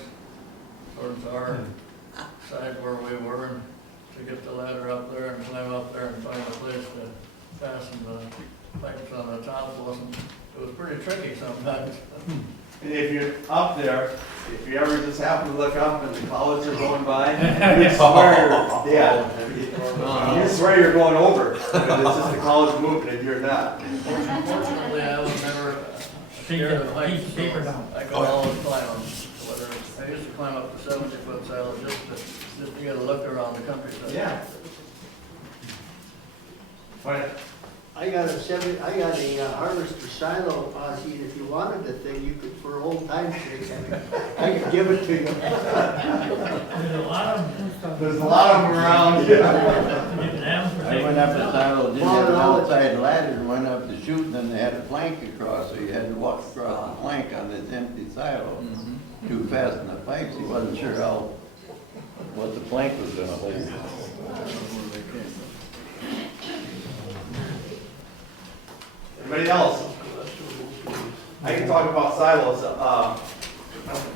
our side where we were, and to get the ladder up there and climb up there and find a place to fasten the pipes on the top it was pretty tricky sometimes. And if you're up there, if you ever just happen to look up and the clouds are going by, you swear you're going over. It's just the clouds moving and you're not. Fortunately, I was never scared of heights, so I could always climb them. I used to climb up to 70-foot silos just to get a look around the countryside. Yeah. I got a harvester silo, Ozzy, and if you wanted the thing, you could, for old time's sake, I could give it to you. There's a lot of them around. I went up the silo, didn't have an outside ladder, and went up to shoot, and then they had a plank across, so you had to walk across the plank on this empty silo to fasten the pipes. He wasn't sure what the plank was gonna hold. Anybody else? I can talk about silos.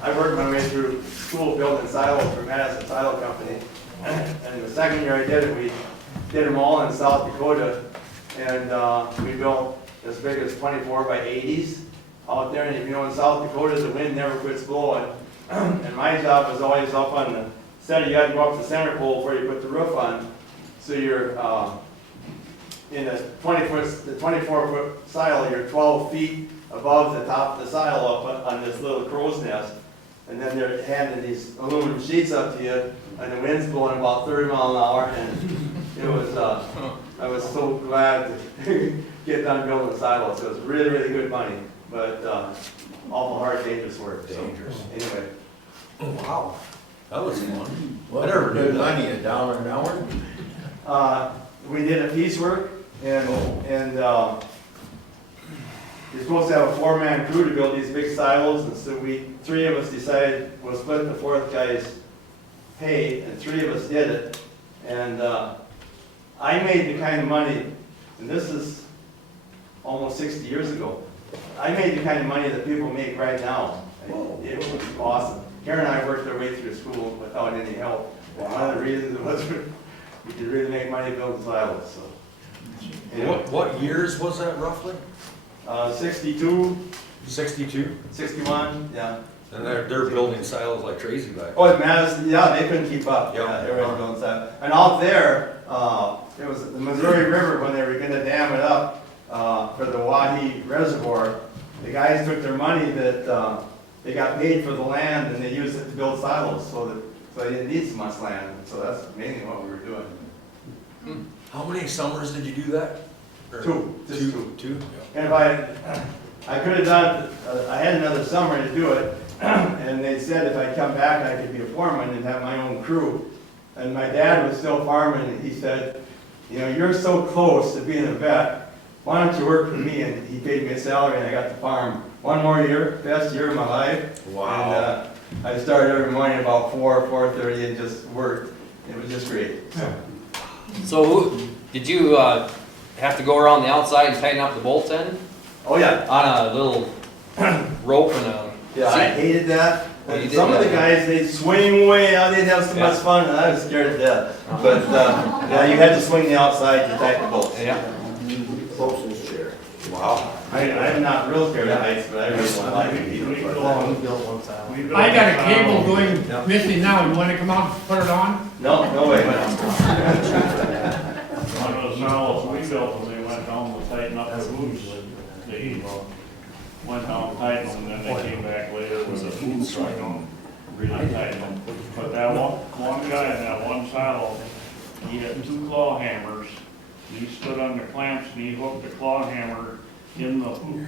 I worked my way through school building silos for Madison Silo Company. And the second year I did it, we did them all in South Dakota. And we built as big as 24 by 80s out there. And if you know, in South Dakota, the wind never quits blowing. And my job was always up on the center. You had to go up the center pole before you put the roof on. So you're in a 24-foot silo, you're 12 feet above the top of the silo up on this little crow's nest. And then they're handing these aluminum sheets up to you, and the wind's blowing about 30 miles an hour. And it was, I was so glad to get done building silos. It was really, really good money, but awful hard, dangerous work. Dangerous. So, anyway. Oh, wow. That was fun. What never did money, $1 an hour? We did a piecework, and you're supposed to have a 4-man crew to build these big silos, and so 3 of us decided we'll split the 4th guy's pay, and 3 of us did it. And I made the kind of money, and this is almost 60 years ago, I made the kind of money that people make right now. It was awesome. Karen and I worked our way through school without any help. And one of the reasons was we could really make money building silos. So. Anyway. What years was that roughly? 62. 62? 61, yeah. And they're building silos like crazy back then. Oh, Madison, yeah, they couldn't keep up. Yep. Yeah, they were building silos. And out there, it was the Missouri River when they were going to dam it up for the Wahi Reservoir. The guys took their money that they got paid for the land, and they used it to build silos, so they didn't need so much land. So that's mainly what we were doing. How many summers did you do that? Or 2, just 2. 2? And if I could have done, I had another summer to do it, and they said if I come back, I could be a foreman and have my own crew. and my dad was still farming, and he said, you know, you're so close to being a vet, why don't you work for me? And he paid me a salary, and I got to farm one more year, best year of my life. Wow. And I started every morning about 4:30 and just worked. It was just great. So, did you have to go around the outside and tighten up the bolts in? Oh yeah. On a little rope and a... Yeah, I hated that. Oh, you did Some of that, the huh? guys, they'd swing way out, they'd have so much fun, and I was scared to death. But yeah, you had to swing the outside to tighten the bolts. Yeah. Closest chair. Wow. I'm not real scared of heights, but I really want to like it. I got a cable going missing now, you wanna come out and put it on? No, no way. One of those novels we built when they went home to tighten up the hoops, they went home, tightened them, and then they came back later with a boom strike on, really tightened them. But that one guy in that one silo, he had 2 claw hammers. He stood on the clamps and he hooked the claw hammer in the hoop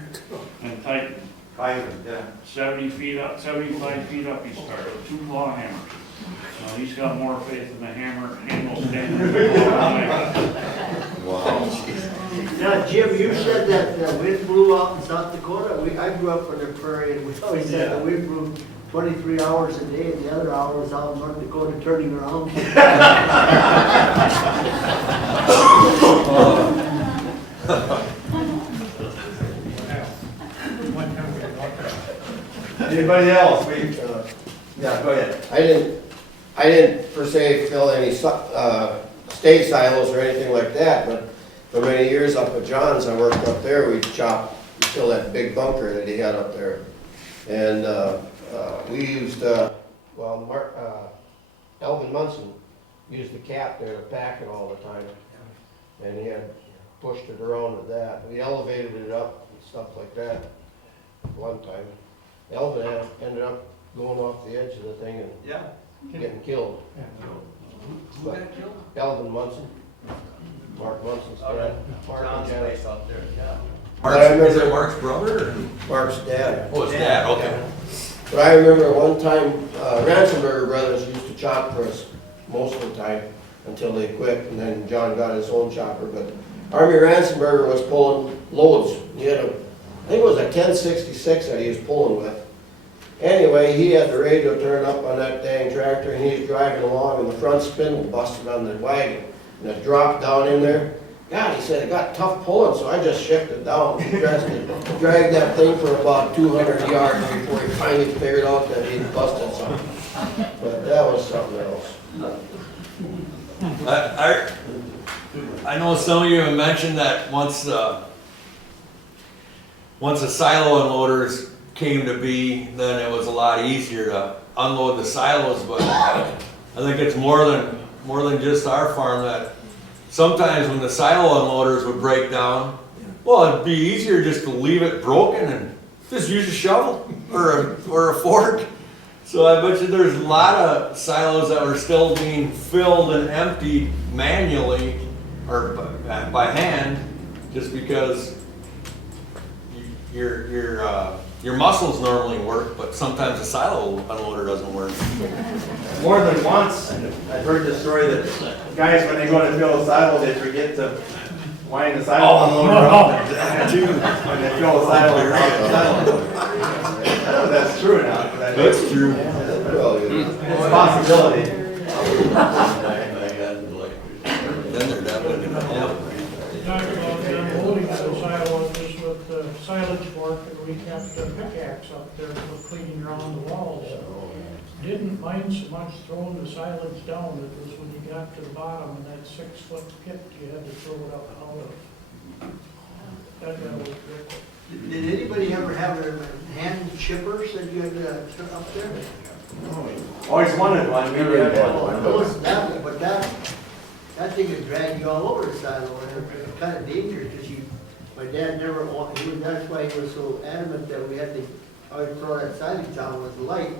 and tightened. 75 feet up he started with 2 claw hammers. Now he's got more faith in the handle standing. Wow. Now, Jim, you said that the wind blew out in South Dakota. I grew up on the prairie, and we always said the wind blew 23 hours a day, and the other hour was out in North Dakota turning around. Anybody else? Yeah, go ahead. I didn't per se fill any state silos or anything like that, but for many years up at John's, I worked up there, we'd fill that big bunker that he had up there. And we used, Elvin Munson used the cat there to pack it all the time. And he had pushed it around with that. We elevated it up and stuff like that one time. Elvin ended up going off the edge of the thing and getting killed. But Elvin Munson, Mark Munson's dad. Mark and Janet. out there, Is it Mark's brother? Or? Mark's dad. Oh, his dad, okay. But I remember one time, Ransomberger brothers used to chop for us most of the time until they quit, and then John got his own chopper. But Army Ransomberger was pulling loads. He had I think it was a 1066 that he was pulling with. Anyway, he had the radio turned up on that dang tractor, and he was driving along, and the front spindle busted on the wagon, and it dropped down in there. God, he said, it got tough pulling, so I just shifted down. He dragged that thing for about 200 yards before he finally figured out that he'd busted something. But that was something else. I know some of you have mentioned that once the silo unloaders came to be, then it was a lot easier to unload the silos. But I think it's more than just our farm that sometimes when the silo unloaders would break down, well, it'd be easier just to leave it broken and just use a shovel or a fork. So I bet you there's a lot of silos that were still being filled and emptied manually or by hand, just because your muscles normally work, but sometimes a silo unloader doesn't work. More than once, I've heard the story that guys, when they go to fill a silo, they forget to wind the silo unloader up. When they fill a silo, I know that's true now. That's true. It's a possibility. Then they're definitely gonna help. Talk about unloading the silos with the silage fork, and we kept a pickaxe up there for cleaning around the walls. Didn't mind so much throwing the silage down, it was when you got to the bottom in that 6-foot pit, you had to throw it up out of. That was critical. Did anybody ever have a hand chippers that you had took up there? Always wanted one. We never had one. But that thing would drag you all over the silo, and it was kind of dangerous, because my dad never wanted, that's why he was so adamant that we had to always throw that silage down with light,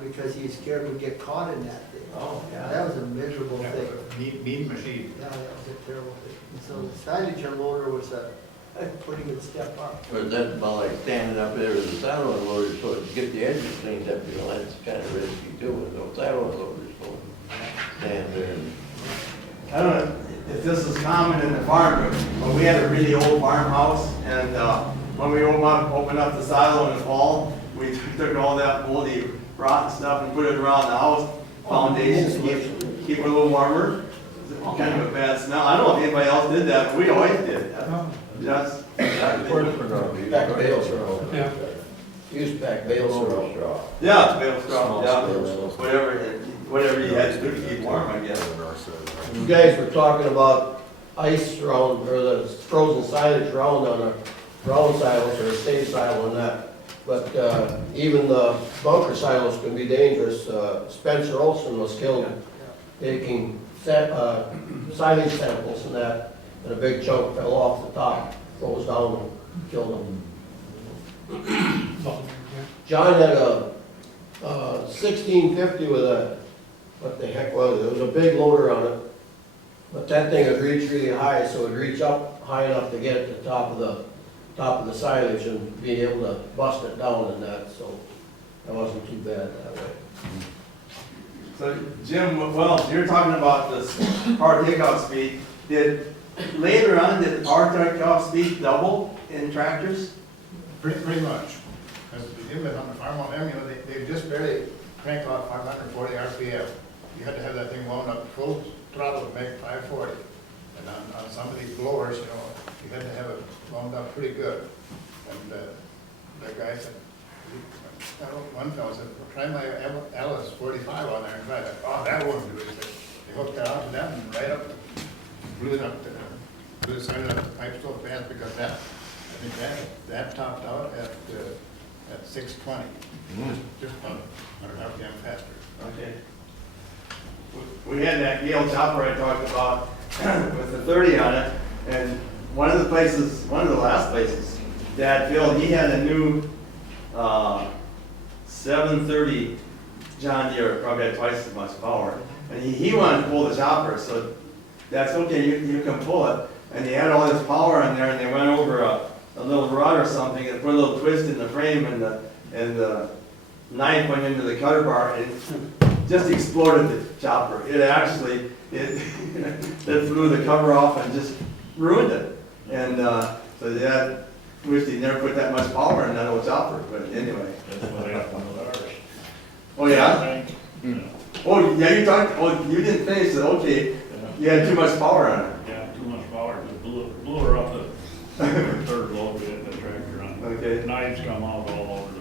because he was scared we'd get caught in that thing. Oh, yeah. That was a miserable thing. Mean machine. Yeah, that was a terrible thing. And so the silage unloader was a pretty good step up. But that's about like standing up there with a silo unloader, so to get the edges cleaned up, that's kind of risky too, with those silo unloaders going. And, I don't know if this is common in the farm, but we had a really old farmhouse, and when we opened up the silo in the fall, we took all that moldy, rotten stuff and put it around the house, foundations, keep it a little warmer. It's kind of a bad smell. I don't know if anybody else did that, but we always did. That's Pack bales around. Yeah. Use pack bales around. yeah, bale straw, yeah, Small whatever you had to do to keep warm, I guess. You guys were talking about ice around, or the frozen silage around on a ground silos or a stage silo and that. But even the bunker silos can be dangerous. Spencer Olson was killed taking silage samples and that, and a big chunk fell off the top, froze down and killed him. John had a 1650 with a, what the heck was it? It was a big loader on it. But that thing would reach really high, so it would reach up high enough to get at the top of the silage and be able to bust it down and that, so that wasn't too bad that way. So Jim, well, you're talking about this power takeoff speed. Later on, did the power takeoff speed double in tractors? Pretty much. Because to begin with, on the farm on them, you know, they just barely crank out 540 RPM. You had to have that thing wound up full throttle to make 540. And on some of these blowers, you know, you had to have it wound up pretty good. And the guy said, one fellow said, well, try my Alice 45 on there and try that. Oh, that wouldn't do it. He said, they hooked it onto them and right up, blew it up, blew the side of the pipe so fast because that, I think that topped out at 620. Just about 100 RPM faster. Okay. We had that Gale chopper I talked about with the 30 on it, and one of the last places Dad filled, he had a new 730 John Deere, probably had twice as much power, and he wanted to pull the chopper, so that's okay, you can pull it. And he had all this power in there, and they went over a little rod or something and put a little twist in the frame, and the knife went into the cutter bar and it just exploded the chopper. It actually, it flew the cover off and just ruined it. And so Dad wished he never put that much power in that old chopper, but anyway. That's what happened with ours. Oh, yeah? Oh, yeah, you didn't finish it, okay. You had too much power on it. Yeah, too much power, it blew her up the third load we had the tractor on. Okay. Knives come out all over the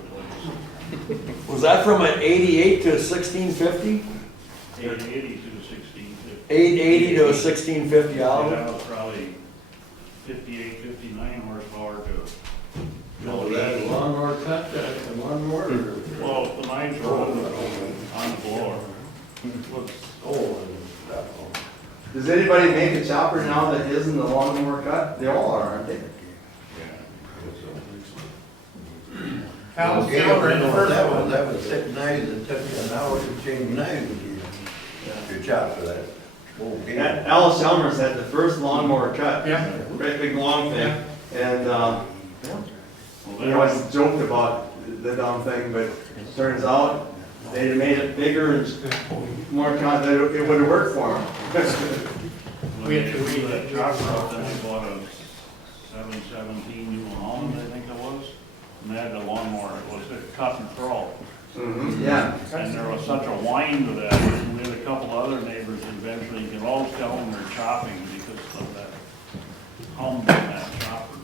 place. Was that from an 88 to a 1650? 880 to 1650. 880 to a 1650 Yeah, out? that was probably 58, 59 horsepower to. No, that lawnmower cut, that lawnmower? Well, the knives were on the blower. Does anybody make a chopper now that isn't a lawnmower cut? They all are, aren't they? Al Silver in the first one. That was thick knives, it took you an hour to change knives to chop for that. Okay. Alice Chalmers had the first lawnmower cut. Yeah. Great big long thing. And we always joked about the dumb thing, but it turns out they made it bigger and more it would have worked for them. We had to read that chopper up, then we bought a 717 New Holland, I think it was. And they had the lawnmower, it was a cut and curl. Yeah. And there was such a whine to that, and we had a couple other neighbors eventually, you could always tell when they're chopping because of that hum in that chopper.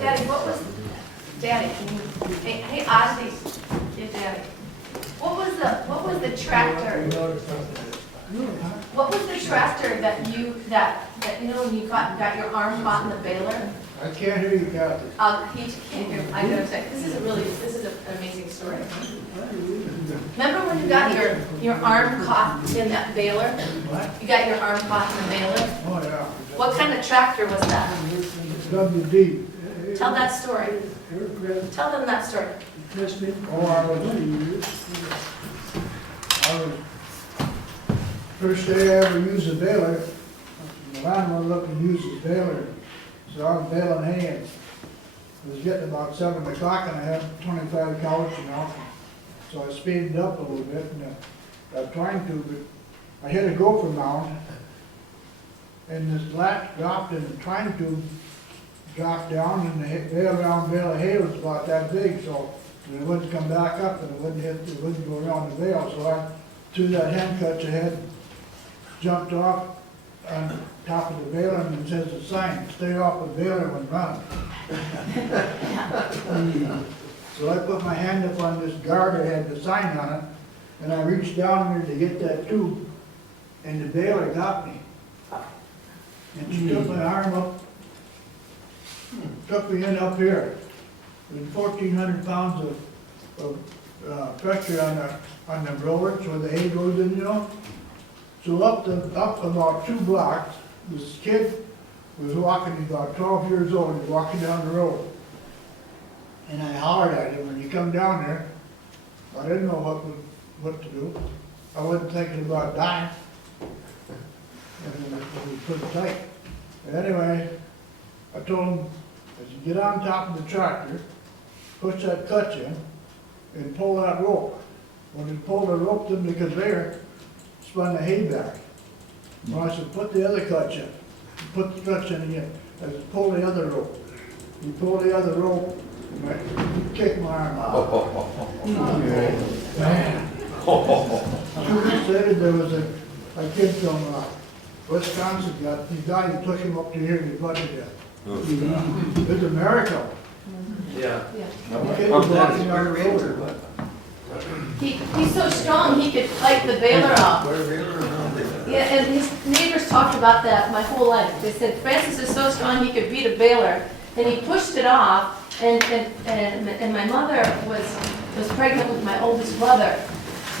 Daddy, Daddy, can you, hey, Ozzy, yeah, Daddy. What was the tractor? What was the tractor that you know when you got your arm caught in the baler? I can't hear you, Kathy. He can't hear, I gotta say, this is an amazing story. Remember when you got your arm caught in that baler? You got your arm caught in the baler? Oh, yeah. What kind of tractor was that? WD. Tell that story. Tell them that story. Oh, I was, first day I ever used a baler, the landlord looked and used his baler, so I was baling hay. It was getting about 7 o'clock and I had 25 cows, you know. so I speeded up a little bit, and I'm trying to, but I hit a gopher mound, and this latch dropped, and the trying to dropped down, and the bale of hay was about that big, so it wouldn't come back up, and it wouldn't go around the bale, so I threw that hand clutch ahead, jumped off on top of the baler, and it says a sign, stay off the baler when running. So I put my hand up on this guard that had the sign on it, and I reached down there to get that tube, and the baler got me. And she took my arm up, took me in up here, with 1,400 pounds of pressure on the rollers where the hay goes in, you know. So up about 2 blocks, this kid was walking, he's about 12 years old, he's walking down the road. And I hollered at him when he come down there. I didn't know what to do. I wasn't thinking about dying. And it was pretty tight. But anyway, I told him, as you get on top of the tractor, push that clutch in and pull that rope. When he pulled the rope to the conveyor, spun the hay back. Well, I said, put the other clutch in. Put the clutch in again. I said, pull the other rope. He pulled the other rope, and I kicked my arm out. Man. 2 weeks later, there was a kid from Wisconsin, he died, he took him up to here and he blooded him. It was a miracle. Yeah. The kid was walking down the road. He's so strong, he could fight the baler off. Yeah, and his neighbors talked about that my whole life. They said, Francis is so strong, he could beat a baler. And he pushed it off, and my mother was pregnant with my oldest brother,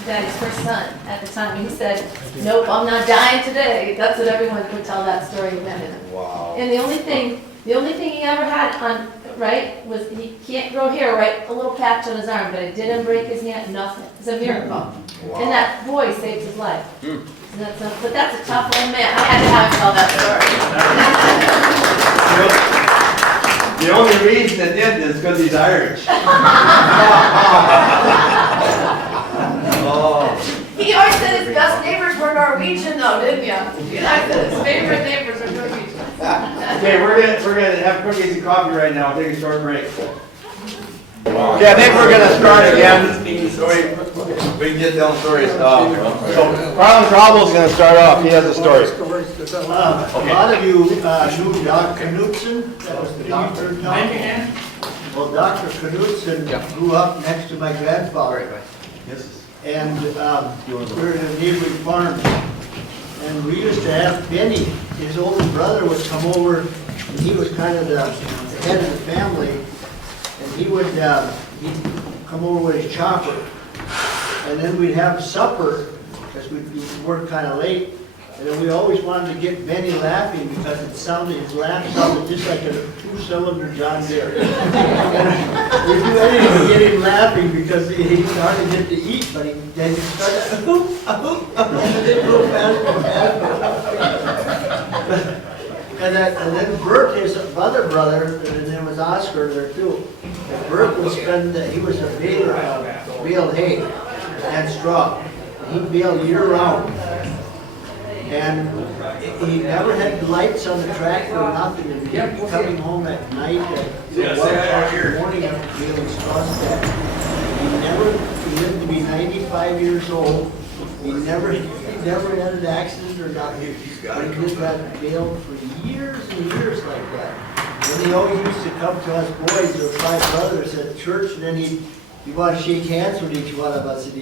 Daddy's first son at the time. And he said, nope, I'm not dying today. That's what everyone would tell that story about him. Wow. And the only thing he ever had on, right, was he can't grow hair, right, a little patch on his arm, but it didn't break his hand, nothing. It's a miracle. Wow. And that boy saved his life. And but that's a tough old man. I had to have him tell that story. The only reason it did is because he's Irish. He always said his best neighbors were Norwegian though, didn't you? I said his favorite neighbors were Norwegian. Okay, we're gonna have cookies and coffee right now. Take a short break. Okay, I think we're gonna start again. We can get down stories. So Carlin Traubel's gonna start off. He has a story. A lot of you knew Dr. Knudsen, that was the doctor in town. Well, Dr. Knudsen grew up next to my grandfather. And we were in a neighboring farm. And we used to have Benny, his older brother, would come over, and he was kind of the head of the family. And he would he'd come over with his chopper. And then we'd have supper, because we'd work kind of late. And then we always wanted to get Benny laughing because his laugh sounded just like a 2-cylinder John Deere. We'd do anything to get him laughing because he started to get to eat, but then he started and then go faster. And then Bert, his other brother, his name was Oscar there too. And Bert was he was a baler, baled hay and straw. He baled year round. And he never had lights on the tractor or nothing. And he'd be coming home at night at 1 o'clock in the morning after baling straw stack. He lived to be 95 years old. He never had an accident or nothing. But he did that bail for years and years like that. And he always used to come to us boys, there were 5 brothers at church, and then he'd want to shake hands with each one of us, and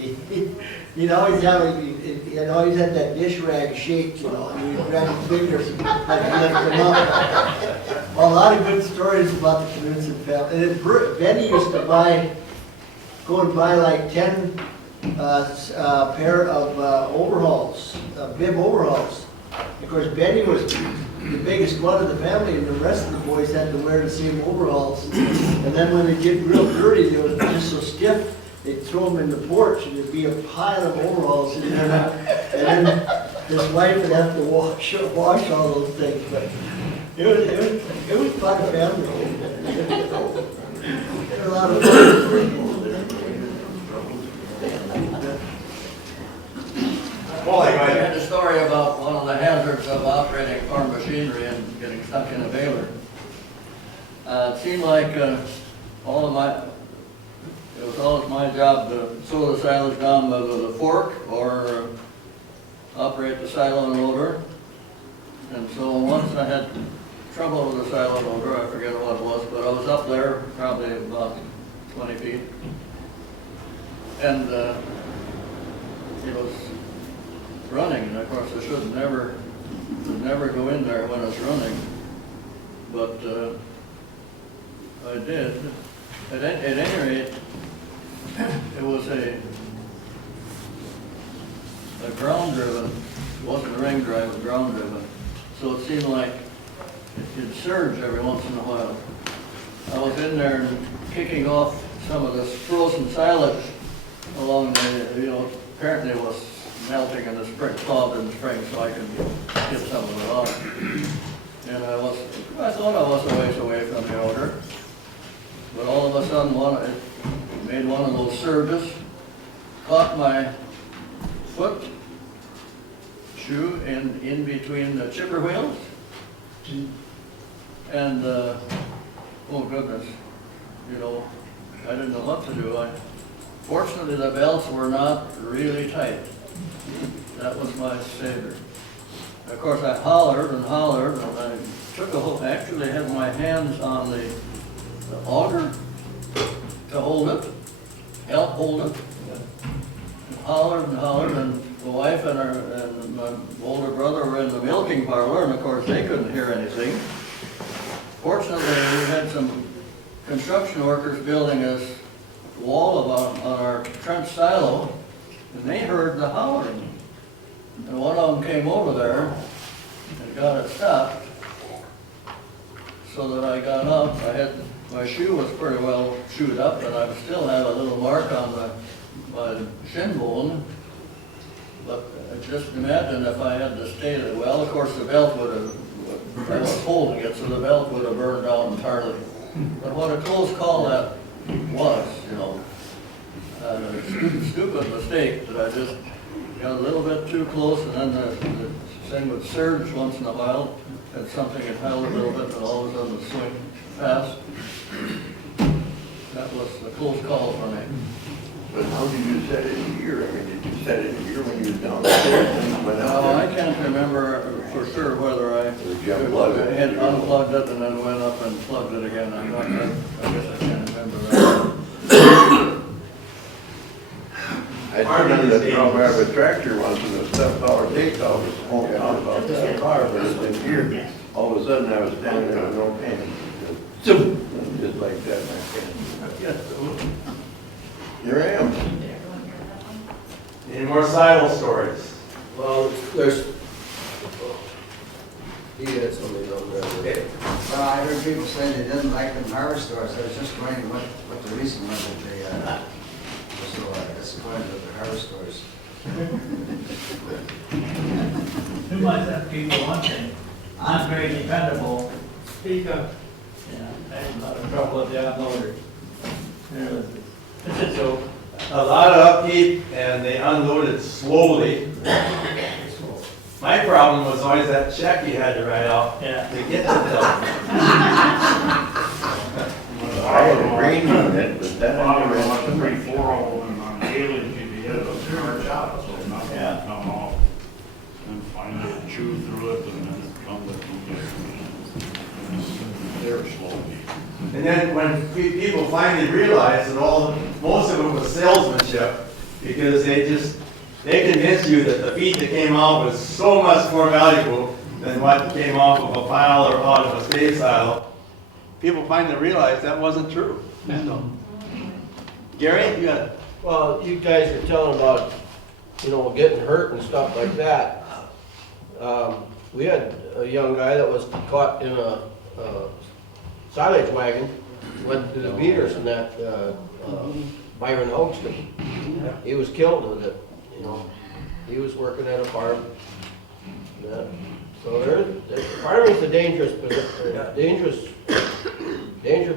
he'd always had that dish rag shake, you know, and he'd grab his fingers and lift them up. Well, a lot of good stories about the Knudsen family. And then Benny used to go and buy like 10 pair of overalls, bib overalls. Of course, Benny was the biggest one of the family, and the rest of the boys had to wear the same overalls. And then when they get real dirty, they were just so stiff, they'd throw them in the porch, and there'd be a pile of overalls in there. And then his wife would have to wash all those things. But it was fun family. There were a lot of fun. years of operating farm machinery and getting stuck in a baler, it seemed like it was always my job to sew the silage down with a fork or operate the silo loader. And so once I had trouble with the silo loader, I forget what it was, but I was up there probably about 20 feet. And it was running, and of course I should never go in there when it's running. But I did. At any rate, it was a ground driven. It wasn't a ring drive, it was ground driven. So it seemed like it'd surge every once in a while. I was in there and kicking off some of this frozen silage along the, apparently it was melting in the spring, thawed in the spring, so I could get some of it off. And I thought I was a ways away from the odor. But all of a sudden, it made one of those surges, caught my foot, shoe in between the chipper wheels. And, oh goodness, I didn't know what to do. Fortunately, the belts were not really tight. That was my savior. Of course, I hollered and hollered, and I actually had my hands on the auger to hold it, help hold it. Hollered and hollered, and the wife and my older brother were in the milking parlor, and of course they couldn't hear anything. Fortunately, we had some construction workers building this wall on our trench silo, and they heard the hollering. And one of them came over there and got it stopped, so that I got up. My shoe was pretty well chewed up, and I still had a little mark on my shin bone. But just imagine if I had to stay there. Well, of course, the belt I was holding it, so the belt would have burned out entirely. But what a close call that was, a stupid mistake that I just got a little bit too close, and then the thing would surge once in a while, and something had held a little bit, and all of a sudden the swing passed. That was a close call for me. But how did you set it in gear? I mean, did you set it in gear when you was downstairs and went out there? I can't remember for sure whether I had unplugged it and then went up and plugged it again. I guess I can't remember that. I turned on the drum of a tractor once and the step-power takeoff was only on about that far, but it's in gear. All of a sudden I was standing there with no pain. Just like that, my pain. Here I am. Any more silo stories? Well, he had something on there. Okay. Well, I heard people say they didn't like them hardware stores. I was just wondering what the reason was that they were so disappointed with the hardware stores. Too much that people want thing. I'm very dependable. Speak up. Yeah, I had a lot of trouble with the unloader. It's a joke. A lot of upkeep, and they unloaded slowly. My problem was always that check you had to write out to get the bill. I had a green unit, but that I never Like had. 3-4 of them on daily, if you hit a hard job, so nothing would come off. And finally chew through it and then come to completion. They're slowly. And then when people finally realized that most of it was salesmanship, because they convinced you that the feed that came out was so much more valuable than what came off of a pile or out of a space silo. People finally realized that wasn't true. So. Gary, you got it. Well, you guys are telling about, getting hurt and stuff like that. We had a young guy that was caught in a silage wagon, went to the beaters and that, Byron Oakston. He was killed with it, He was working at a farm. Yeah. So farming's a dangerous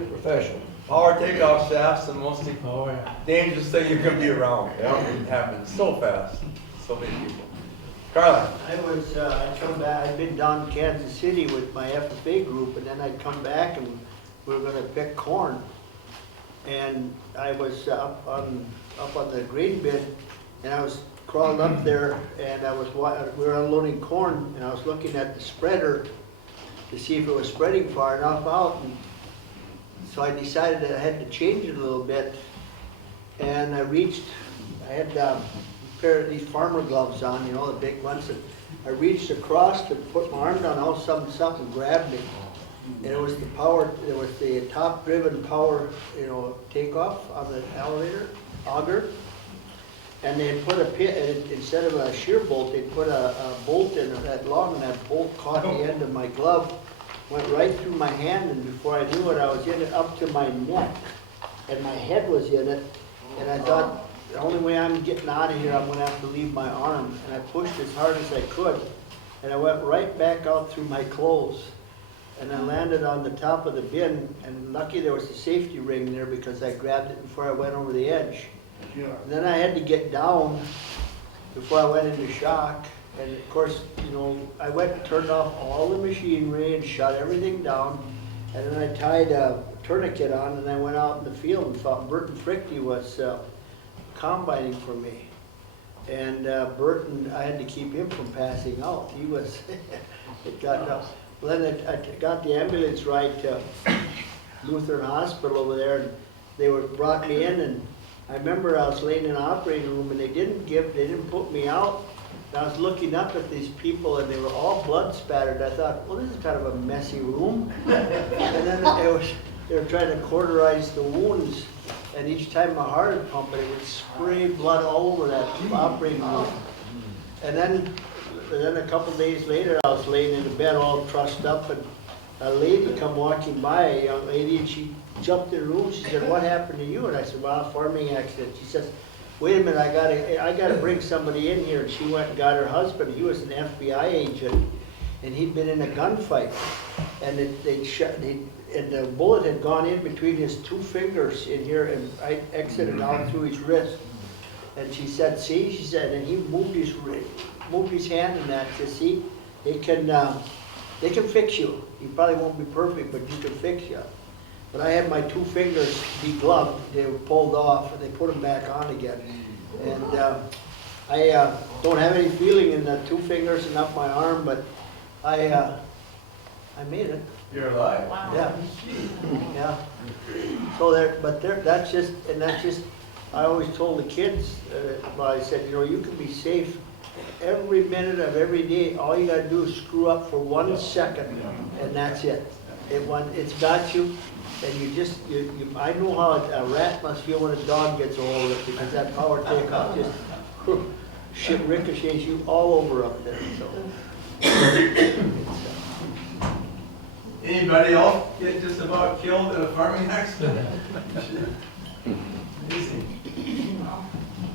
profession. Power takeoff shafts, the most dangerous thing you can be around. Yeah. It happens so fast. So many people. Carla. I'd come back, I'd been down in Kansas City with my FFA group, and then I'd come back and we were gonna pick corn. And I was up on the grain bin, and I was crawled up there, and we were unloading corn, and I was looking at the spreader to see if it was spreading far enough out. And so I decided that I had to change it a little bit, and I had a pair of these farmer gloves on, you know, the big ones, and I reached across to put my arm down, all of a sudden something grabbed me. And it was the top driven power, you know, takeoff on the elevator, auger. And they had put a pin, instead of a shear bolt, they put a bolt in that long, and that bolt caught the end of my glove, went right through my hand, and before I knew it, I was in it up to my neck, and my head was in it. And I thought, the only way I'm getting out of here, I'm gonna have to leave my arm. And I pushed as hard as I could, and I went right back out through my clothes. And I landed on the top of the bin, and lucky there was a safety ring there because I grabbed it before I went over the edge. And then I had to get down before I went into shock. And of course, you know, I went and turned off all the machinery and shut everything down. And then I tied a tourniquet on, and I went out in the field and thought Burton Frichty was combining for me. And Burton, I had to keep him from passing out. He was, it got up. Well, then I got the ambulance ride to Lutheran Hospital over there, and they brought me in, and I remember I was laying in the operating room, and they didn't put me out. And I was looking up at these people, and they were all blood spattered. I thought, well, this is kind of a messy room. And then they were trying to cauterize the wounds, and each time my heart would pump, it would spray blood all over that operating room. And then a couple days later, I was laying in the bed all trussed up, and a lady come walking by, a young lady, and she jumped in the room. She said, "What happened to you?" And I said, "Well, a farming accident." She says, "Wait a minute, I gotta bring somebody in here." And she went and got her husband. He was an FBI agent, and he'd been in a gunfight, and and the bullet had gone in between his two fingers in here, and I exited out through his wrist. And she said, "See," she said, and he moved his hand in that to see, they can fix you. You probably won't be perfect, but you can fix you. But I had my two fingers degloved. They were pulled off, and they put them back on again. And I don't have any feeling in the two fingers and up my arm, but I made it. You're alive. Wow. Yeah. Yeah. So that's just, I always told the kids, I said, you know, you can be safe every minute of every day. All you gotta do is screw up for 1 second, and that's it. It's got you, and I know how a rat must feel when a dog gets a hold of it, because that power takeoff just shit ricochets you all over up there. So. Anybody else get just about killed in a farming accident? Amazing.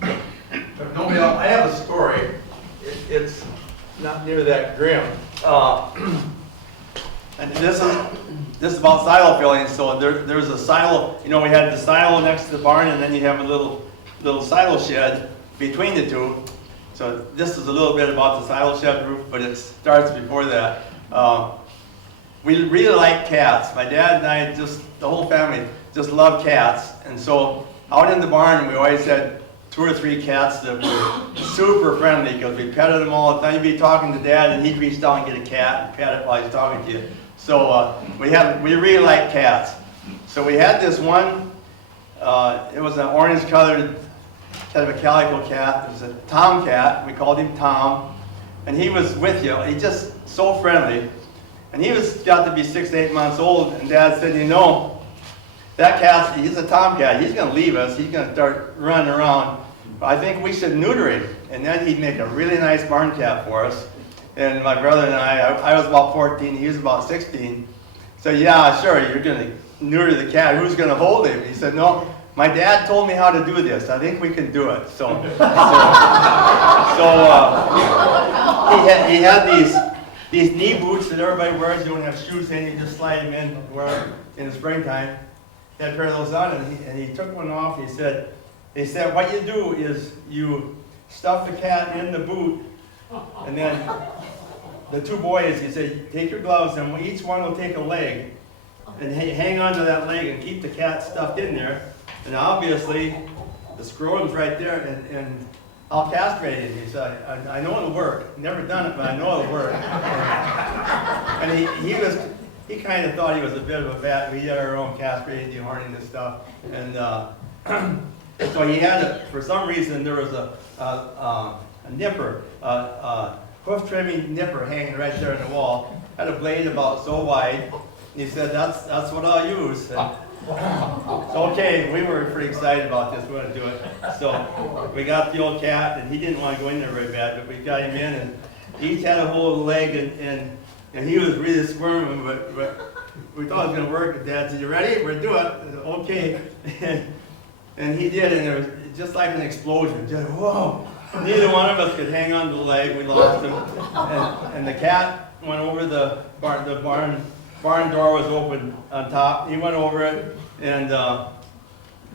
But nobody else, I have a story. It's not near that grim. And this is about silo filling. So there's a silo. You know, we had the silo next to the barn, and then you have a little silo shed between the two. So this is a little bit about the silo shed roof, but it starts before that. We really like cats. My dad and I, the whole family, just love cats. And so out in the barn, we always had 2 or 3 cats that were super friendly because we petted them all the time. You'd be talking to Dad, and he'd reach down and get a cat and pet it while he's talking to you. So we really like cats. So we had this one. It was an orange-colored kind of a calico cat. It was a tomcat. We called him Tom, and he was with you. He's just so friendly. And he got to be 6 to 8 months old, and Dad said, you know, that cat, he's a tomcat. He's going to leave us. He's going to start running around. I think we should neuter him. And then he'd make a really nice barn cat for us. And my brother and I was about 14, he was about 16. So yeah, sure, you're going to neuter the cat. Who's going to hold him? He said, no, my dad told me how to do this. I think we can do it. So he had these knee boots that everybody wears. You don't have shoes in, you just slide them in and wear them in the springtime. He had a pair of those on, and he took one off. He said, what you do is you stuff the cat in the boot, And then the two boys, he said, take your gloves and each one will take a leg and hang on to that leg and keep the cat stuffed in there. And obviously, the scrotum's right there and I'll castrate it. He said, I know it'll work. Never done it, but I know it'll work. And he kind of thought he was a bit of a vet. We had our own castrated dehorning and stuff. And so he had for some reason, there was a nipper, hoof trimming nipper hanging right there on the wall. Had a blade about so wide. And he said, that's what I'll use. So okay, we were pretty excited about this. We want to do it. So we got the old cat, and he didn't want to go in there very bad, but we got him in, and each had a hold of the leg, and he was really squirming, but we thought it was going to work. And Dad said, you ready? We're doing it. I said, okay. And he did, and it was just like an explosion. Just, whoa. Neither one of us could hang on to the leg. We lost him. And the cat went over the barn door was open on top. He went over it, and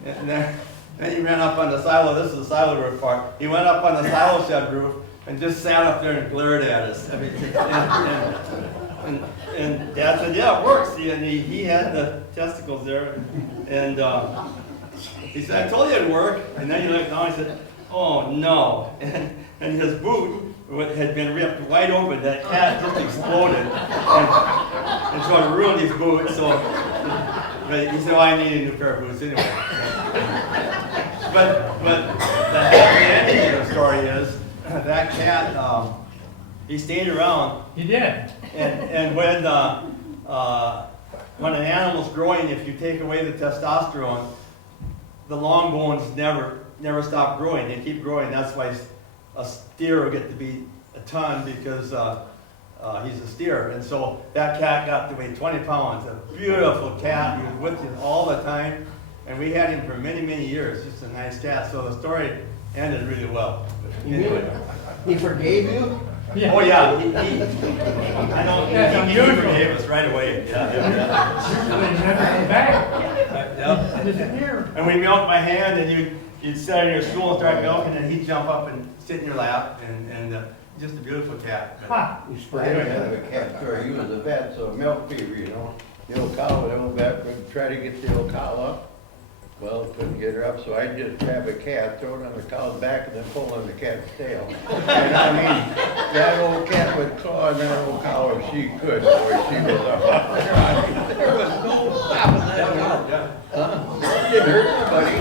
then he ran up on the silo. This is the silo roof part. He went up on the silo shed roof and just sat up there and glared at us. I mean, and Dad said, yeah, it works. And he had the testicles there. And he said, I told you it'd work. And then he looked down and said, oh, no. And his boot had been ripped wide open. That cat just exploded. And so it ruined his boots. So but he said, well, I need a new pair of boots anyway. But the happy ending of the story is that cat, he stayed around. He did. And when an animal's growing, if you take away the testosterone, the long bones never stop growing. They keep growing. That's why a steer will get to be a ton, because he's a steer. And so that cat got to weigh 20 pounds. A beautiful cat. He was with you all the time. And we had him for many, many years. Just a nice cat. So the story ended really well. Anyway. He forgave you? Yeah. Oh yeah, I know. He forgave us right away. And we milked by hand, and you'd sit on your stool and start milking, and he'd jump up and sit in your lap, and just a beautiful cat. I didn't have a cat story. He was a vet, so milk fever, you know. The old cow would have vet would try to get the old cow up. Well, couldn't get her up, so I'd just grab a cat, throw it on the cow's back, and then pull on the cat's tail. And I mean, that old cat would claw on that old cow if she could, boy, she was a hot. There was no stopping that. It didn't hurt nobody.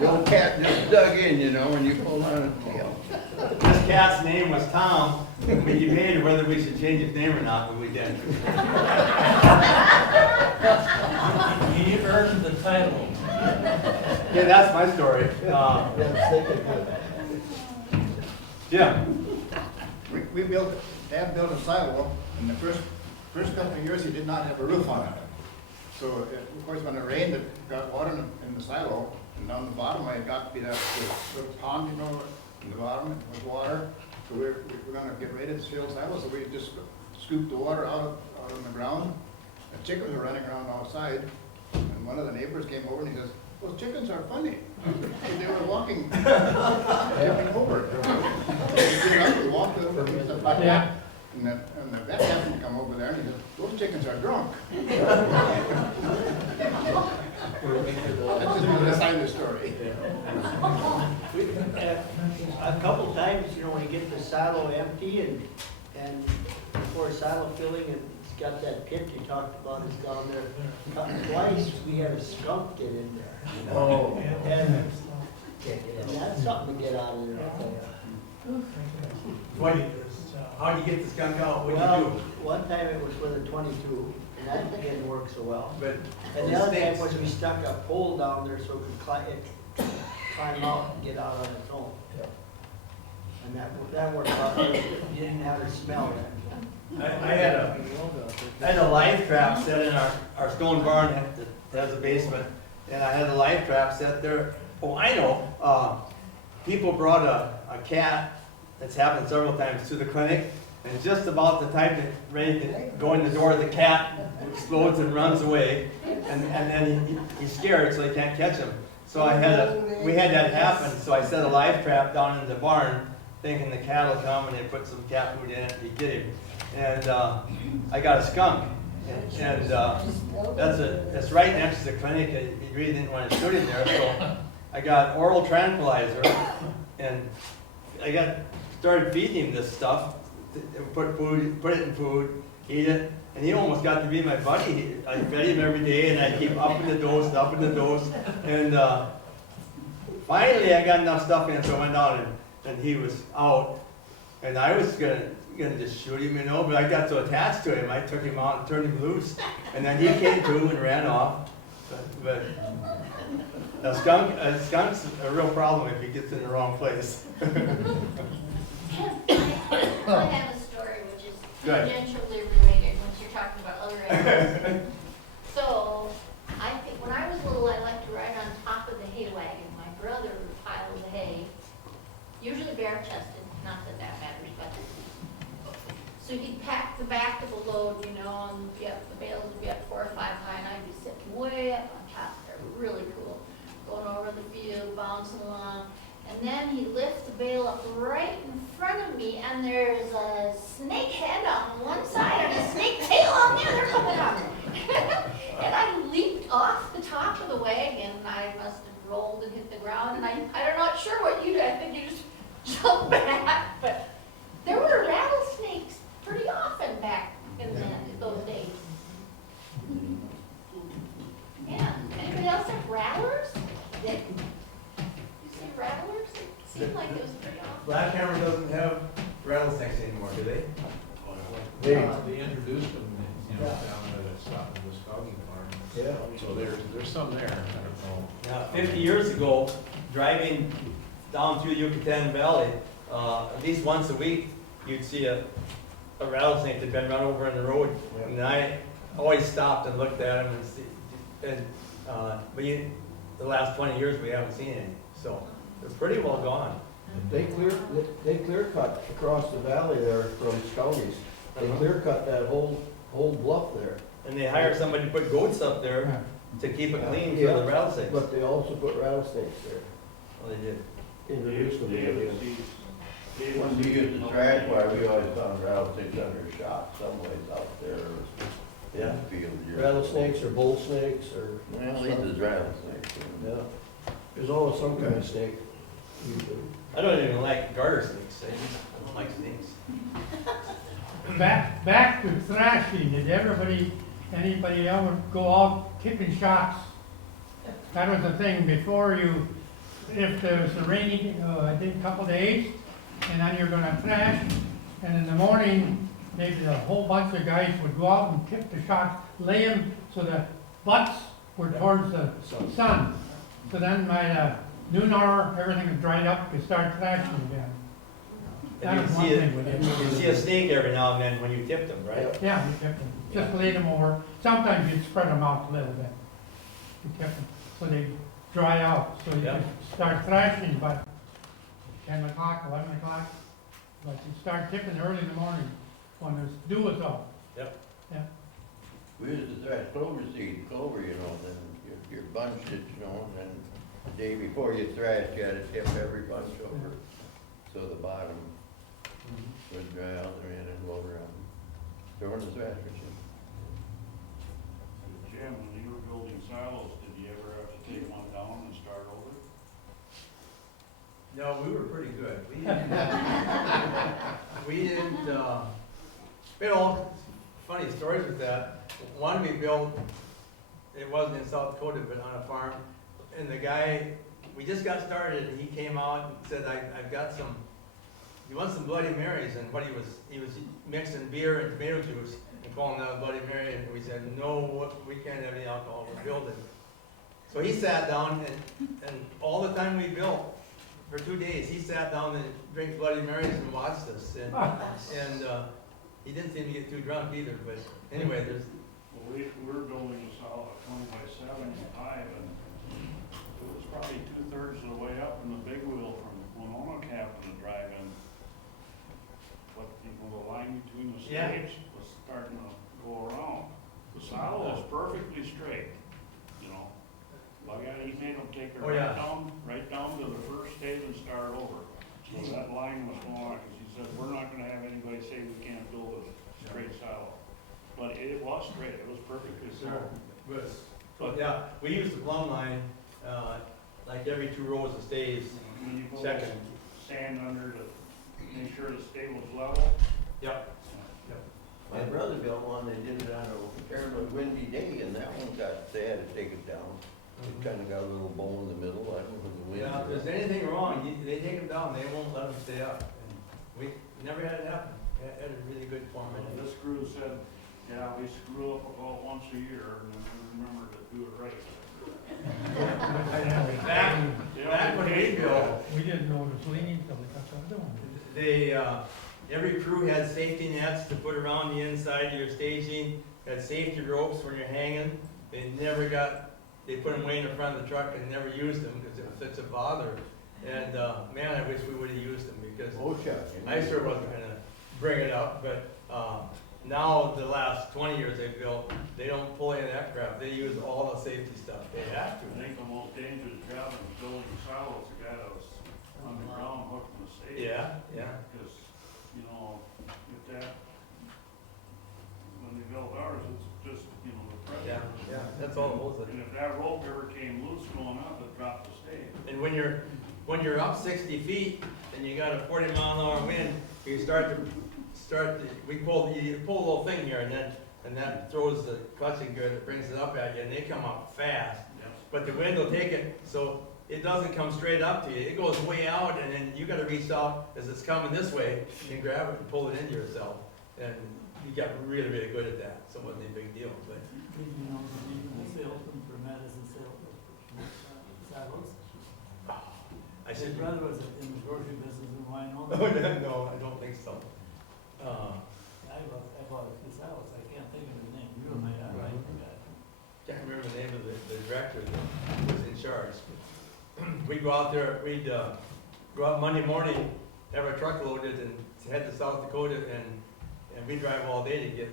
The old cat just dug in, you know, when you pulled on its tail. This cat's name was Tom. We debated whether we should change his name or not, but we did. He earned the title. Yeah, that's my story. Jim. We built, Dad built a silo, and the first couple of years he did not have a roof on it. So, of course, when it rained, it got water in the silo, and down the bottom, I got to be that little pond, you know, in the bottom was water. So we're gonna get ready to fill silo, so we just scooped the water out on the ground. The chickens were running around outside, and one of the neighbors came over and he says, those chickens are funny. They were walking, jumping over. We walked over, and stuff like that. And the vet happened to come over there and he said, those chickens are drunk. That's just the side of the story. A couple times, you know, when you get the silo empty and before silo filling, and it's got that pit you talked about is down there. Twice we had a skunk get in there. You know? Oh. And that's something to get out of there. How'd you get the skunk out? What'd you do? One time it was with a 22, and that didn't work so well. And the other time was we stuck a pole down there so it could climb out and get out on its own. And that worked out. You didn't have a smell then. I had a live trap set in our stone barn that has a basement, and I had a live trap set there. Oh, I know. People brought a cat. That's happened several times to the clinic, and just about the time that ready to go in the door, the cat explodes and runs away, and then he's scared, so he can't catch him. So we had that happen. So I set a live trap down in the barn, thinking the cattle come and they put some cat food in it, you get him. And I got a skunk. And that's right next to the clinic. I really didn't want to shoot him there, so I got oral tranquilizer, and I started feeding him this stuff. Put it in food, eat it, and he almost got to be my buddy. I fed him every day, and I keep upping the dose, and finally I got enough stuff in, so I went out and he was out, and I was gonna just shoot him, but I got so attached to him, I took him out and turned him loose, and then he came to and ran off. But a skunk's a real problem if he gets in the wrong place. I have a story which is Good. tangentially related once you're talking about other animals. So, I think when I was little, I liked to ride on top of the hay wagon. My brother would pile the hay, usually bare-chested, not that that matters, but. So he'd pack the back of the load, and the bales would be up 4 or 5 high, and I'd be sitting way up on top there, really cool. Going over the field, bouncing along. And then he lifts the bale up right in front of me, and there's a snake head on one side and a snake tail on the other coming up. And I leaped off the top of the wagon, and I must have rolled and hit the ground, and I'm not sure what you did. I think you just jumped back. But there were rattlesnakes pretty often back in those days. Yeah. Anybody else have rattlers? You see rattlers? It seemed like it was pretty often. Black Hammer doesn't have rattlesnakes anymore, do they? They introduced them, down at Scotland, Muskogee Farm. Yeah. So there's some there, I don't know. Now, 50 years ago, driving down through the Yucatan Valley, at least once a week, you'd see a rattlesnake that'd been run over in the road. And I always stopped and looked at them and see, but the last 20 years we haven't seen any, so they're pretty well gone. They clear cut across the valley there from Scouties. They clear cut that whole bluff there. And they hire somebody to put goats up there to keep it clean for the rattlesnakes. But they also put rattlesnakes there. Well, they did. Introduced them. When we used to track wire, we always found rattlesnakes under shot someplace out there. Yeah. In the field. Rattlesnakes or bull snakes or. Well, at least it's rattlesnakes. Yeah. There's always some kind of snake. I don't even like garter snakes. I don't like snakes. Back to thrashing, did anybody ever go out tipping shots? That was the thing before if there was a rainy, couple days, and then you're gonna thrash, and in the morning, maybe a whole bunch of guys would go out and tip the shots, lay them so the butts were towards the sun. So then by noon hour, everything was dried up, you start thrashing again. That And was one thing with it. you see a snake every now and then when you tip them, right? Yeah, you tip them, just lay them over. Sometimes you'd spread them out a little bit. You tip them, so they dry out, so you Yeah. can start thrashing by 10 o'clock, 11 o'clock. But you start tipping early in the morning when there's dew is up. Yep. Yeah. We used to thrash clover seed, then you're bunched it, and then the day before you thrashed, you had to tip every bunch over, so the bottom would dry out there and then go around. Throw in the thrash machine. Jim, when you were building silos, did you ever have to take one down and start over? No, we were pretty good. We didn't, we had all funny stories with that. One we built, it wasn't in South Dakota, but on a farm, and the guy, we just got started, and he came out and said, I've got some, he wants some Bloody Marys, and what he was mixing beer and tomato juice and calling that a Bloody Mary, and we said, no, we can't have any alcohol, we're building. So he sat down, and all the time we built, for 2 days, he sat down and drank Bloody Marys and watched us, and he didn't seem to get too drunk either, but anyway, Well, we were building a solid 20 by 75, and it was probably 2/3 of the way up in the big wheel from Winona Cap to the drive-in. But the line between the Yeah. stage was starting to go around. The silo was perfectly straight, He made them take it Oh, yeah. right down to the first stage and start over. So that line was long, because he said, we're not gonna have anybody say we can't build a straight silo. But it was straight, it was perfectly Sure. so. But yeah, we use the plumb line, like every 2 rows of staves, When you put second. sand under to make sure the stay was level. Yep. My brother built one, they did it on a fairly windy day, and that one got, they had to take it down. It kinda got a little bowl in the middle, I don't know if the wind. Yeah, if there's anything wrong, they take them down, they won't let them stay up. And we never had it happen. We had a really good foreman. And this crew said, yeah, we screw up about once a year, and then we remember to do it right. Back when we built, We didn't know it was leaning until they got the other one. they, every crew had safety nets to put around the inside of your staging, had safety ropes when you're hanging. They never got, they put them way in the front of the truck and never used them because it was such a bother. And, man, I wish we would've used them because I sure wasn't gonna bring it up, but, now the last 20 years they built, they don't pull any of that crap. They use all the safety stuff. They have to. I think the most dangerous job in building silos, the guy that was on the ground hooking the stake. Yeah. Because, you know, if that, when they built ours, it's just, you know, the pressure. Yeah, that's all it was. And if that rope ever came loose going up, it dropped the stake. And when you're up 60 feet and you got a 40-mile-an-hour wind, you we pull the little thing here and that throws the clutching gear that brings it up at you and they come up fast. Yes. But the wind will take it so it doesn't come straight up to you. It goes way out and then you gotta reach out as it's coming this way and grab it and pull it into yourself. And you got really, really good at that. So it wasn't a big deal, but. You know, even the salesman for Madison Saddles. I His should. brother was in the grocery business in Wyoming. No, I don't think so. I bought a few saddles, I can't think of his name, you might, I might forget. Can't remember the name of the director that was in charge. We'd go out there, we'd go out Monday morning, have our truck loaded and head to South Dakota and we'd drive all day to get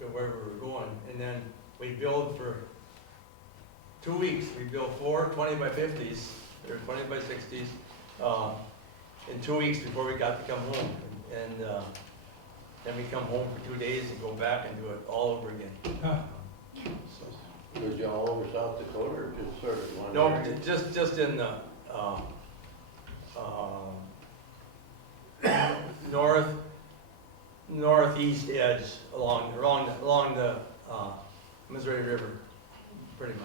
to where we were going. And then we'd build for 2 weeks. We'd build 4 20 by 50s, or 20 by 60s, in 2 weeks before we got to come home. And then we come home for 2 days and go back and do it all over again. Was you all over South Dakota or just sort of one? No, area? just in the northeast edge along the Missouri River, pretty much.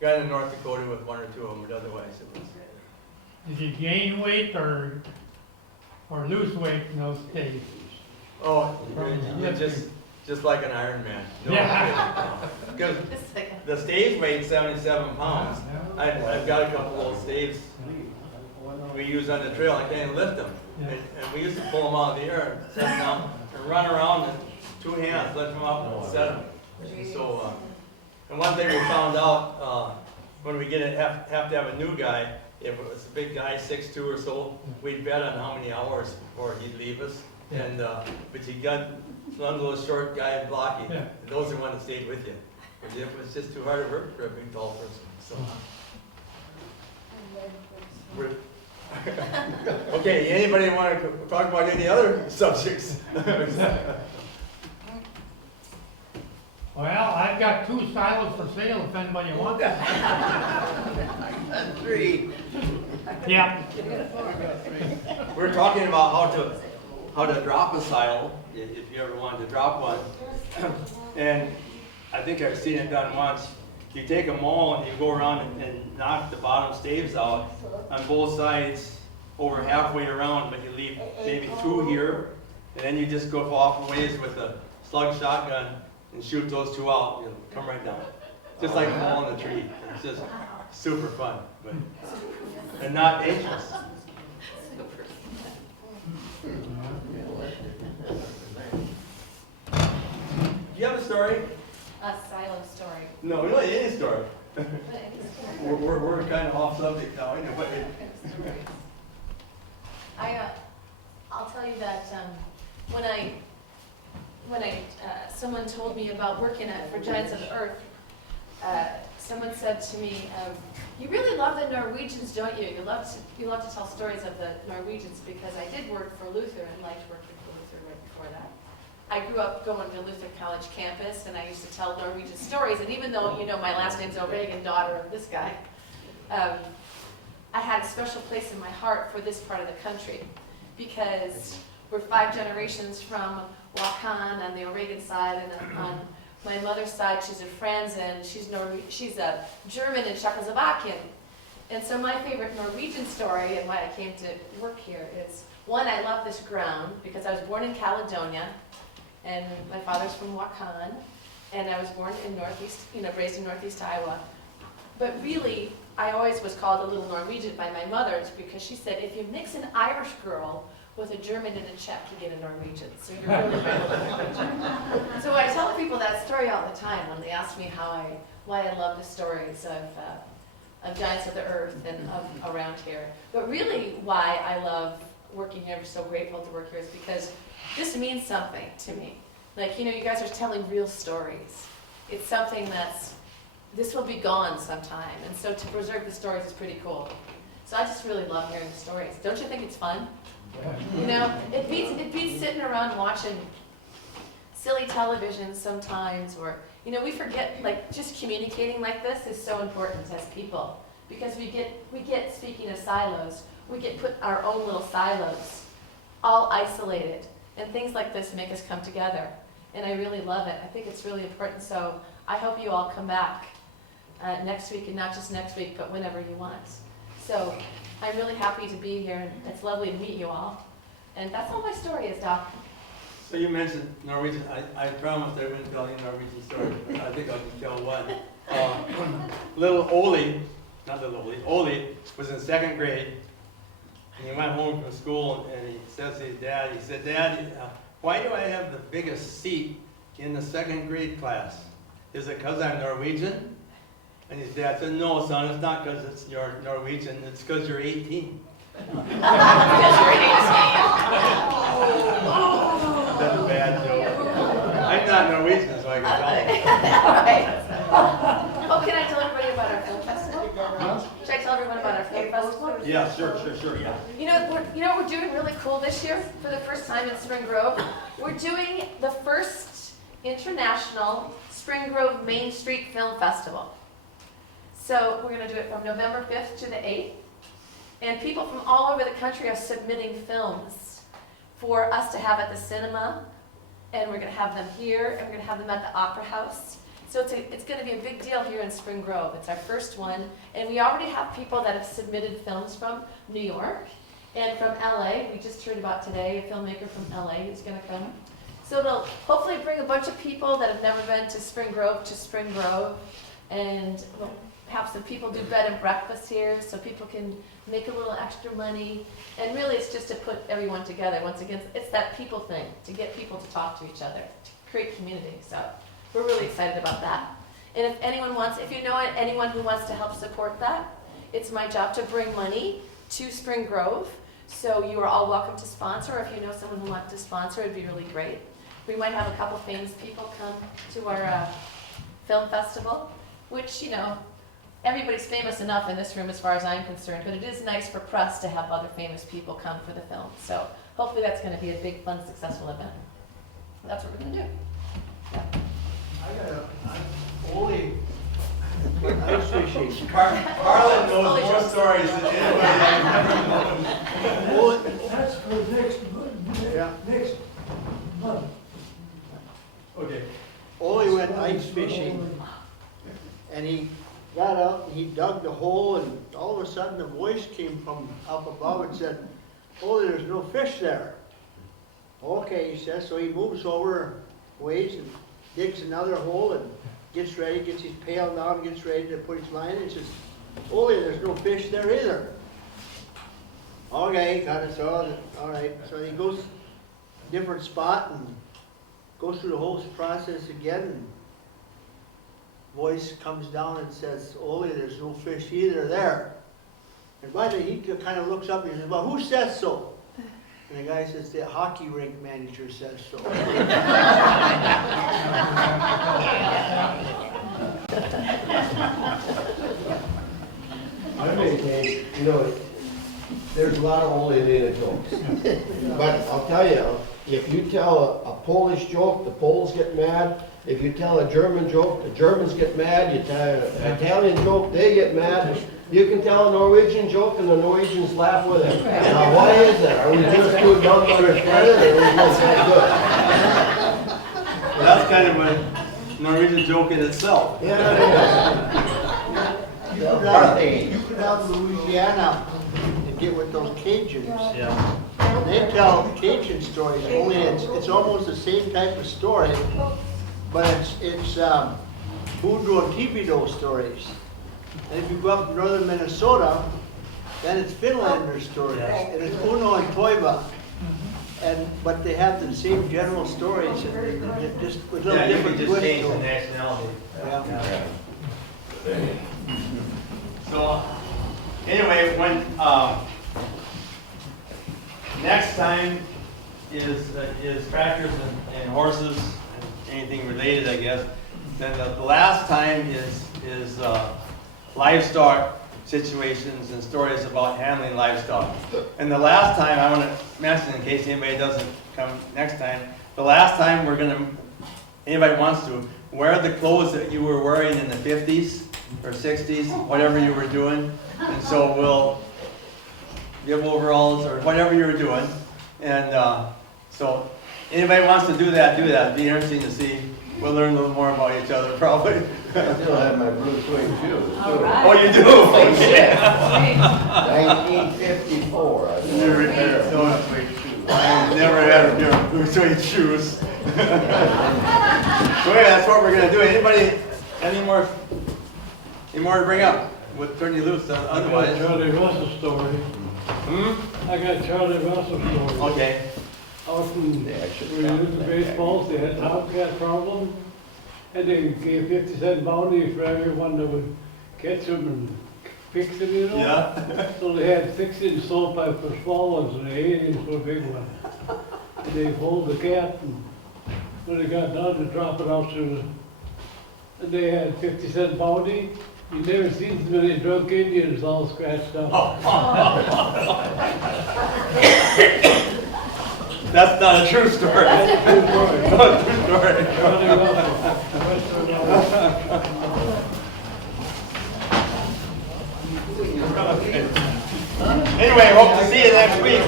Got in North Dakota with 1 or 2 of them, but otherwise it was. Did you gain weight or lose weight in those days? Oh, you're just like an Iron Man. No, Yeah. because the stage weighed 77 pounds. I've got a couple of those staves we use on the trail. I can't even lift them. And we used to pull them out of the air and set them down and run around in 2 hands, lift them up and set them. And so, and one thing we found out, when we have to have a new guy, if it was a big guy, 6'2" or so, we'd bet on how many hours before he'd leave us. And, but you got one little short guy and blocky, and those are the ones that stayed with you. But it was just too hard to work for a big tall person, so. Okay, anybody want to talk about any other subjects? Well, I've got 2 silos for sale if anybody wants them. And 3. Yeah. We're talking about how to drop a silo, if you ever wanted to drop one. And I think I've seen it done once. You take a maul and you go around and knock the bottom staves out on both sides over halfway around, but you leave maybe 2 here, and then you just go off a ways with a slug shotgun and shoot those 2 out, you'll come right down. Just like a mole in a tree. It's just super fun, but and not dangerous. Do you have a story? A silo story. No, we don't need any story. Any story? We're kind of off subject now anyway. I'll tell you that when someone told me about working for Giants of the Earth, someone said to me, you really love the Norwegians, don't you? You love to tell stories of the Norwegians, because I did work for Luther and liked working for Luther right before that. I grew up going to Luther College campus, and I used to tell Norwegian stories, and even though, you know, my last name's O'Regan, daughter of this guy, I had a special place in my heart for this part of the country, because we're 5 generations from Wakan on the O'Regan side, and on my mother's side, she's a Franzen, she's a German and Czechoslovakian. And so my favorite Norwegian story, and why I came to work here, is, one, I love this ground, because I was born in Caledonia, and my father's from Wakan, and I was born in Northeast, raised in Northeast Iowa. But really, I always was called a little Norwegian by my mother, because she said, if you mix an Irish girl with a German and a Czech, you get a Norwegian. So you're really a Norwegian. So I tell people that story all the time when they ask me why I love the stories of Giants of the Earth and of around here. But really why I love working here, I'm so grateful to work here, is because this means something to me. Like, you guys are telling real stories. It's something this will be gone sometime. And so to preserve the stories is pretty cool. So I just really love hearing the stories. Don't you think it's fun? It beats sitting around watching silly television sometimes, or, we forget, like, just communicating like this is so important as people. Because we get, speaking of silos, we get put in our own little silos, all isolated. And things like this make us come together. And I really love it. I think it's really important. So I hope you all come back next week, and not just next week, but whenever you want. So I'm really happy to be here, and it's lovely to meet you all. And that's all my story is, Doc. So you mentioned Norwegian. I promised I wouldn't tell you a Norwegian story, but I think I can tell one. Little Ole was in 2nd grade, and he went home from school, and he says to his dad, Dad, why do I have the biggest seat in the 2nd grade class? Is it because I'm Norwegian? And his dad said, no, son, it's not because you're Norwegian, it's because you're 18. Because you're 18. That's a bad joke. I'm not Norwegian, so I can tell you. Right. Oh, can I tell everybody about our film festival? Should I tell everyone about our film festival? Yeah, sure, yeah. You know what we're doing really cool this year, for the first time in Spring Grove? We're doing the first international Spring Grove Main Street Film Festival. So we're going to do it from November 5th to the 8th. And people from all over the country are submitting films for us to have at the cinema. And we're going to have them here, and we're going to have them at the Opera House. So it's going to be a big deal here in Spring Grove. It's our first one. And we already have people that have submitted films from New York and from LA. We just heard about today a filmmaker from LA who's going to come. So it'll hopefully bring a bunch of people that have never been to Spring Grove. And we'll have some people do bed and breakfast here so people can make a little extra money. And really it's just to put everyone together. Once again, it's that people thing, to get people to talk to each other, to create community. So we're really excited about that. And if you know anyone who wants to help support that, it's my job to bring money to Spring Grove. So you are all welcome to sponsor. If you know someone who wants to sponsor, it'd be really great. We might have a couple famous people come to our film festival, which, everybody's famous enough in this room as far as I'm concerned, but it is nice for press to have other famous people come for the film. So hopefully that's going to be a big, fun, successful event. That's what we're going to do. Yeah. Only ice fishing. Carlin knows more stories than anybody I've ever known. That's for next month. Okay. Ole went ice fishing, and he got out and he dug the hole, and all of a sudden a voice came from up above and said, "Ole, there's no fish there." Okay, he says, so he moves over, waits, and digs another hole and gets ready, gets his pail down, gets ready to put his line in, and says, "Ole, there's no fish there either." Okay, got it, so, all right. So he goes a different spot and goes through the whole process again, and voice comes down and says, "Ole, there's no fish either there." And by the way, he kind of looks up and he says, "Well, who says so?" And the guy says, "The hockey rink manager says so." you know, there's a lot of old Indiana jokes. But I'll tell you, if you tell a Polish joke, the Poles get mad. If you tell a German joke, the Germans get mad. You tell an Italian joke, they get mad. You can tell a Norwegian joke and the Norwegians laugh with it. Now, why is that? Are we just too dumb to understand it, or are we just that good? Well, that's kind of a Norwegian joke in itself. Yeah, You go down to Louisiana and get with those Cajuns. Yeah. And they tell Cajun stories, only it's almost the same type of story, but it's voodoo and Thibodeau stories. And if you go up to northern Minnesota, then it's Finlander stories, and it's Uno and Toiva. But they have the same general stories, and just with little different twists to them. nationality. Yeah. So, anyway, when, next time is tractors and horses and anything related, I guess. Then the last time is livestock situations and stories about handling livestock. And the last time, I want to mention in case anybody doesn't come next time, the last time anybody wants to, wear the clothes that you were wearing in the 50s or 60s, whatever you were doing. And so we'll give overalls or whatever you were doing. And so anybody wants to do that, do that. It'd be interesting to see. We'll learn a little more about each other probably. I still have my blue suede shoes too. Oh, you do? Okay. 1954. I Never had a pair of blue suede shoes. So yeah, that's what we're gonna do. Anybody, any more to bring up? We'll turn you loose otherwise. I got Charlie Russell story. I got Charlie Russell story. Okay. Out in, where we used the baseballs, they had tomcat problem, and they gave 50-cent bounty for everyone that would catch them and fix them, you know? Yeah. So they had 6-inch stove pipe for small ones and 8-inch for big one. And they hold the cat, and when they got done, they drop it out to and they had 50-cent bounty. You never seen so many drunk Indians all scratched up. That's not a true story. That's a true story. Not a true story. Anyway, hope to see you next week.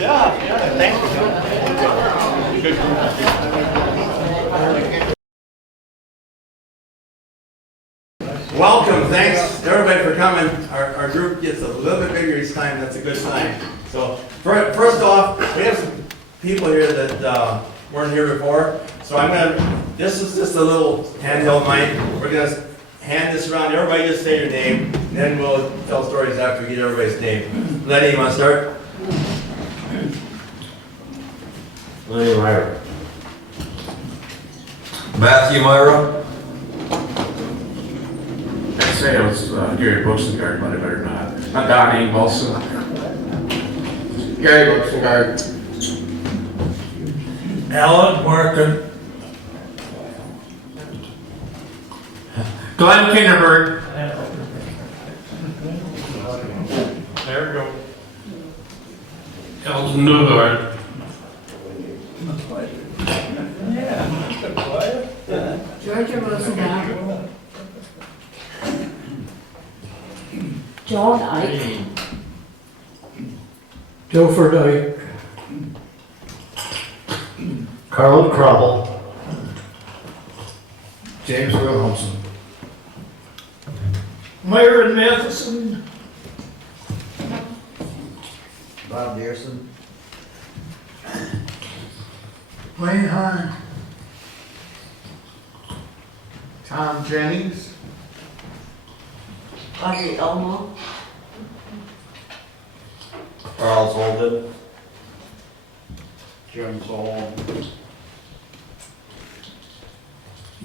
Yeah, thanks for coming. Welcome, thanks everybody for coming. Our group gets a little bit bigger each time, that's a good sign. So, first off, we have some people here that weren't here before. So this is just a little handheld mic. We're gonna hand this around, everybody just say your name, and then we'll tell stories after we get everybody's name. Lenny, you wanna start? Lenny Myra. Matthew Myra. I'd say it was Gary Buxengard, but I better not. Not Don Ingolson. Gary Buxengard. Alan Markin. Glenn Kinderberg. There we go. Elton Newgard. Georgia Rosenbaum. John Ike. Joe Dyke. Carl Crabble. James Williamson. Myron Matheson. Bob Dearson. Wayne Hahn. Tom Jennings. Audrey Elmo. Charles Holden. Jim Solon.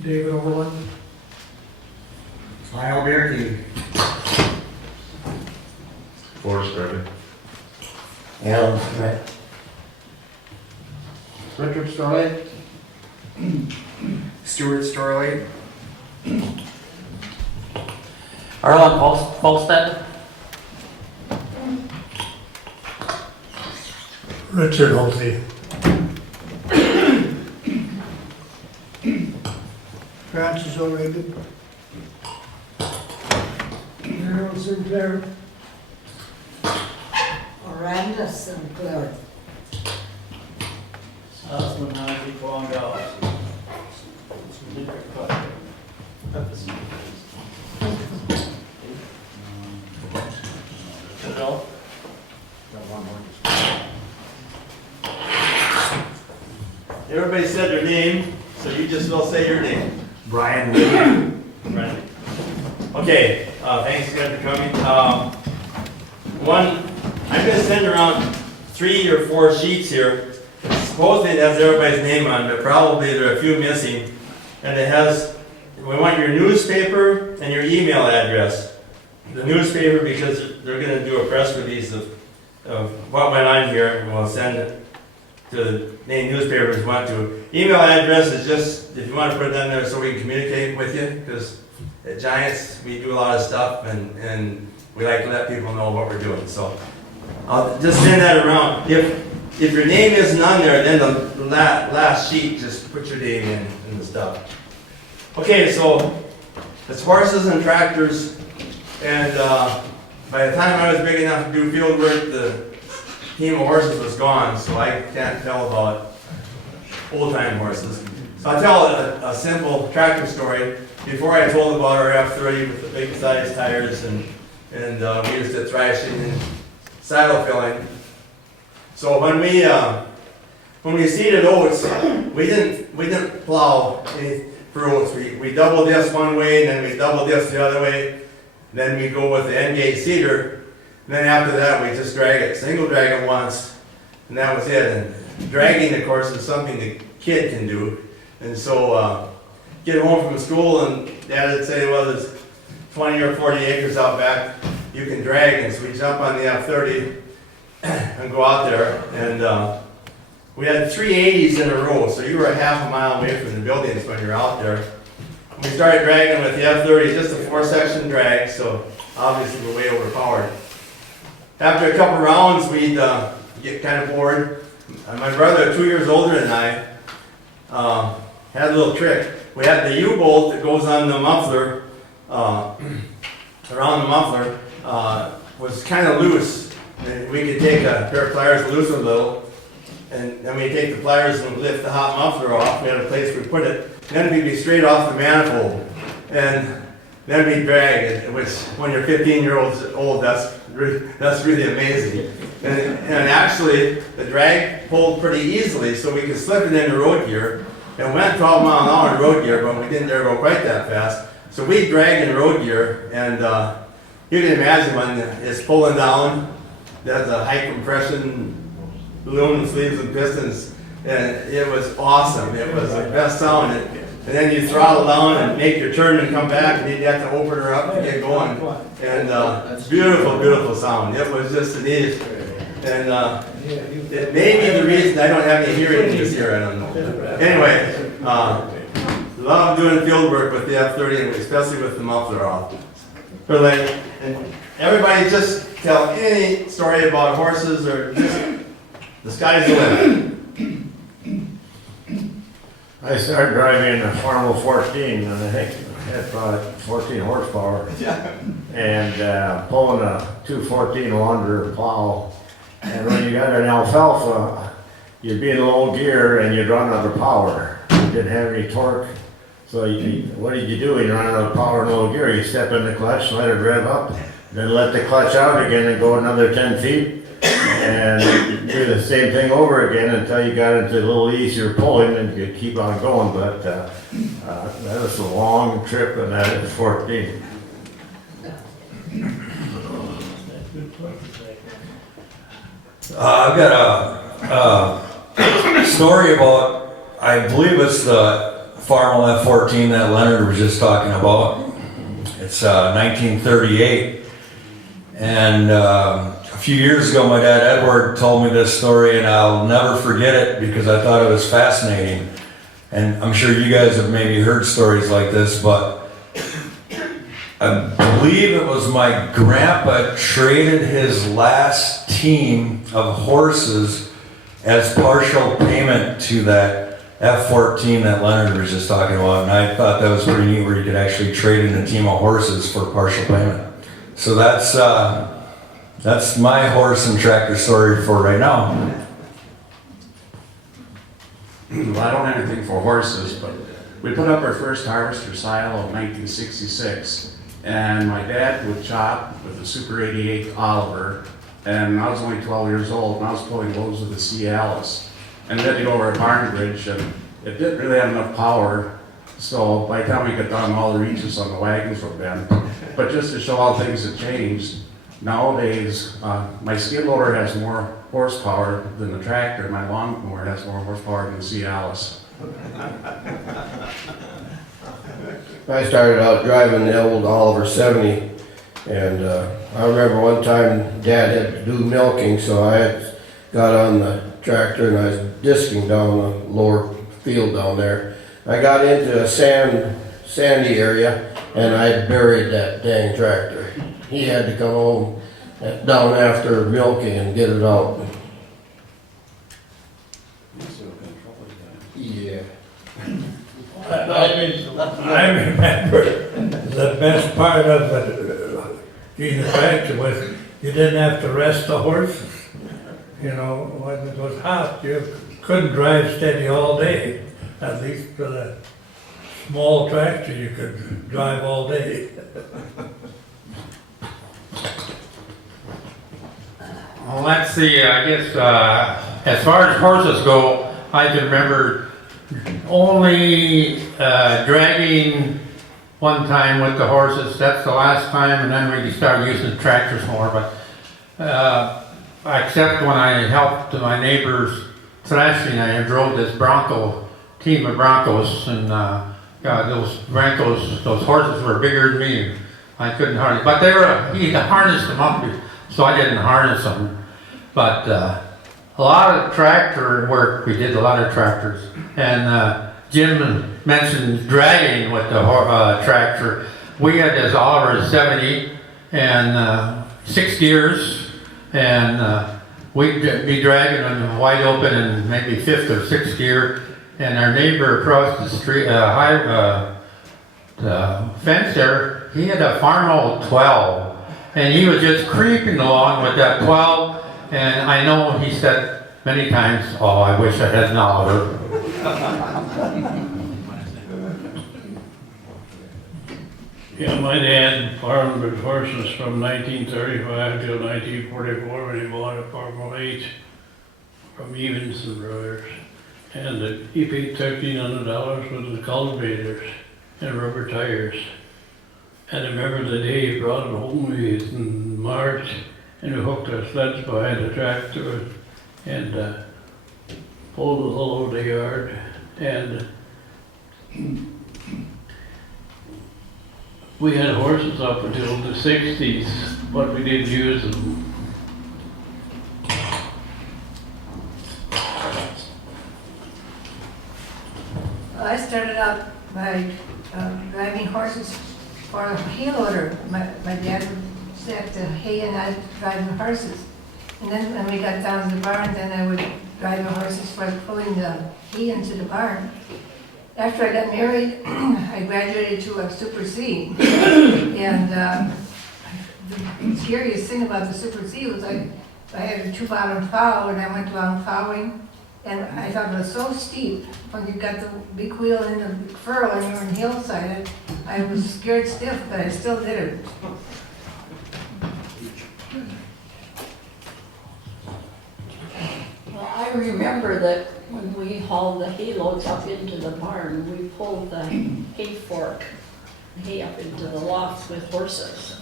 David Overland. Lyle Bearkey. Forrest Griffin. Alan Smith. Richard Starlight. Stuart Starlight. Arlen Folstead. Richard Holsey. Francis O'Regan. Harold Sinclair. Miranda Sinclair. Osmond Haji Kwanga. Everybody said their name, so you just will say your name. Brian Lee. Right. Okay, thanks again for coming. I'm gonna send around 3 or 4 sheets here. Supposedly it has everybody's name on it, but probably there are a few missing. And it has, we want your newspaper and your email address. The newspaper because they're gonna do a press release of what went on here, and we'll send it to the main newspapers we want to. Email address is just, if you want to put it on there so we can communicate with you, because at Giants, we do a lot of stuff and we like to let people know what we're doing. So I'll just send that around. If your name isn't on there, then the last sheet, just put your name in and the stuff. Okay, so it's horses and tractors, and by the time I was big enough to do field work, the team of horses was gone, so I can't tell about old-time horses. So I'll tell a simple tractor story. Before I told about our F30 with the big size tires and we used it thrashing and saddle filling. So when we seeded oats, we didn't plow any for oats. We doubled this one way, and then we doubled this the other way. Then we go with the N-gauge seeder. And then after that, we just drag it, single drag it once, and that was it. And dragging, of course, is something the kid can do. And so, get home from school, and Dad would say, well, there's 20 or 40 acres out back you can drag. And so we jump on the F30 and go out there. And we had 380s in a row, so you were a half a mile away from the buildings when you're out there. We started dragging with the F30, just a 4-section drag, so obviously we're way overpowered. After a couple rounds, we'd get kind of bored. My brother, 2 years older than I, had a little trick. We had the U-bolt that goes on the muffler, around the muffler, was kind of loose. And we could take a pair of pliers and loosen a little, and then we'd take the pliers and lift the hot muffler off. We had a place where we put it. Then we'd be straight off the manifold. And then we'd drag it, which when you're 15-years old, that's really amazing. And actually, the drag pulled pretty easily, so we could slip it into road gear. And went 12 mile an hour in road gear, but we didn't dare go quite that fast. So we dragged in road gear, and you can imagine when it's pulling down, there's a high compression balloon and sleeves and pistons, and it was awesome. It was the best sound. And then you throttle down and make your turn and come back, and you'd have to open her up to get going. And it's beautiful, beautiful sound. It was just an ease. And it may be the reason I don't have any hearing aids here, I don't know. Anyway, love doing field work with the F30, and especially with the muffler off. And everybody just tell any story about horses or just, the sky's the limit. I started driving a Farmel 14, and I think it had probably 14 horsepower. And pulling a 214 Wanderer plow. And when you got an alfalfa, you'd be in low gear and you'd run out of power. You didn't have any torque. So what did you do when you run out of power in low gear? You step in the clutch, let it rev up, then let the clutch out again and go another 10 feet. And do the same thing over again until you got into a little easier pulling and you could keep on going. But that was a long trip in that 14. I've got a story about, I believe it's the Farmel F14 that Leonard was just talking about. It's 1938. And a few years ago, my dad Edward told me this story, and I'll never forget it because I thought it was fascinating. And I'm sure you guys have maybe heard stories like this, but I believe it was my grandpa traded his last team of horses as partial payment to that F-14 that Leonard was just talking about. And I thought that was pretty neat, where you could actually trade in a team of horses for partial payment. So that's my horse and tractor story for right now. Well, I don't have anything for horses, but we put up our first harvester silo in 1966, and my dad would chop with a Super 88 Oliver, and I was only 12 years old, and I was pulling loads with the Cialis. And we had to go over a barn bridge, and it didn't really have enough power, so by the time we got done, all the reaches on the wagons were bent. But just to show how things have changed, nowadays, my skid loader has more horsepower than the tractor. My lawnmower has more horsepower than the Cialis. I started out driving the old Oliver 70, and I remember one time Dad had to do milking, so I had got on the tractor and I was disking down the lower field down there. I got into a sandy area, and I buried that dang tractor. He had to come home down after milking and get it out. Yeah. I remember the best part of being a tractor was you didn't have to rest the horses. You know, when it was hot, you couldn't drive steady all day. At least for the small tractor, you could drive all day. Well, let's see, I guess, as far as horses go, I can remember only dragging one time with the horses. That's the last time, and then we started using tractors more. But except when I helped my neighbors thrashing, I drove this team of Broncos, and God, those horses were bigger than me. I couldn't hardly, but he harnessed them up, so I didn't harness them. But a lot of tractor work, we did a lot of tractors. And Jim mentioned dragging with the tractor. We had this Oliver 70 and 6 gears, and we'd be dragging them wide open in maybe 5th or 6th gear. And our neighbor across the street, the fence there, he had a Farmall 12, and he was just creeping along with that 12. And I know he said many times, "Oh, I wish I had an Oliver." Yeah, my dad farmed with horses from 1935 till 1944 when he bought a Farmall 8 from Evans and Brothers. And he paid $1,300 for the cultivators and rubber tires. And I remember the day he brought it home, it was in March, and we hooked our sleds behind the tractor and pulled it all over the yard. And we had horses up until the 60s, but we didn't use them. I started out by driving horses for a hay loader. My dad would set the hay and I'd drive the horses. And then when we got down to the barn, then I would drive the horses for pulling the hay into the barn. After I got married, I graduated to a Super C. And the scariest thing about the Super C was I had a 2-bottom plow and I went around plowing. And I thought it was so steep when you got the big wheel in the furrow and you were in hillside. I was scared stiff, but I still did it. Well, I remember that when we hauled the hay loads up into the barn, we pulled the hay fork, hay up into the loft with horses.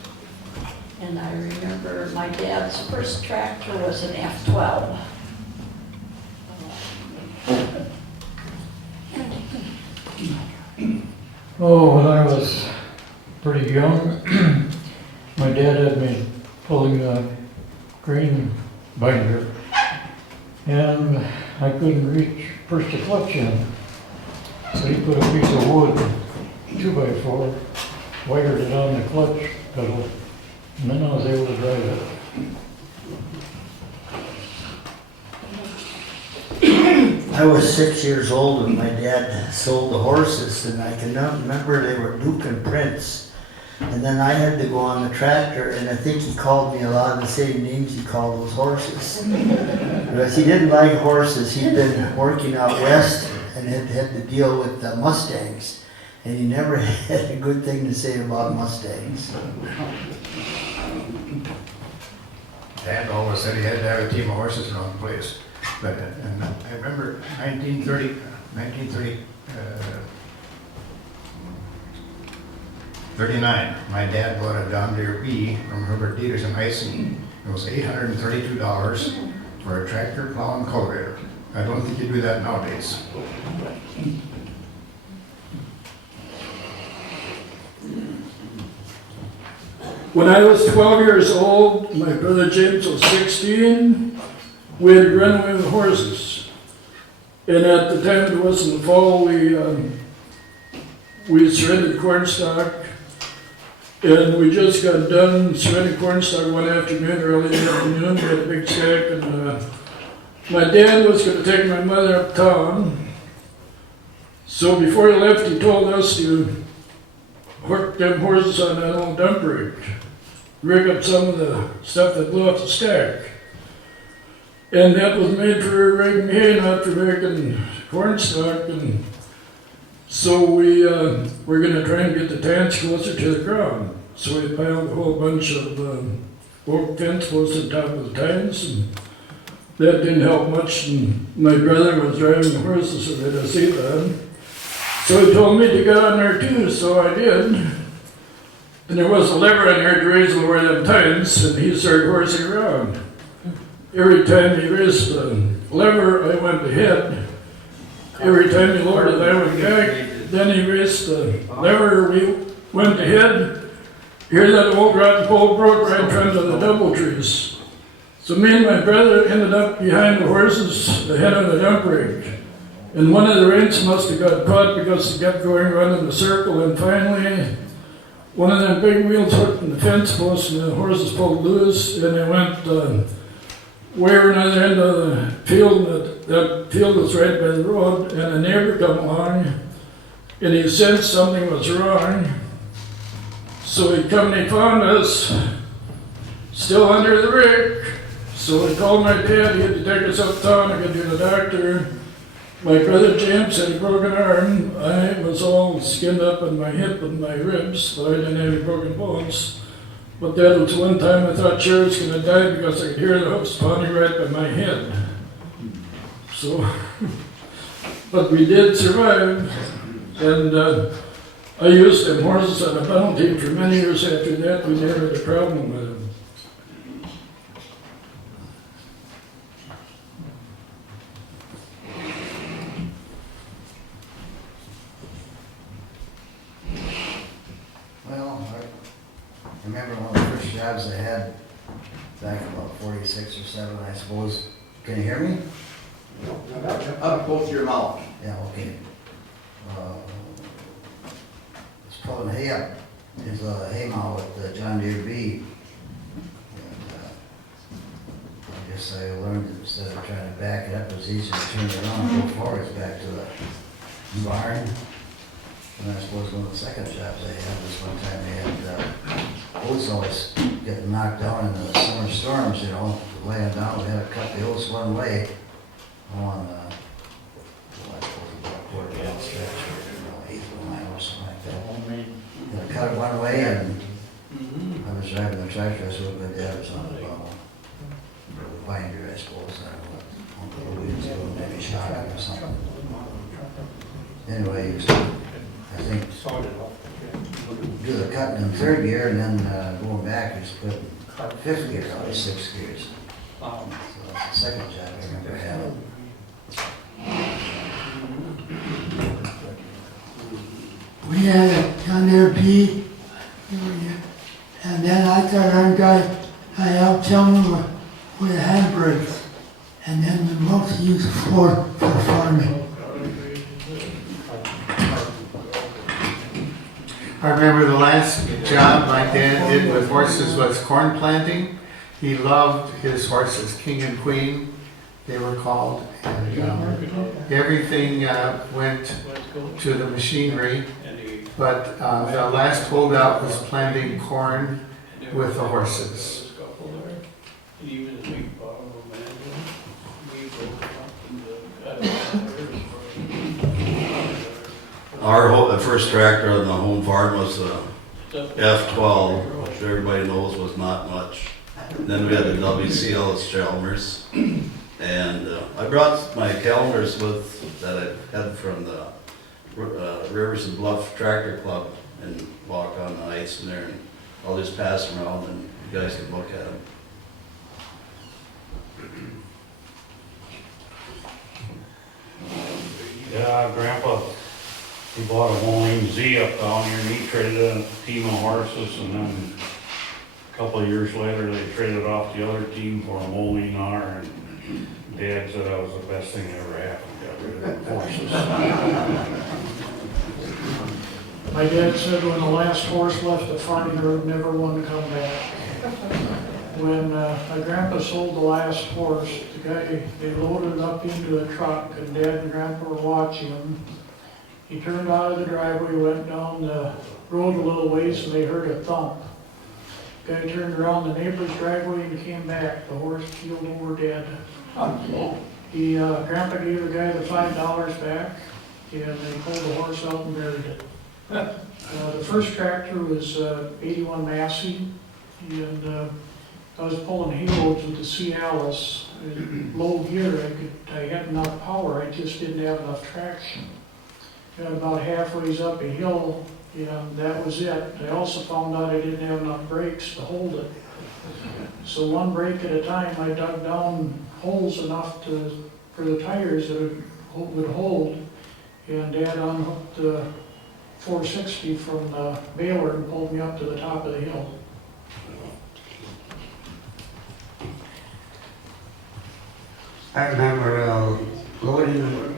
And I remember my dad's first tractor was an F-12. Oh, when I was pretty young, my dad had me pulling a grain binder, and I couldn't push the clutch in. So he put a piece of wood, 2x4, wired it on the clutch pedal, and then I was able to drive it. I was 6 years old when my dad sold the horses, and I can remember they were Duke and Prince. And then I had to go on the tractor, and I think he called me a lot of the same names he called those horses. Because he didn't like horses. He'd been working out west and had to deal with the Mustangs. And he never had a good thing to say about Mustangs. Dad always said he had to have a team of horses around the place. But and I remember 39, my dad bought a John Deere B from Herbert Dealers in Icing. It was $832 for a tractor, plow, and cultivator. I don't think you do that nowadays. When I was 12 years old, my brother James was 16, we had run away with horses. And at the time it was in the fall, we surrendered corn stock, and we just got done surrendering corn stock one afternoon, early in the afternoon. We had a big stack, and my dad was going to take my mother uptown. So before he left, he told us to hook them horses on that old dump rig, rig up some of the stuff that blew off the stack. And that was made for rigging hay, not for making corn stock. And so we were going to try and get the tans closer to the ground. So we piled a whole bunch of oak fence posts on top of the tans, and that didn't help much. And my brother was driving the horses, so we had to see that. So he told me to get on there too, so I did. And there was a lever on there to raise and lower them tines, and he started horsing around. Every time he raised the lever, I went ahead. Every time he lowered it, I went back. Then he raised the lever, we went ahead. Here that old rotten pole broke right in front of the double trees. So me and my brother ended up behind the horses, ahead of the dump rig. And one of the reins must have got caught because it kept going around in the circle, and finally one of them big wheels hooked in the fence post, and the horses pulled loose, and they went way over another end of the field. That field was right by the road, and a neighbor come along, and he sensed something was wrong. So he come and he found us still under the rig. So he called my dad. He had to take us uptown to get to the doctor. My brother James had a broken arm. I was all skinned up in my hip and my ribs, but I didn't have any broken bones. But that was one time I thought Cher was going to die because I could hear the hoofs pounding right by my head. So, but we did survive, and I used them horses on a bounty for many years after that. We never had a problem with them. Well, I remember one of the first jobs I had back about 46 or 7, I suppose. Can you hear me? Up close to your mouth. Yeah, okay. It's pulling hay up. There's a hay mow with John Deere B. And I guess I learned that instead of trying to back it up, it was easier to turn it around and go forwards back to the barn. And I suppose one of the second jobs I had was one time they had oats always getting knocked down in the summer storms, you know, laying down. We had to cut the oats one way on, I suppose about a quarter mile stretch, or eighth of a mile or something like that. You know, cut it one way, and I was driving the tractor. I said, "Well, my dad was on the binder, I suppose. I don't know what Uncle Louis was doing, maybe shot him or something." Anyway, he was, I think, do the cutting in third gear, and then going back, he's putting fifth gear out of 6 gears. So that's the second job I remember having. We had a John Deere B, and then I thought I watch them with handbrakes, and then the multi-use for farming. I remember the last job my dad did with horses was corn planting. He loved his horses, King and Queen, they were called. And everything went to the machinery, but the last holdout was planting corn with the horses. The first tractor on the home farm was a F12, which everybody knows was not much. Then we had the WCLS Chalmers, and I brought my calendars with that I had from the Rivers and Bluff Tractor Club and walk on the ice in there, and I'll just pass them around and you guys can look at them. Yeah, Grandpa, he bought a Moline Z up down here and he traded in a team of horses, and then a couple of years later they traded off the other team for a Moline R, and Dad said that was the best thing that ever happened, got rid of the horses. My dad said when the last horse left the farm, he would never want to come back. When my grandpa sold the last horse, the guy, they loaded it up into a truck, and Dad and Grandpa were watching him. He turned out of the driveway, went down the road a little ways, and they heard a thump. Guy turned around the neighbor's driveway and came back. The horse keeled over dead. Grandpa gave the guy the $5 back, and they pulled the horse out and buried it. The first tractor was 81 Massey, and I was pulling hay loads with the Cialis. In low gear, I had enough power, I just didn't have enough traction. Got about halfway up a hill, and that was it. I also found out I didn't have enough brakes to hold it. So one brake at a time, I dug down holes enough for the tires that it would hold, and Dad unhooked the 460 from the baler and pulled me up to the top of the hill. I remember loading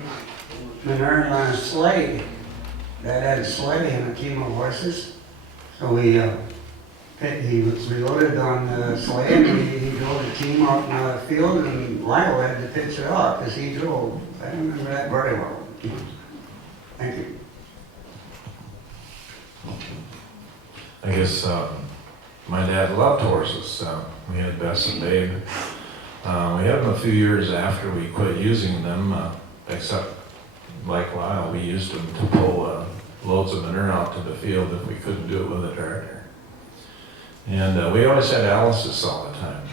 manure on a sleigh that had a sleigh and a team of horses. So we loaded on the sleigh and he drove the team out in the field, and Lyle had to pitch it off because he drove. I remember that very well. Thank you. I guess my dad loved horses. We had Bess and Babe. We had them a few years after we quit using them, except like Lyle, we used them to pull loads of manure out to the field if we couldn't do it with a tractor. And we always had Alice's all the time,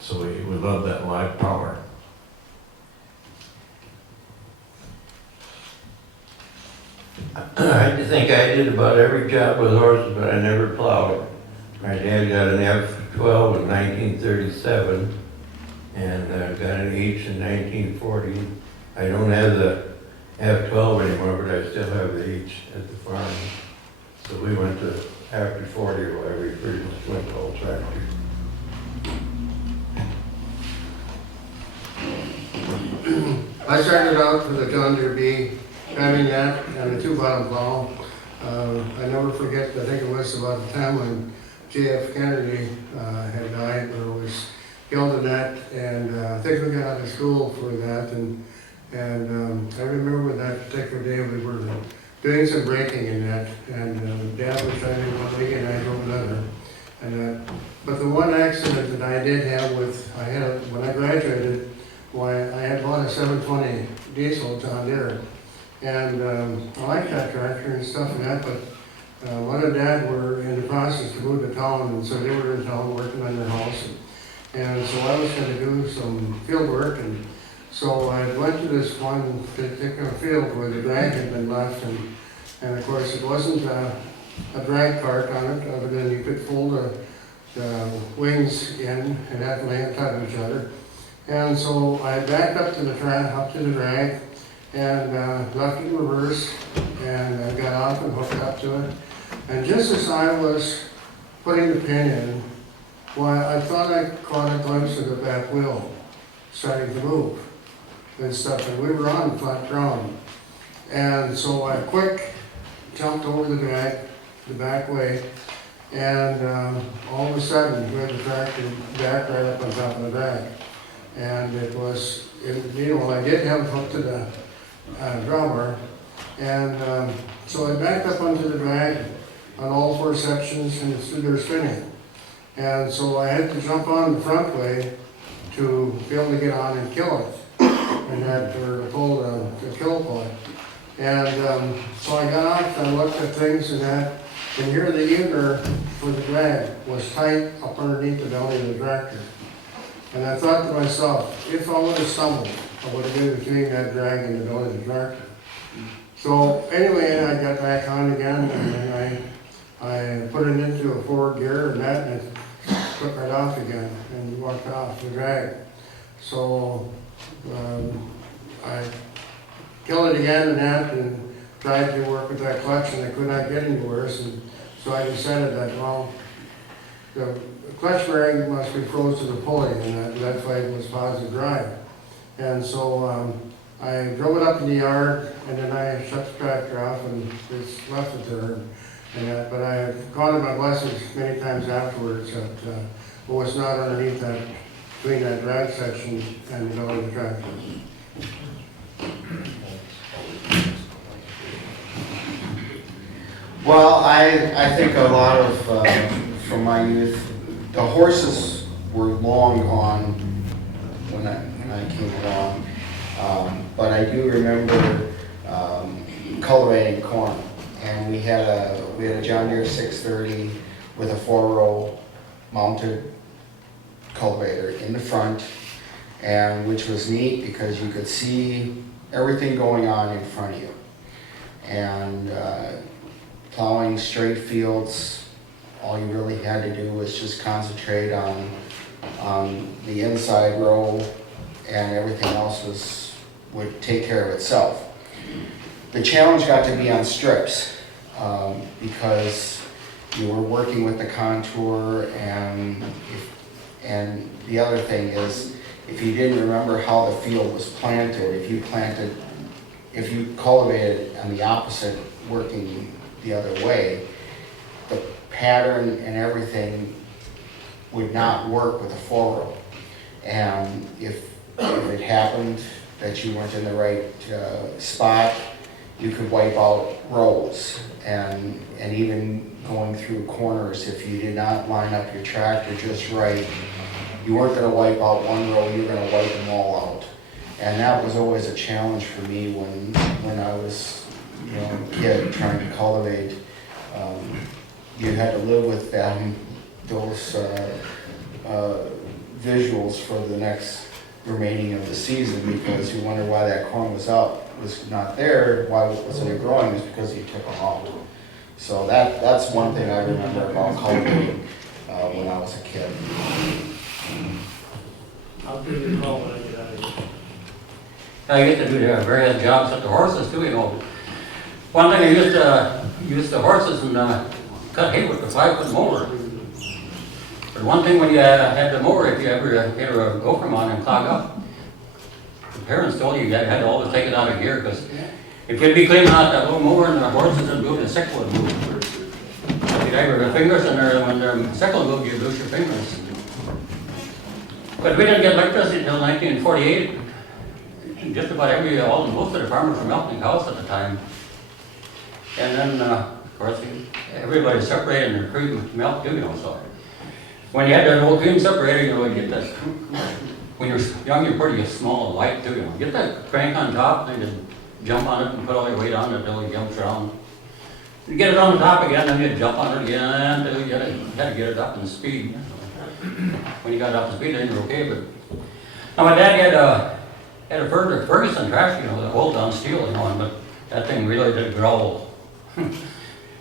so we loved that live power. I think I did about every job with horses, but I never plowed. My dad got an F12 in 1937, and got an H in 1940. I don't have the F12 anymore, but I still have the H at the farm. So we went to after 40, or whatever, we pretty much went to old tractor. I started out with a John Deere B, driving that and a 2-bottom plow. I never forget, I think it was about the time when J.F. Kennedy had died, or was killed in that, and I think we got out of school for that, and I remember that particular day we were doing some braking in that, and Dad was driving one week and I drove another. But the one accident that I did have when I graduated, I had bought a 720 diesel John Deere, and I liked that tractor and stuff and that, but Mom and Dad were in the process to move to town, and so they were in town working on their house. And so I was going to do some field work, and so I went to this one particular field where the drag had been left, and of course it wasn't a drag cart on it, other than you could fold the wings in and have them lay on top of each other. And so I backed up to the drag, and left it in reverse, and I got off and hooked up to it. And just as I was putting the pin in, Well, I thought I caught a glimpse of the back wheel starting to move and stuff, and we were on flat ground. And so I quick jumped over the drag, the back way, and all of a sudden, we had the tractor back right up on top of the drag. And it was, I did have it hooked to the drawbar, and so I backed up onto the drag on all 4 sections, and they're spinning. And so I had to jump on the front way to be able to get on and kill it, and had to pull the kill point. And so I got off and I looked at things and that, and here the ear for the drag was tight up underneath the belly of the tractor. And I thought to myself, if I would have stumbled, I would have been between that drag and the belly of the tractor. So anyway, I got back on again, and then I put it into a forward gear and that, and it took right off again and walked off the drag. So I killed it again and that, and tried to work with that clutch, and I could not get any worse. And so I decided that, well, the clutch bearing must be froze to the pulley, and that's why it was positive drive. And so I drove it up to the yard, and then I shut the tractor off and just left it there. But I counted my blessings many times afterwards that it was not underneath that, between that drag section and the belly of the tractor. Well, I think a lot of, from my youth, the horses were long gone when I came along. But I do remember cultivating corn. And we had a John Deere 630 with a 4-row mounted cultivator in the front, and which was neat because you could see everything going on in front of you. And plowing straight fields, all you really had to do was just concentrate on the inside row, and everything else would take care of itself. The challenge got to be on strips because you were working with the contour, and the other thing is, if you didn't remember how the field was planted, if you cultivated on the opposite, working the other way, the pattern and everything would not work with a 4-row. And if it happened that you weren't in the right spot, you could wipe out rows, and even going through corners, if you did not line up your tractor just right, you weren't going to wipe out one row, you were going to wipe them all out. And that was always a challenge for me when I was a kid trying to cultivate. You had to live with those visuals for the next remaining of the season, because you wonder why that corn was not there, why wasn't it growing, is because you took them out. So that's one thing I remember about cultivating when I was a kid. I'll give you a call when I get out of here. I get to do the various jobs with the horses too, One thing I used to use the horses and cut hay with the 5-foot mower. But one thing when you had the mower, if you ever hit a gopher on and clog up, the parents told you had to always take it out of gear, because if you'd be cleaning out that little mower and the horses would move, the sickle would move. You'd have your fingers in there, when the sickle moved, you'd lose your fingers. But we didn't get electricity until 1948. Just about most of the farmers were milking cows at the time. And then, of course, everybody separated their cream milk too, so. When you had that old cream separator, you get that, when you're young, you're pretty small and light too, Get that crank on top, and just jump on it and put all your weight on it until it jumps around. You get it on the top again, then you jump on it again, until you had to get it up in speed. When you got up to speed, then you're okay, but. Now my dad had a Ferguson tractor, that holds on steel, but that thing really did growl.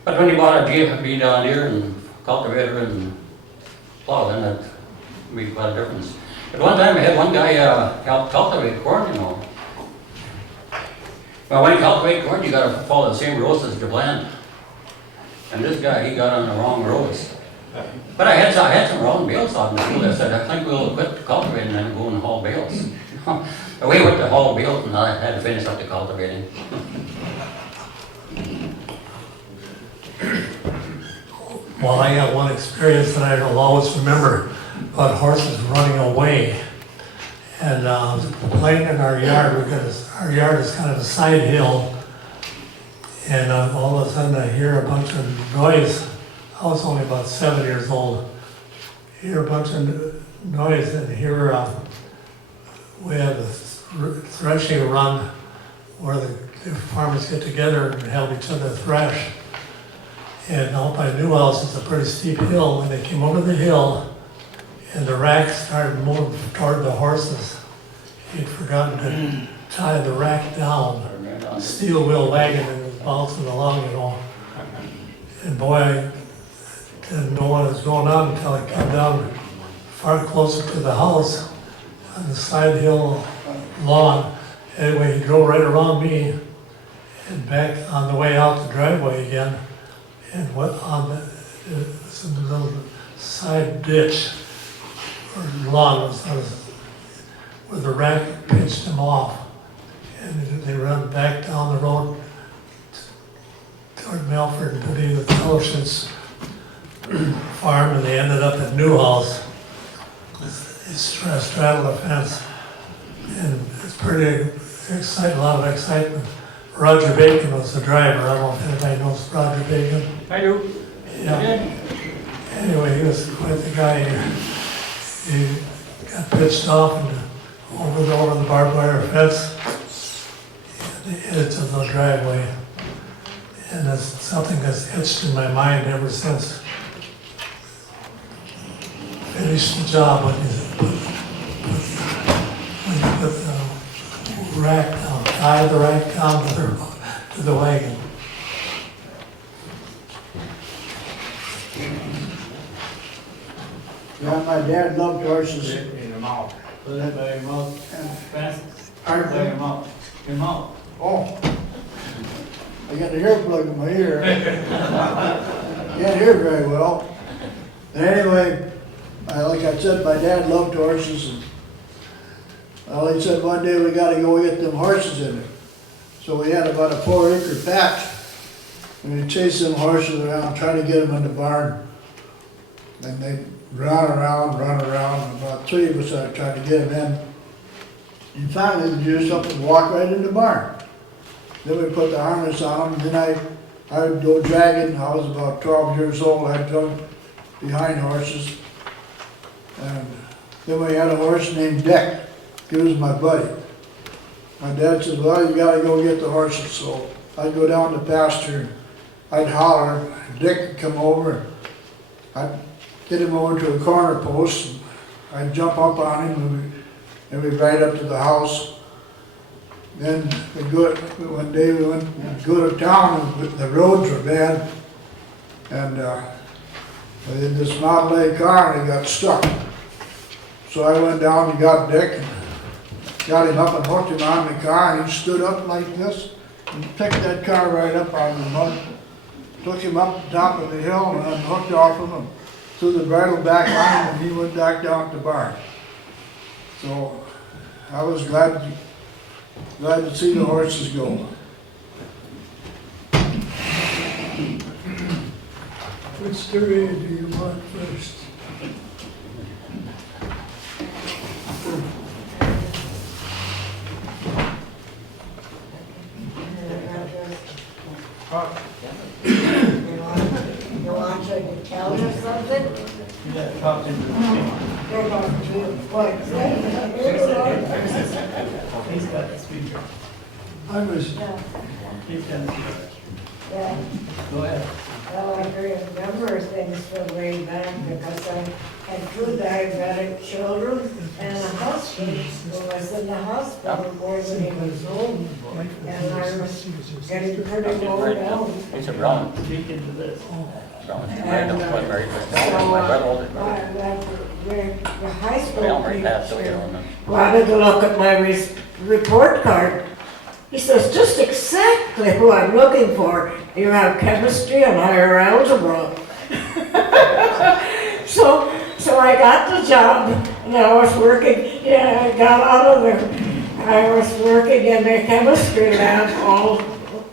But when you bought a GFB down here and cultivator and plow, then that made quite a difference. But one time I had one guy help cultivate corn, Well, when you cultivate corn, you got to follow the same rows as your plant. And this guy, he got on the wrong rows. But I had some wrong bales out in the field. I said, I think we'll quit cultivating and go and haul bales. But we went to haul bales and I had to finish up the cultivating. Well, I got one experience that I'll always remember about horses running away. And I was playing in our yard because our yard is kind of a side hill. And all of a sudden I hear a bunch of noise. I was only about 7 years old. Hear a bunch of noise and hear we have a threshing run where the farmers get together and help each other thresh. And out by Newhouse, it's a pretty steep hill, and they came over the hill, and the rack started moving toward the horses. He'd forgotten to tie the rack down. Steel wheel wagon, and it was bouncing along, you know. And boy, I didn't know what was going on until I came down far closer to the house on the side hill lawn. Anyway, he drove right around me and back on the way out the driveway again. And what on some little side ditch or lawn was where the rack pinched him off, and they run back down the road toward Melford and put in the Fellowships farm, and they ended up at Newhouse. They straddled the fence, and it's pretty exciting, a lot of excitement. Roger Bacon was the driver. I don't know if anybody knows Roger Bacon. I do. Yeah. Anyway, he was quite the guy. He got pitched off and over the barbed wire fence. And he hit it to the driveway. And that's something that's etched in my mind ever since. Finished the job when you put the rack down, tie the rack down to the wagon. Yeah, my dad loved horses. In the mouth. Put it by your mouth. Fast. Pardon? By your mouth. Your mouth. Oh. I got a hair plug in my ear. Can't hear very well. But anyway, like I said, my dad loved horses. And well, he said one day we got to go get them horses in there. So we had about a 4-acre patch. And we chased them horses around, trying to get them in the barn. And they run around, and about 3 of us tried to get them in. And finally, we do something and walk right in the barn. Then we put the harness on them, and then I would go dragging. I was about 12 years old. I drug behind horses. And then we had a horse named Dick. He was my buddy. My dad said, well, you gotta go get the horses. So I'd go down the pasture, and I'd holler. Dick would come over, and I'd get him over to a corner post, and I'd jump up on him, and we'd ride up to the house. Then one day we went to go to town, and the roads were bad, and we had this Model A car, and it got stuck. So I went down and got Dick, and got him up and hooked him on the car, and he stood up like this, and picked that car right up out of the mud, took him up the top of the hill, and then hooked off him, and threw the bridle back on him, and he went back down to the barn. So I was glad to see the horses go. Which story do you want first? You want to tell her something? Yeah, talk into the They're going to what? He's got the speaker. I was, He's got the speaker. Yeah. Go ahead. Well, I remember things from way back because I had 2 diabetic children and a husband who was in the hospital more than he was home. And I was getting pretty low down. It's a brown. Speak into this. Brown. And, My brother. The high school passed away. teacher wanted to look at my report card. He says, just exactly who I'm looking for. You have chemistry and higher algebra. So I got the job, and I was working, yeah, I got out of there. I was working in the chemistry lab all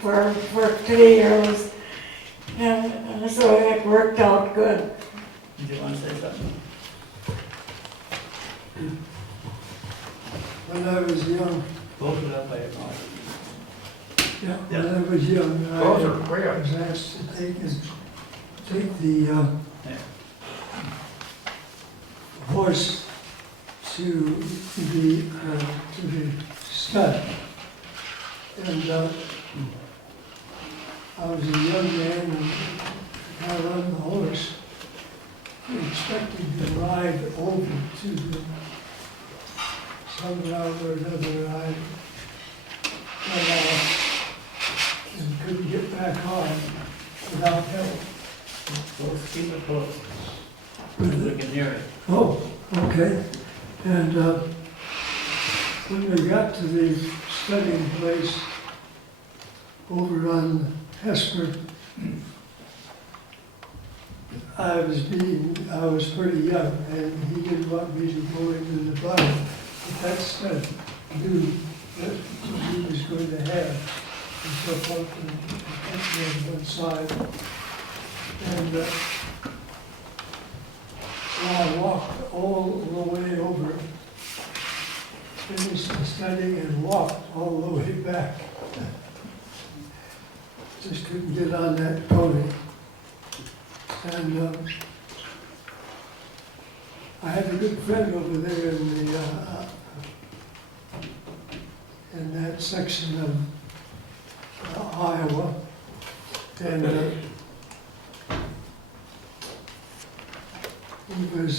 for 3 years. And so it worked out good. Did you want to say something? When I was young, Close it up by your mouth. yeah, when I was young, I Closer, quick. was asked to take the horse to the stud. And I was a young man and I run the horse. We expected to ride over to the somehow or another I got off and couldn't get back on without help. Close, keep it close. We can hear it. Oh, okay. And when we got to the studying place over on Hesper, I was pretty young, and he didn't want me to go into the barn. But that stud knew that he was going to have, and so forth, and kept me on one side. And I walked all the way over, finished the studying and walked all the way back. Just couldn't get on that pony. And I had a good friend over there in that section of Iowa, and he was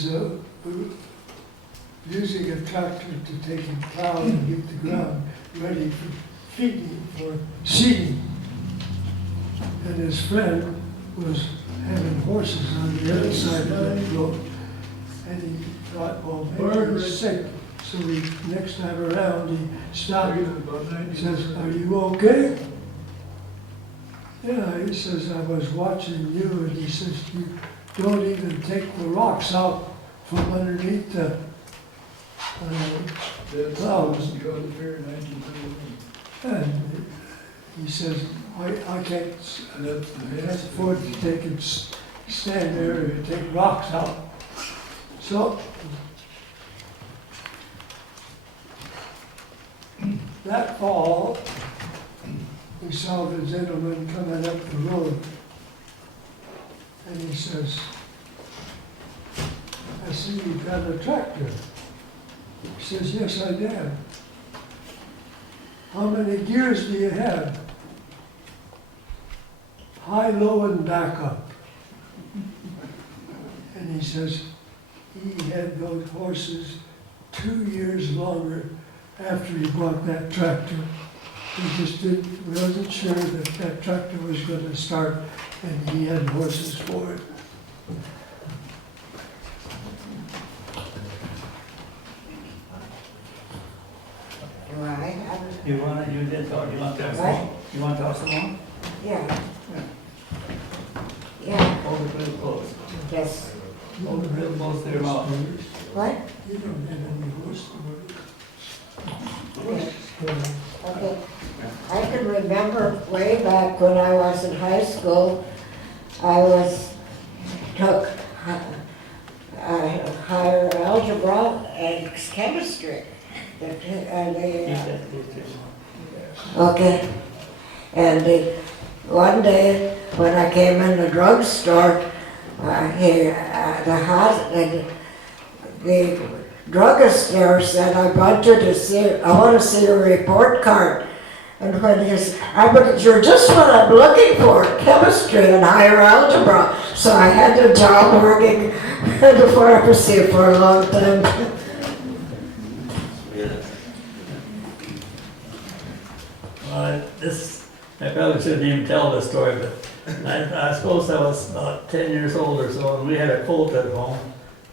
using a tractor to take and plow and get the ground ready for feeding, for seeding. And his friend was having horses on the other side of that road. And he thought, well, maybe he's sick. So next time around, he stopped and says, "Are you okay?" Yeah, he says, "I was watching you," and he says, "You don't even take the rocks out from underneath the clouds." And he says, I can't afford to take and stand there and take rocks out. So that fall, we saw the gentleman coming up the road, and he says, "I see you've got a tractor." He says, "Yes, I did." "How many gears do you have?" "High, low, and back up." And he says, he had those horses 2 years longer after he bought that tractor. He just wasn't sure that that tractor was going to start, and he had horses for it. Right. You did talk, you want to talk some more? You want to talk some more? Yeah. Yeah. Hold it real close. Yes. Hold it real close to your mouth. What? You don't have any horse Okay. I can remember way back when I was in high school, I took higher algebra and chemistry. Okay. And one day when I came in the drugstore, the druggist there said, I want to see a report card. And when he said, "You're just what I'm looking for, chemistry and higher algebra." So I had a job working in the pharmacy for a long time. I probably shouldn't even tell this story, but I suppose I was about 10 years old or so, and we had a colt at home.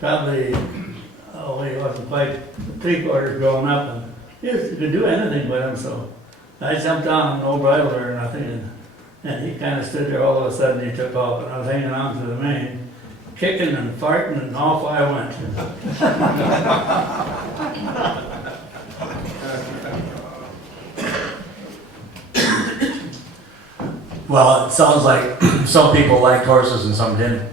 Probably, he wasn't quite 3/4 grown up, and you could do anything with him, so I jumped on no bridle or nothing, and he kind of stood there. All of a sudden he took off, and I was hanging on to the mane. kicking and farting, and off I went. Well, it sounds like some people liked horses and some didn't.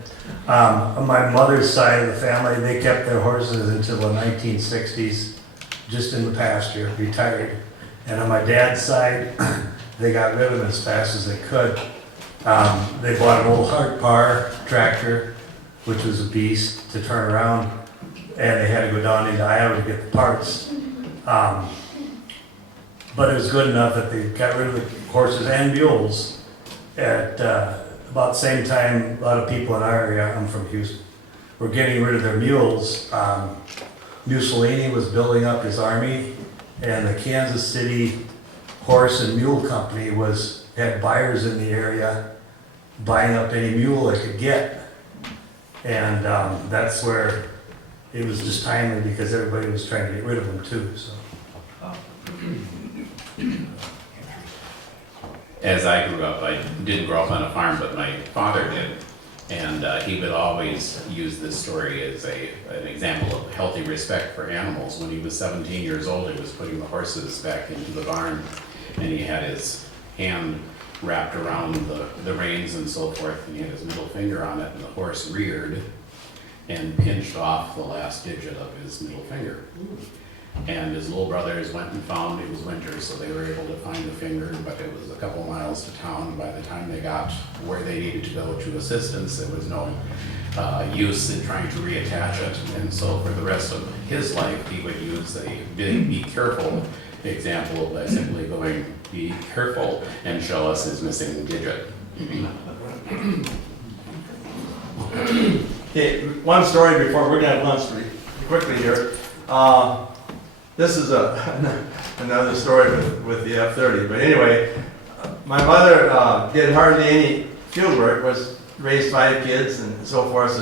On my mother's side of the family, they kept their horses until the 1960s, just in the pasture, retired. And on my dad's side, they got rid of them as fast as they could. They bought an old Hart Par tractor, which was a beast to turn around, and they had to go down into Iowa to get the parts. But it was good enough that they got rid of the horses and mules at about the same time. A lot of people in our area, I'm from Houston, were getting rid of their mules. Mussolini was building up his army, and the Kansas City Horse and Mule Company had buyers in the area buying up any mule they could get. And that's where it was just timely, because everybody was trying to get rid of them too. So. As I grew up, I didn't grow up on a farm, but my father did. And he would always use this story as an example of healthy respect for animals. When he was 17 years old, he was putting the horses back into the barn, and he had his hand wrapped around the reins and so forth, and he had his middle finger on it, and the horse reared and pinched off the last digit of his middle finger. And his little brothers went and found, it was winter, so they were able to find the finger, but it was a couple miles to town. By the time they got where they needed to go to assistance, there was no use in trying to reattach it. And so for the rest of his life, he would use a be careful example by simply going, be careful, and show us his missing digit. Okay, one story before we're gonna have lunch pretty quickly here. This is another story with the F-30, but anyway, my mother did hardly any field work, raised 5 kids and so forth,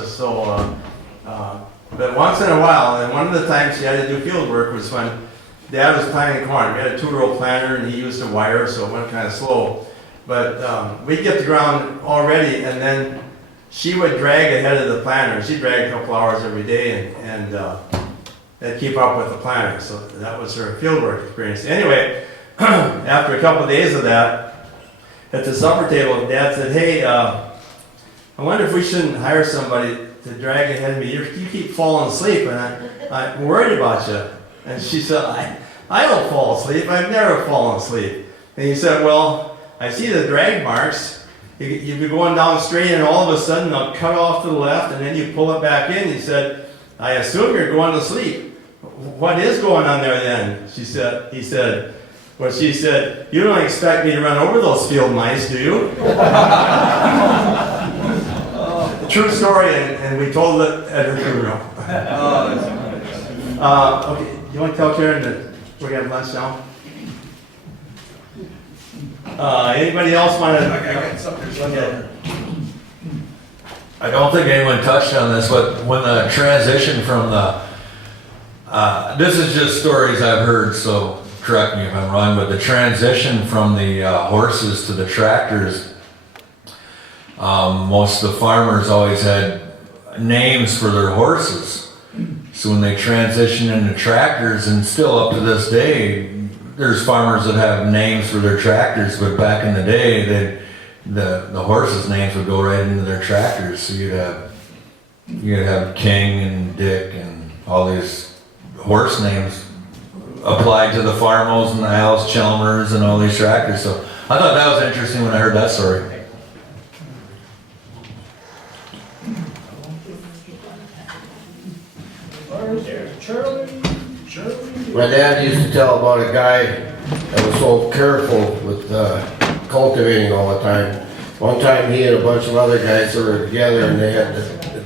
but once in a while, and one of the times she had to do field work was when Dad was planting corn. We had a 2-row planter, and he used a wire, so it went kind of slow. But we'd get the ground all ready, and then she would drag ahead of the planter. She'd drag a couple hours every day, and that'd keep up with the planter. So that was her fieldwork experience. Anyway, after a couple of days of that, at the supper table, Dad said, "Hey, I wonder if we shouldn't hire somebody to drag ahead of me. You keep falling asleep, and I'm worried about you." And she said, I don't fall asleep. I've never fallen asleep. And he said, "Well, I see the drag marks. You'd be going down straight, and all of a sudden they'll cut off to the left, and then you pull it back in." He said, "I assume you're going to sleep. What is going on there then?" He said, well, she said, "You don't expect me to run over those field mice, do you?" True story, and we told it at her funeral. Okay, you want to tell Karen that we're going to have lunch now? Anybody else want to? I got something. I don't think anyone touched on this, but when the transition from this is just stories I've heard, so correct me if I'm wrong, but the transition from the horses to the tractors, most of the farmers always had names for their horses. So when they transitioned into tractors, and still up to this day, there's farmers that have names for their tractors, but back in the day, the horses' names would go right into their tractors. So you'd have King and Dick and all these horse names applied to the Farmos and the Al's Chalmers and all these tractors. So I thought that was interesting when I heard that story. My dad used to tell about a guy that was so careful with cultivating all the time. One time he and a bunch of other guys were together, and they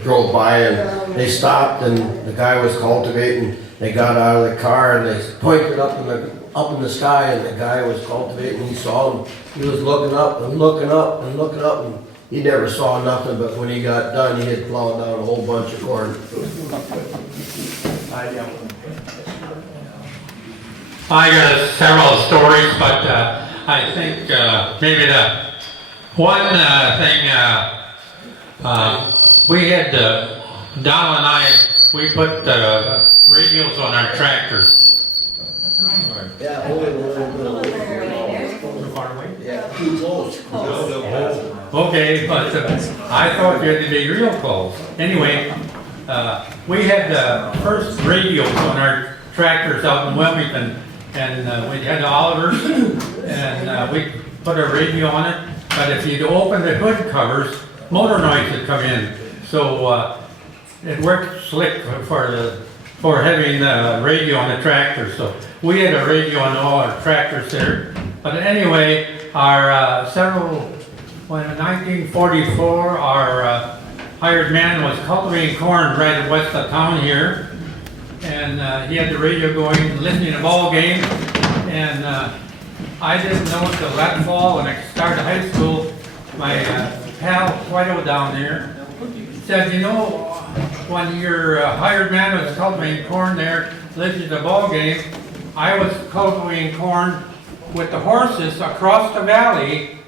drove by, and they stopped, and the guy was cultivating. They got out of the car, and they pointed up in the sky, and the guy was cultivating. He saw him. He was looking up and looking up and looking up, and he never saw nothing. But when he got done, he had plowed down a whole bunch of corn. I got several stories, but I think maybe the one thing we had, Don and I, we put radios on our tractors. Yeah, hold it a little bit. Yeah, too close. Okay, but I thought you had to be real close. Anyway, we had the first radios on our tractors out in Wilmington, and we had the Olivers, and we put a radio on it. But if you'd open the hood covers, motor noise would come in. So it worked slick for having the radio on the tractor. So we had a radio on all our tractors there. But anyway, our when in 1944, our hired man was cultivating corn right west of town here, and he had the radio going, listening to ball game, and I didn't know until that fall when I started high school. My pal Whiteout down there said, you know, when your hired man was cultivating corn there, listening to the ball game, I was cultivating corn with the horses across the valley,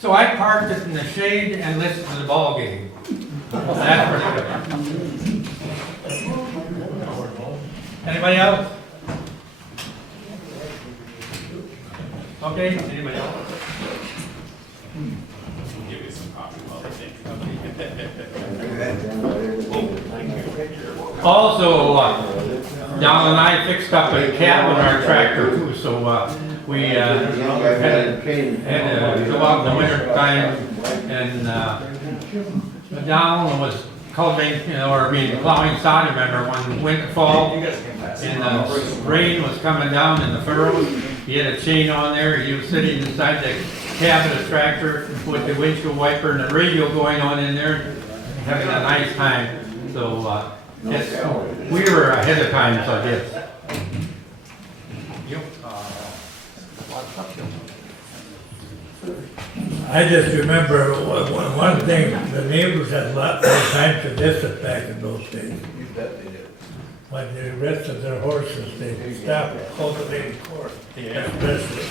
so I parked it in the shade and listened to the ball game. That's pretty good. Anybody else? Okay, anybody else? Give you some coffee while I think. Also, Don and I fixed up a cab on our tractor too, so we had to go out in the winter time, and Don was cultivating, or plowing sod, remember, when winter fall, and the rain was coming down in the furrows. He had a chain on there, he was sitting inside the cab of the tractor with the windshield wiper and the radio going on in there, having a nice time. So we were ahead of time, so I guess. I just remember one thing, the neighbors had a lot more time to visit back in those days. When the rest of their horses, they stopped cultivating corn, especially.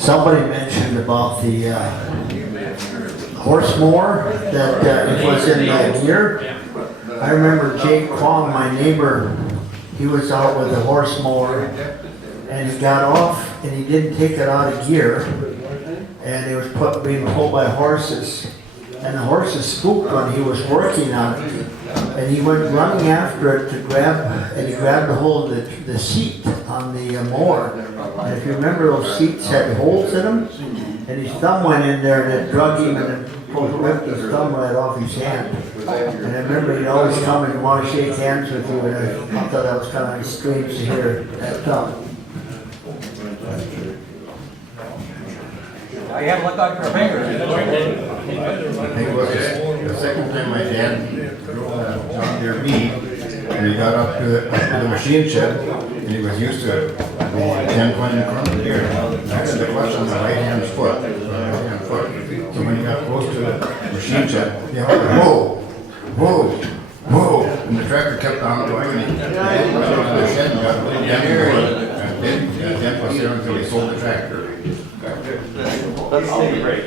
Somebody mentioned about the horse mower that it was in that year. I remember Jake Kwong, my neighbor, he was out with a horse mower and he got off and he didn't take it out of gear, and it was being pulled by horses, and the horses spooked when he was working on it, and he went running after it to he grabbed a hold of the seat on the mower. And if you remember, those seats had holes in them, and his thumb went in there and it drug him and it ripped his thumb right off his hand. And I remember he'd always come and want to shake hands with you, and I thought that was kind of strange to hear that time. You have to look out for your fingers. I think it was the second time my dad drove a John Deere B, and he got up to the machine shed, and he was used to 10, 20 corn a year. I had the clutch on the right-hand foot. So when he got close to the machine shed, he held whoa, whoa, whoa, and the tractor kept on going, and he went into the shed and got a little dent here, and then was there until he sold the tractor. Let's take a break.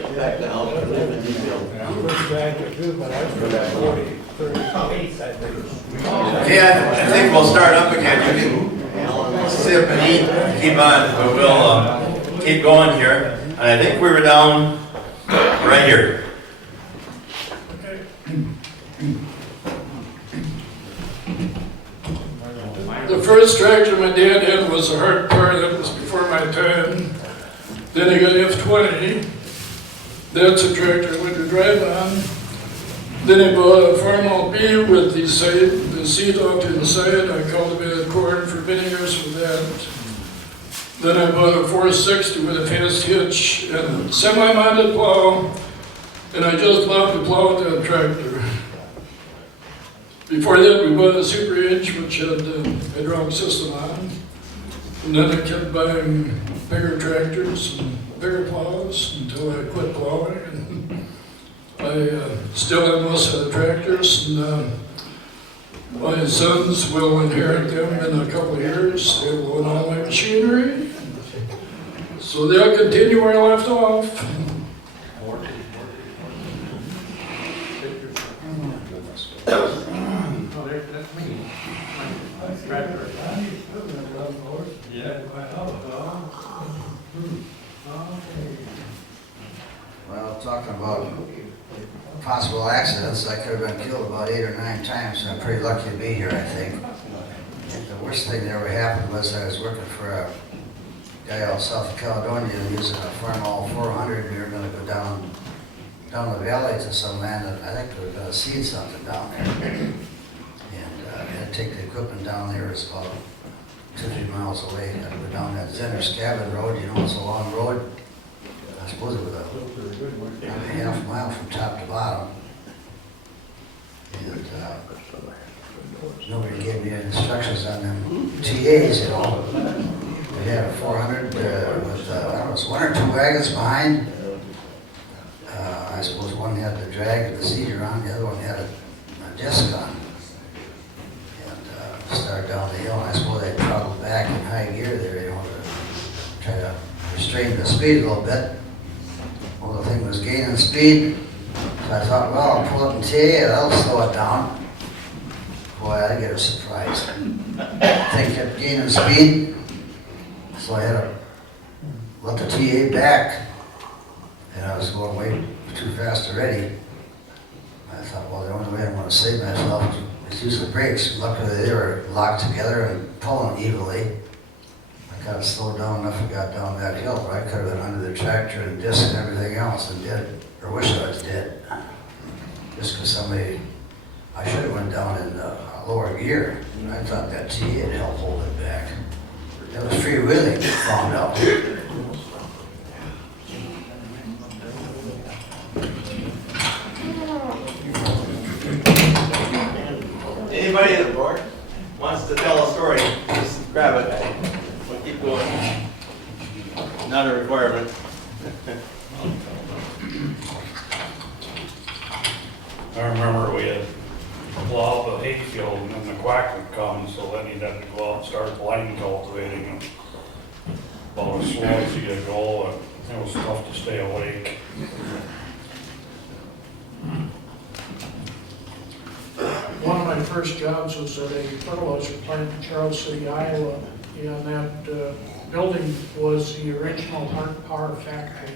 Okay, I think we'll start up again. You can sip and eat, keep on, but we'll keep going here. And I think we were down right here. The first tractor my dad had was a hard part. That was before my time. Then he got F-20. That's a tractor I went to drive on. Then he bought a Farmall B with the seat off to the side. I cultivated corn for many years with that. Then I bought a 460 with a fast hitch and a semi-mounted plow. And I just loved to plow with that tractor. Before that, we bought a Super H, which had a hydraulic system on. And then I kept buying bigger tractors and bigger plows until I quit plowing. And I still have most of the tractors. And My sons will inherit them in a couple of years. They will own all my machinery. So they'll continue where I left off. Well, talking about possible accidents, I could have been killed about 8 or 9 times, and I'm pretty lucky to be here, I think. The worst thing that ever happened was I was working for a guy out south of Caledonia using a Farmall 400. We were going to go down the valley to some land, and I think we were going to seed something down there. And we had to take the equipment down there. It's about 2-3 miles away. We had to go down that Zenner's Cabin Road. You know, it's a long road. I suppose it was a half mile from top to bottom. And nobody gave me any instructions on them TAs, you know. We had a 400 with, I don't know, it was 1 or 2 wagons behind. I suppose one had the drag of the cedar on, the other one had a disc on. And started down the hill, and I suppose they throttled back in high gear there, you know, to try to restrain the speed a little bit. Well, the thing was gaining speed, so I thought, well, I'll pull up and TA, that'll slow it down. Boy, I get a surprise. The thing kept gaining speed, so I had to let the TA back, and I was going way too fast already. I thought, well, the only way I'm going to save myself is use the brakes. Luckily, they were locked together and pulling evenly. I got slowed down enough and got down that hill, but I could have been under the tractor and disc and everything else and did, or wish I was dead. Just because somebody, I should have went down in lower gear. I thought that TA had helped hold it back. That was freewheeling, found out. Anybody at the board wants to tell a story, just grab it. We'll keep going. Not a requirement. I remember we had plow the hayfield and then the quack would come, so then you'd have to go out and start line cultivating and about as slow as you could go, and it was tough to stay awake. One of my first jobs was at a fertilizer plant in Charles City, Iowa, and that building was the original Hart Power factory.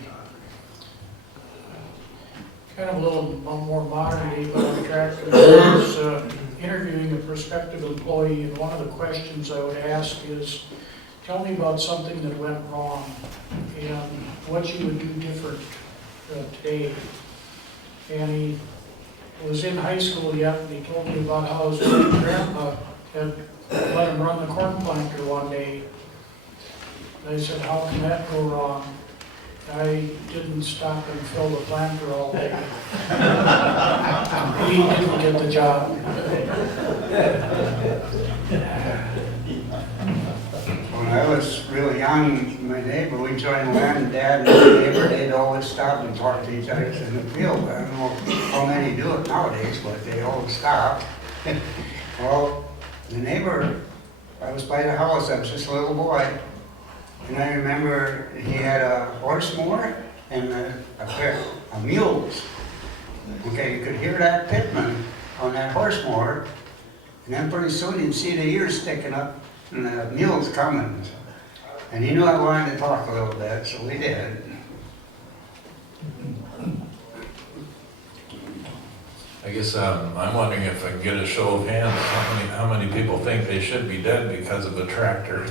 Kind of a little more modern day, but on tractor. I was interviewing a prospective employee, and one of the questions I would ask is, tell me about something that went wrong and what you would do different today. And he was in high school yet, and he told me about how his grandpa had let him run the corn planter one day. And I said, how can that go wrong? I didn't stop and fill the planter all day. He didn't get the job. When I was really young, my neighbor, we joined land, Dad and my neighbor, they'd always stop and talk to each other in the field. I don't know how many do it nowadays, but they always stop. Well, the neighbor, I was by the house, I was just a little boy, and I remember he had a horse mower and a pair of mules. Okay, you could hear that pitman on that horse mower, and then pretty soon you'd see the ears sticking up and the mules coming. And he knew I wanted to talk a little bit, so we did. I guess I'm wondering if I can get a show of hands, how many people think they should be dead because of the tractor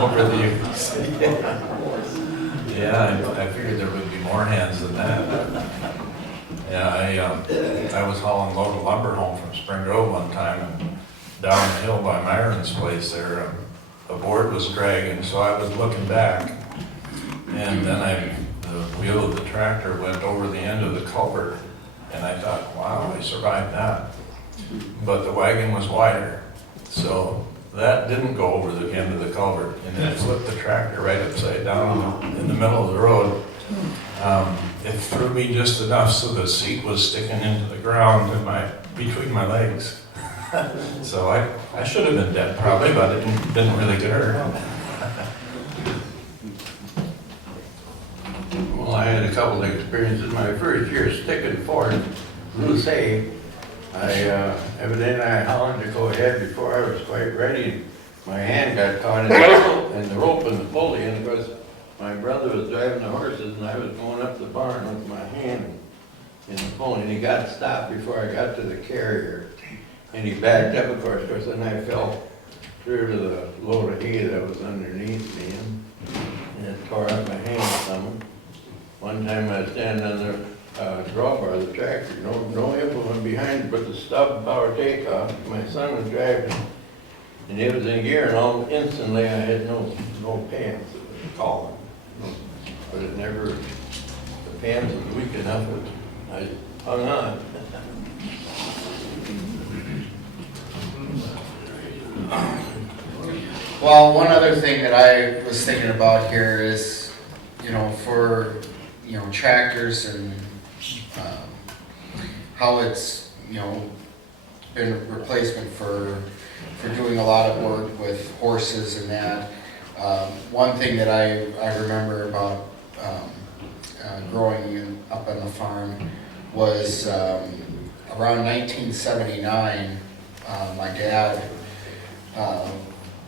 over the years? Yeah, I figured there would be more hands than that. Yeah, I was hauling a load of lumber home from Spring Grove one time, and down the hill by Myron's place there, a board was dragging, so I was looking back, and then the wheel of the tractor went over the end of the culvert. And I thought, wow, I survived that. But the wagon was wider, so that didn't go over the end of the culvert, and it flipped the tractor right upside down in the middle of the road. It threw me just enough so the seat was sticking into the ground and between my legs. So I should have been dead probably, but it didn't really get hurt. Well, I had a couple of experiences. My first year sticking forth, loose hay, evidently I hollered to go ahead before I was quite ready. My hand got caught in the rope and the pulley, and of course, my brother was driving the horses, and I was going up the barn with my hand in the pulley, and he got stopped before I got to the carrier. And he backed up, of course, then I fell through to the load of hay that was underneath me, and it tore up my hand some. One time I was standing on the drawbar of the tractor, no implement behind it but the stub power takeoff. My son was driving, and it was in gear, and all instantly I had no pants. It was calling, but it never, the pants was weak enough that I hung on. Well, one other thing that I was thinking about here is, for, tractors and how it's, been a replacement for doing a lot of work with horses and that. One thing that I remember about growing up on the farm was around 1979, my dad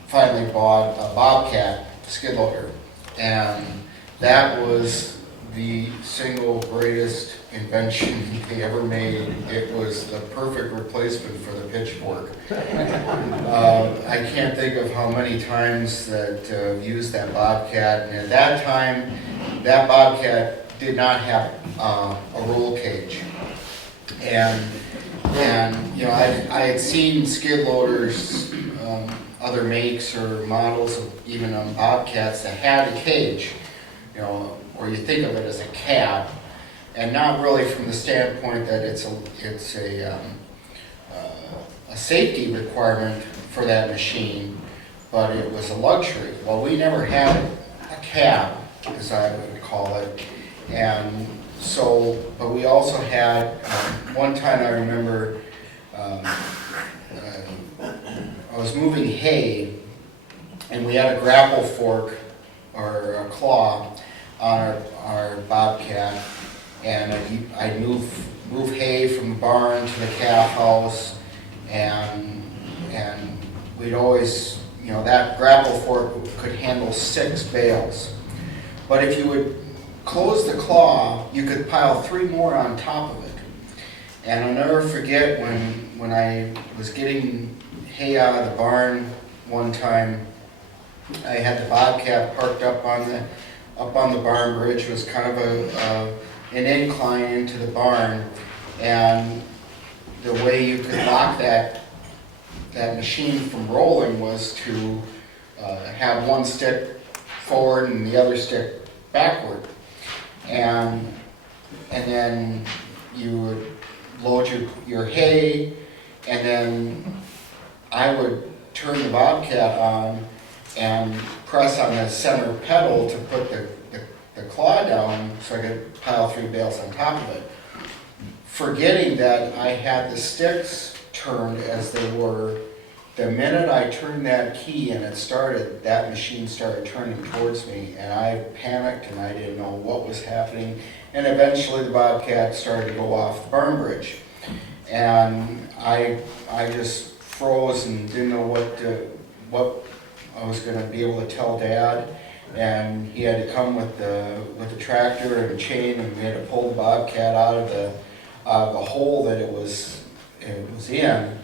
finally bought a Bobcat skid loader, and that was the single greatest invention they ever made. It was the perfect replacement for the pitchfork. I can't think of how many times that I've used that Bobcat, and at that time, that Bobcat did not have a roll cage. And I had seen skid loaders, other makes or models of even Bobcats that had a cage, or you think of it as a cab, and not really from the standpoint that it's a safety requirement for that machine, but it was a luxury. Well, we never had a cab, as I would call it, and so, but we also had, one time I remember, I was moving hay, and we had a grapple fork or a claw on our Bobcat, and I'd move hay from the barn to the calf house, and we'd always, that grapple fork could handle 6 bales. But if you would close the claw, you could pile 3 more on top of it. And I'll never forget when I was getting hay out of the barn one time, I had the Bobcat parked up on the barn bridge. It was kind of an incline into the barn, and the way you could lock that machine from rolling was to have one stick forward and the other stick backward, and then you would load your hay, and then I would turn the Bobcat on and press on the center pedal to put the claw down so I could pile 3 bales on top of it, forgetting that I had the sticks turned as they were. The minute I turned that key and it started, that machine started turning towards me, and I panicked and I didn't know what was happening, and eventually the Bobcat started to go off the barn bridge, and I just froze and didn't know what I was going to be able to tell Dad, and he had to come with the tractor and a chain, and we had to pull the Bobcat out of the hole that it was in.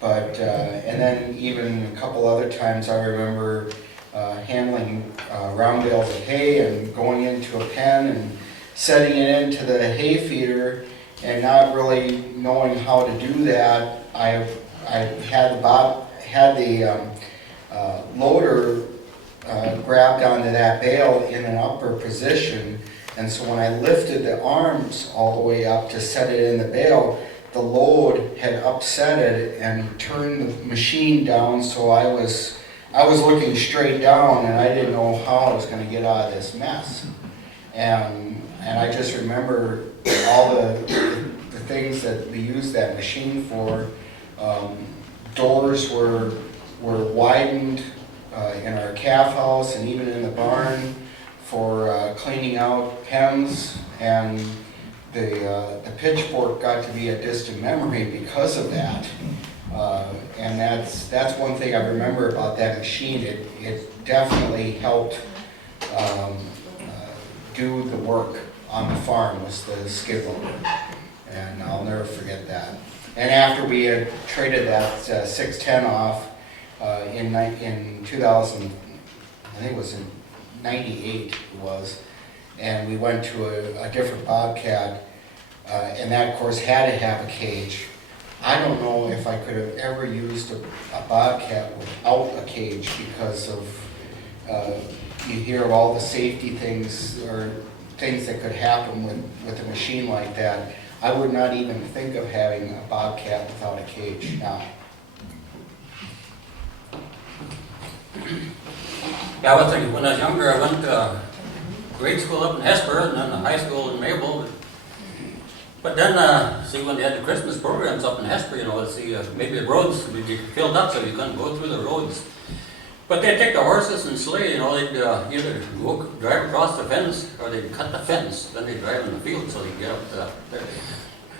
But and then even a couple other times I remember handling round bales of hay and going into a pen and setting it into the hay feeder, and not really knowing how to do that. I had the loader grabbed onto that bale in an upper position, and so when I lifted the arms all the way up to set it in the bale, the load had upset it and turned the machine down, so I was looking straight down, and I didn't know how I was going to get out of this mess. And I just remember all the things that we used that machine for. doors were widened in our calf house and even in the barn for cleaning out pens, and the pitchfork got to be a distant memory because of that. And that's one thing I remember about that machine. It definitely helped do the work on the farm, was the skid loader. And I'll never forget that. And after we had traded that 610 off in 2000, I think it was in 98 it was, and we went to a different Bobcat, and that of course had to have a cage. I don't know if I could have ever used a Bobcat without a cage because of, you hear of all the safety things or things that could happen with a machine like that. I would not even think of having a Bobcat without a cage now. Yeah, I was thinking, when I was younger, I went to grade school up in Hesper and then high school in Maple. But then, see, when they had the Christmas programs up in Hesper, you know, see, maybe the roads would be filled up so you couldn't go through the roads. But they'd take the horses and sleigh, you know, they'd either drive across the fence or they'd cut the fence. Then they'd drive in the field so they'd get up there.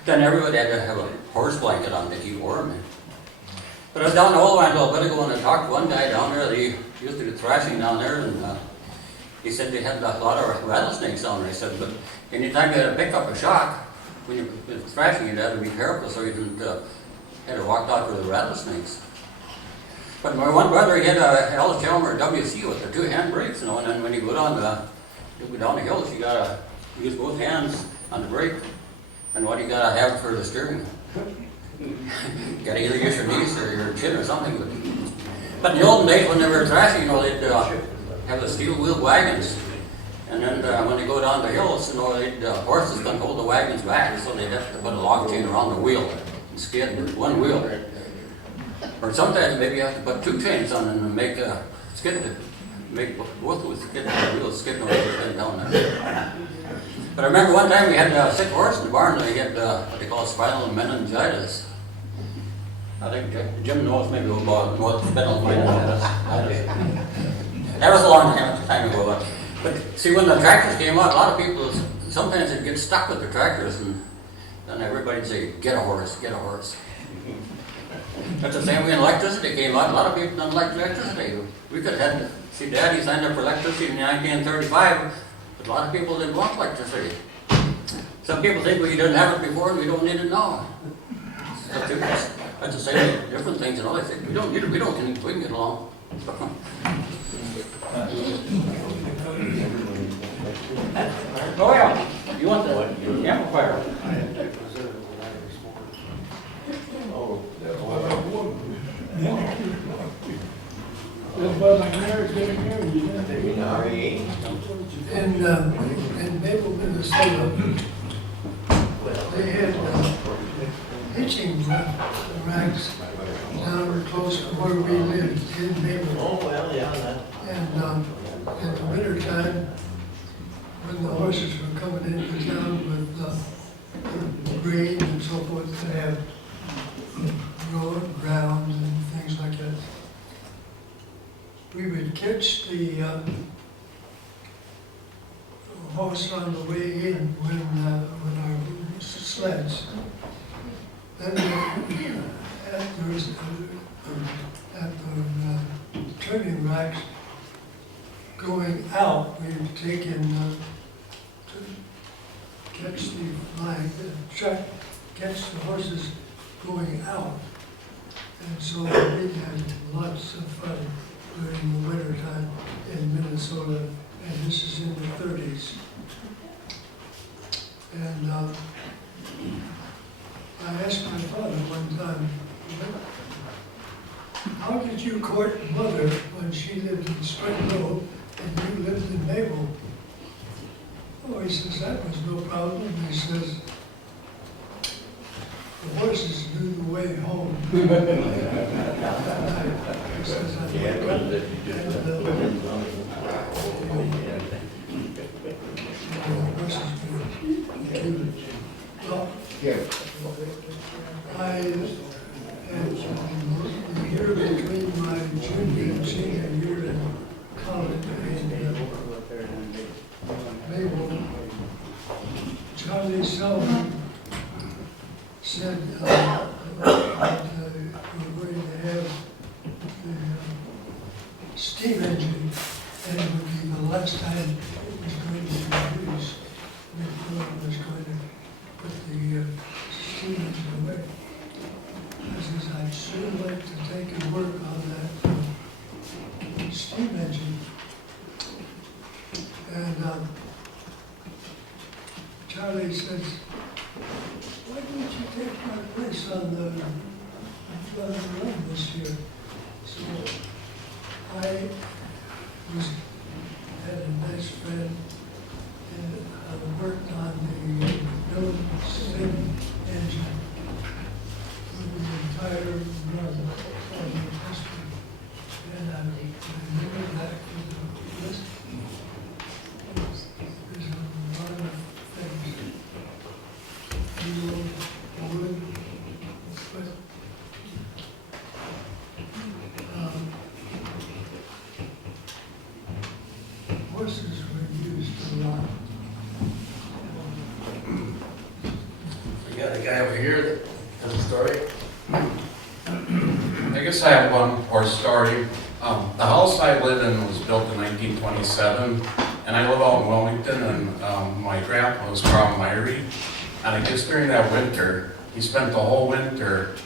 Then everybody had to have a horse blanket on to keep warm. But I was down the old line a little bit ago and I talked to one guy down there. They used to do thrashing down there, and he said they had a lot of rattlesnakes down there. He said, but anytime you had to pick up a shock, when you were thrashing, you had to be careful so you didn't had to walk out with the rattlesnakes. But my one brother, he had a Ellis Chalmers WC with the 2 hand brakes, you know, and then when you go down the hills, you gotta use both hands on the brake. And what you gotta have for the steering? You gotta either use your knees or your chin or something. But in the olden days when they were thrashing, you know, they'd have the steel wheel wagons. And then when they go down the hills, you know, horses couldn't hold the wagons back, so they'd have to put a log chain around the wheel and skid with one wheel. Or sometimes maybe you have to put 2 chains on and make a skid, make both with skid, wheels skid down there. But I remember one time we had a sick horse in the barn, and we had what they call spinal meningitis. I think Jim knows maybe about spinal meningitis. That was a long time ago. But see, when the tractors came out, a lot of people, sometimes they'd get stuck with the tractors, and then everybody'd say, get a horse, get a horse. That's the same way when electricity came out. A lot of people didn't like electricity. We could have had, see, Daddy signed up for electricity in 1935, but a lot of people didn't want electricity. Some people think we didn't have it before and we don't need it now. That's the same, different things, you know. They think we don't need it, we can get along. Oh yeah, you want the amplifier? In Maple, Minnesota, they had hitching racks down close to where we lived in Maple. Oh, well, yeah. And in the wintertime, when the horses were coming into town with grain and so forth, they have grounds and things like that. We would catch the horse on the way in when our sleds. Then at the turning racks going out, we would take in to catch the line, catch the horses going out. And so we had lots of fun during the winter time in Minnesota, and this is in the 30s. And I asked my father one time, how did you court Mother when she lived in Spring Grove and you lived in Maple? Oh, he says, that was no problem. He says, the horses knew the way home. Kim. I am the year between my junior and senior year in college and Mabel, Charlie Sullivan said that we're going to have the steam engine, and it would be the last time it was going to be used before it was going to put the steam engine away. I says, I'd sure like to take and work on that steam engine. And Charlie says, why don't you take my place on the run this year? So I had a nice friend and I worked on the build steam engine for the entire run of the history. And I remember back to the list. There's a lot of things. Fuel, wood, but horses were used a lot. We got a guy over here that has a story. I guess I have one horse story. The house I live in was built in 1927, and I live out in Wilmington, and my grandpa was Carl Myrie, and I guess during that winter, he spent the whole winter,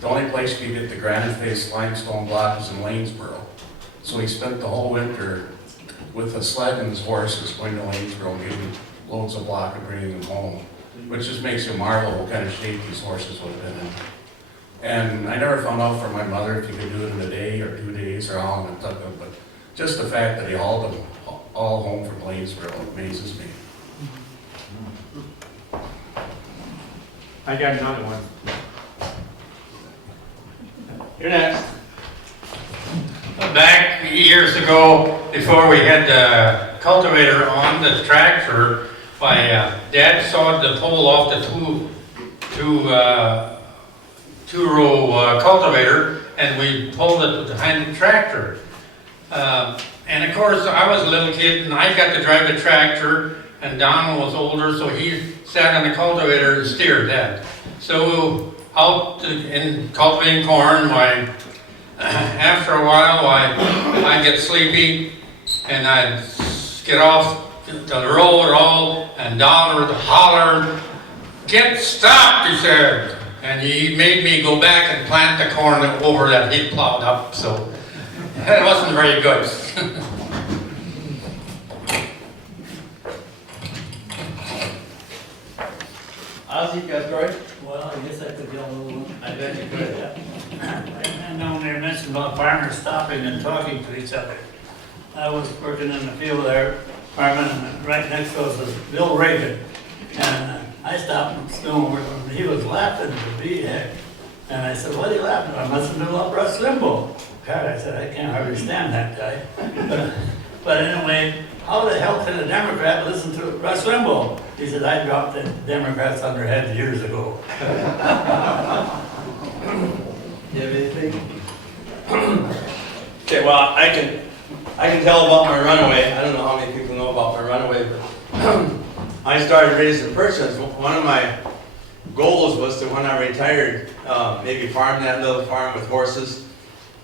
the only place you could get the granite-faced limestone block was in Lanesboro. So he spent the whole winter with a sled and his horses going to Lanesboro, getting loads of block and bringing them home, which just makes you marvel what kind of shape these horses would have been in. And I never found out from my mother if you could do it in a day or 2 days or how long it took him, but just the fact that he hauled them all home from Lanesboro amazes me. I got another one. You're next. Back years ago, before we had the cultivator on the tractor, my dad sawed the pole off the two-row cultivator, and we pulled it behind the tractor. And of course, I was a little kid, and I got to drive the tractor, and Don was older, so he sat on the cultivator and steered that. So out in cultivating corn, after a while, I'd get sleepy, and I'd get off the roll, and Don would holler, "Get stopped," he said. And he made me go back and plant the corn over that he'd plowed up, so that wasn't very good. Ozzy, you got a story? Well, I guess I could tell a little one. I bet you could, yeah. And down there mentioned about farmers stopping and talking to each other. I was working in the field there, farming, and right next to us was Bill Reagan. And I stopped and stood over him, and he was laughing to be heck. And I said, "What are you laughing at? I must have been up Russ Limbaugh." God, I said, I can't hardly stand that guy. But anyway, how the hell can a Democrat listen to Russ Limbaugh? He said, "I dropped the Democrats on their heads years ago." You have anything? Okay, well, I can tell about my runaway. I don't know how many people know about my runaway, but I started raising persons. One of my goals was to, when I retired, maybe farm that little farm with horses.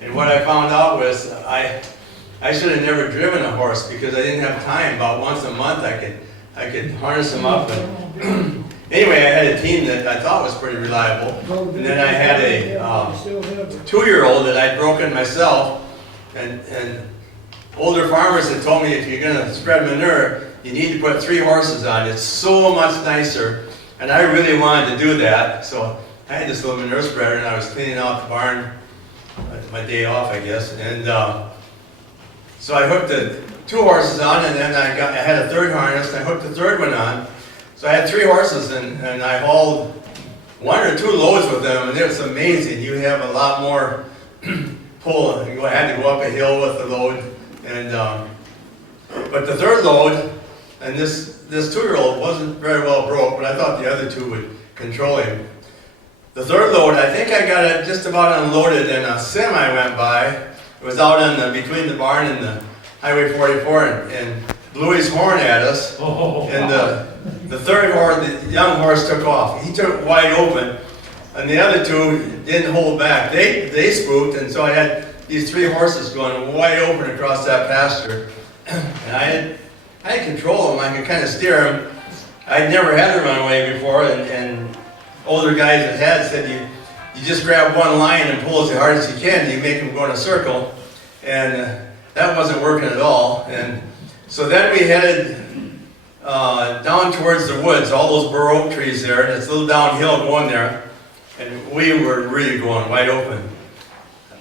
And what I found out was I should have never driven a horse because I didn't have time. About once a month I could harness them up. And anyway, I had a team that I thought was pretty reliable. And then I had a 2-year-old that I'd broken myself. And older farmers had told me, if you're going to spread manure, you need to put 3 horses on. It's so much nicer. And I really wanted to do that. So I had this little manure spreader, and I was cleaning out the barn, my day off, I guess. And so I hooked the 2 horses on, and then I had a 3rd harness, and I hooked the 3rd one on. So I had 3 horses, and I hauled 1 or 2 loads with them, and it was amazing. You have a lot more pull. I had to go up a hill with the load. And but the 3rd load, and this 2-year-old wasn't very well broke, but I thought the other 2 control him. The third load, I think I got it just about unloaded, and a semi went by. It was out on between the barn and the Highway 44, and blew his horn at us. And the third horse, the young horse, took off. He took wide open, and the other two didn't hold back. They spooked, and so I had these three horses going wide open across that pasture. And I had control of them. I could kind of steer them. I'd never had a runaway before, and older guys that had said you just grab one line and pull as hard as you can. You make them go in a circle, and that wasn't working at all. And so then we headed down towards the woods, all those bur oak trees there, and it's a little downhill going there, and we were really going wide open.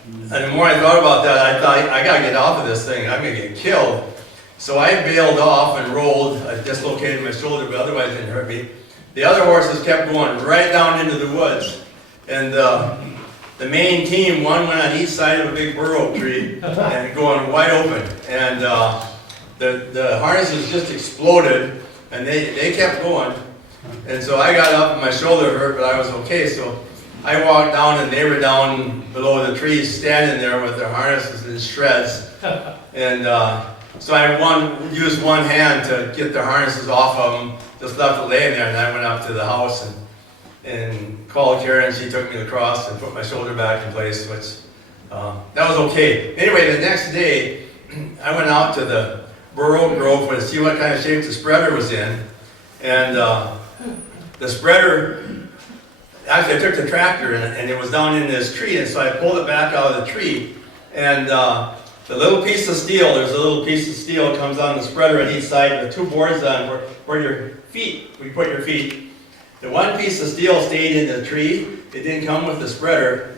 And the more I thought about that, I thought, I gotta get off of this thing, I'm gonna get killed. So I bailed off and rolled. I dislocated my shoulder, but otherwise it didn't hurt me. The other horses kept going right down into the woods. And the main team, one went on each side of a big bur oak tree and going wide open. And the harnesses just exploded, and they kept going. And so I got up and my shoulder hurt, but I was okay. So I walked down and they were down below the trees standing there with their harnesses in shreds. And so I used one hand to get the harnesses off of them, just left it laying there, and I went up to the house and called Karen. She took me across and put my shoulder back in place, which that was okay. Anyway, the next day, I went out to the bur oak grove to see what kind of shape the spreader was in. And the spreader, actually I took the tractor and it was down in this tree, and so I pulled it back out of the tree. And the little piece of steel, there's a little piece of steel comes on the spreader on each side with two boards on where your feet, where you put your feet. The one piece of steel stayed in the tree. It didn't come with the spreader.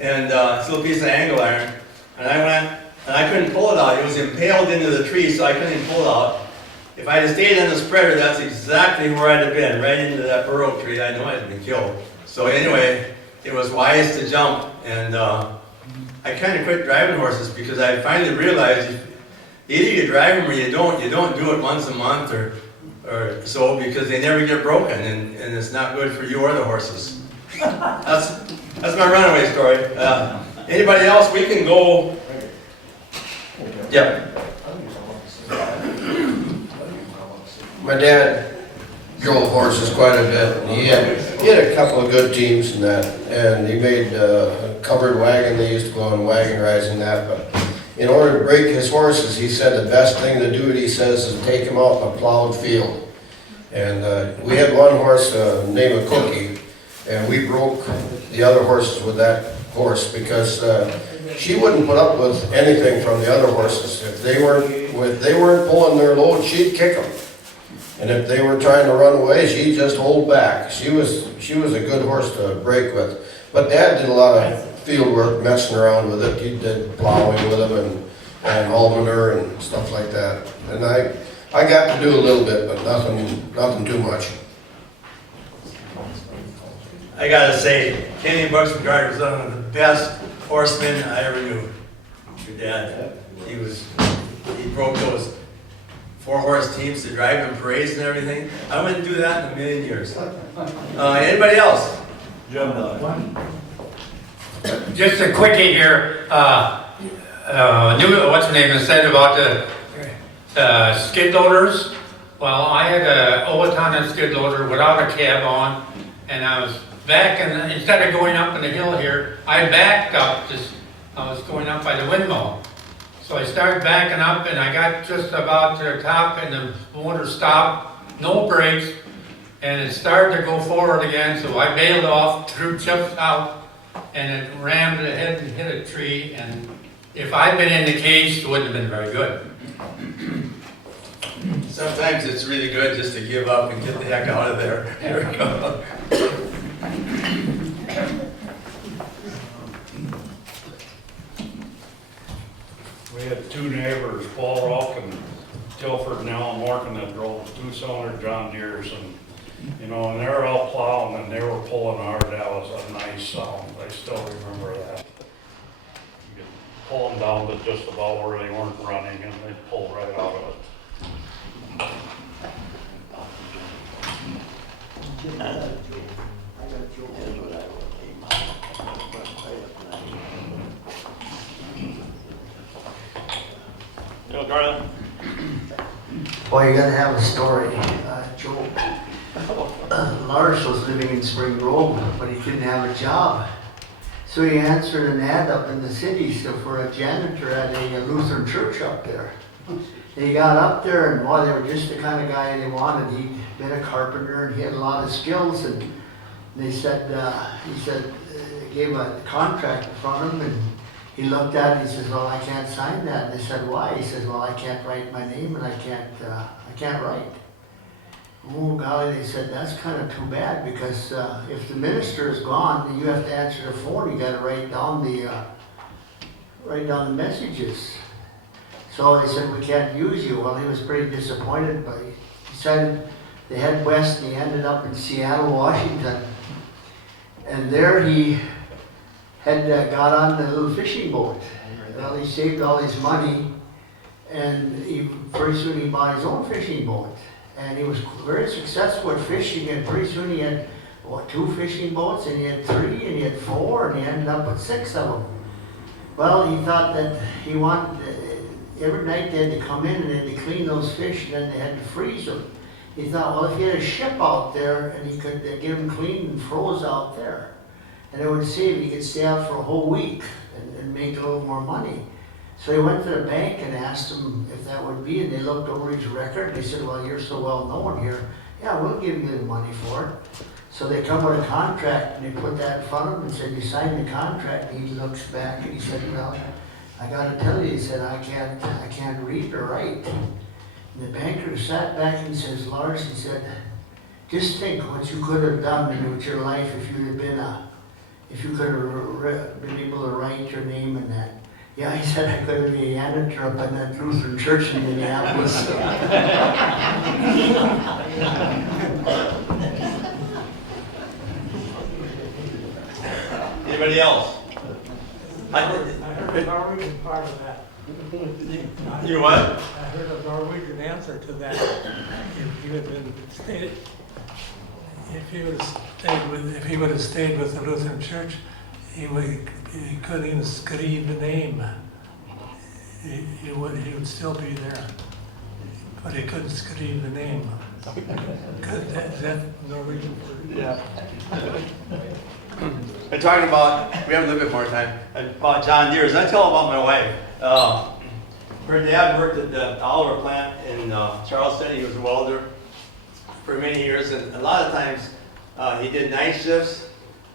And it's a little piece of angle iron. And I went, and I couldn't pull it out. It was impaled into the tree, so I couldn't pull it out. If I'd have stayed on the spreader, that's exactly where I'd have been, right into that bur oak tree. I know I'd have been killed. So anyway, it was wise to jump, and I kind of quit driving horses because I finally realized either you drive them or you don't. You don't do it once a month or so, because they never get broken, and it's not good for you or the horses. That's my runaway story. Anybody else? We can go. Yep. My dad drove horses quite a bit. He had a couple of good teams in that, and he made a covered wagon. They used to go on wagon rides and that, but in order to break his horses, he said the best thing to do, he says, is take them out in a plowed field. And we had one horse named Cookie, and we broke the other horses with that horse because she wouldn't put up with anything from the other horses. If they weren't pulling their load, she'd kick them. And if they were trying to run away, she'd just hold back. She was a good horse to break with. But Dad did a lot of field work, messing around with it. He did plowing with him and almoner and stuff like that. And I got to do a little bit, but nothing too much. I gotta say, Kenny Buxengard was one of the best horsemen I ever knew. Your dad, he broke those 4-horse teams to drive in parades and everything. I wouldn't do that in a million years. Anybody else? Jim, just a quickie here. What's the name said about the skid loaders? Well, I had a Owatonna skid loader without a cab on, and I was backing, instead of going up on the hill here, I backed up, I was going up by the windmill. So I started backing up, and I got just about to the top, and the motor stopped, no brakes, and it started to go forward again, so I bailed off, threw chips out, and it rammed ahead and hit a tree, and if I'd been in the cage, it wouldn't have been very good. Sometimes it's really good just to give up and get the heck out of there. Here we go. We had two neighbors, Paul Rock and Tilford and Alan Morgan, that drove 2-cylinder John Deeres, and and they were all plowing and they were pulling hard. That was a nice sound. I still remember that. You could pull them down to just about where they weren't running, and they'd pull right out of it. That's what I Yo, Garland. Boy, you gotta have a story, Joe. Lars was living in Spring Grove, but he couldn't have a job. So he answered an ad up in the city for a janitor at a Lutheran church up there. And he got up there, and boy, they were just the kind of guy they wanted. He'd been a carpenter, and he had a lot of skills. And they said, gave a contract in front of him, and he looked at it. He says, "Well, I can't sign that." And they said, "Why?" He says, "Well, I can't write my name, and I can't write." Oh golly, they said, "That's kind of too bad, because if the minister is gone, then you have to answer the phone. You got to write down the messages." So they said, "We can't use you." Well, he was pretty disappointed, but he decided to head west, and he ended up in Seattle, Washington. And there he had got on a little fishing boat. Well, he saved all his money, and pretty soon he bought his own fishing boat. And he was very successful at fishing, and pretty soon he had 2 fishing boats, and he had 3, and he had 4, and he ended up with 6 of them. Well, he thought that he wanted, every night they had to come in and they had to clean those fish, and then they had to freeze them. He thought, well, if he had a ship out there, and he could get them cleaned and froze out there, and it would save, he could stay out for a whole week and make a little more money. So he went to the bank and asked them if that would be, and they looked over his record. They said, "Well, you're so well known here. Yeah, we'll give you the money for it." So they come with a contract, and they put that in front of him and said, "You sign the contract." And he looks back and he said, "Well, I got to tell you," he said, I can't read or write." And the banker sat back and says, "Lars," he said, "just think what you could have done with your life if you could have been able to write your name in that." "Yeah," he said, "I could have been a janitor up in that Lutheran church in Minneapolis." Anybody else? I heard a Norwegian part of that. You what? I heard a Norwegian answer to that. If he would have stayed with the Lutheran Church, he couldn't even scream the name. He would still be there, but he couldn't scream the name. Is that Norwegian? Yeah. And talking about, we have a little bit more time, about John Deere's. I tell about my wife. Her dad worked at the Oliver plant in Charleston. He was a welder for many years, and a lot of times he did night shifts.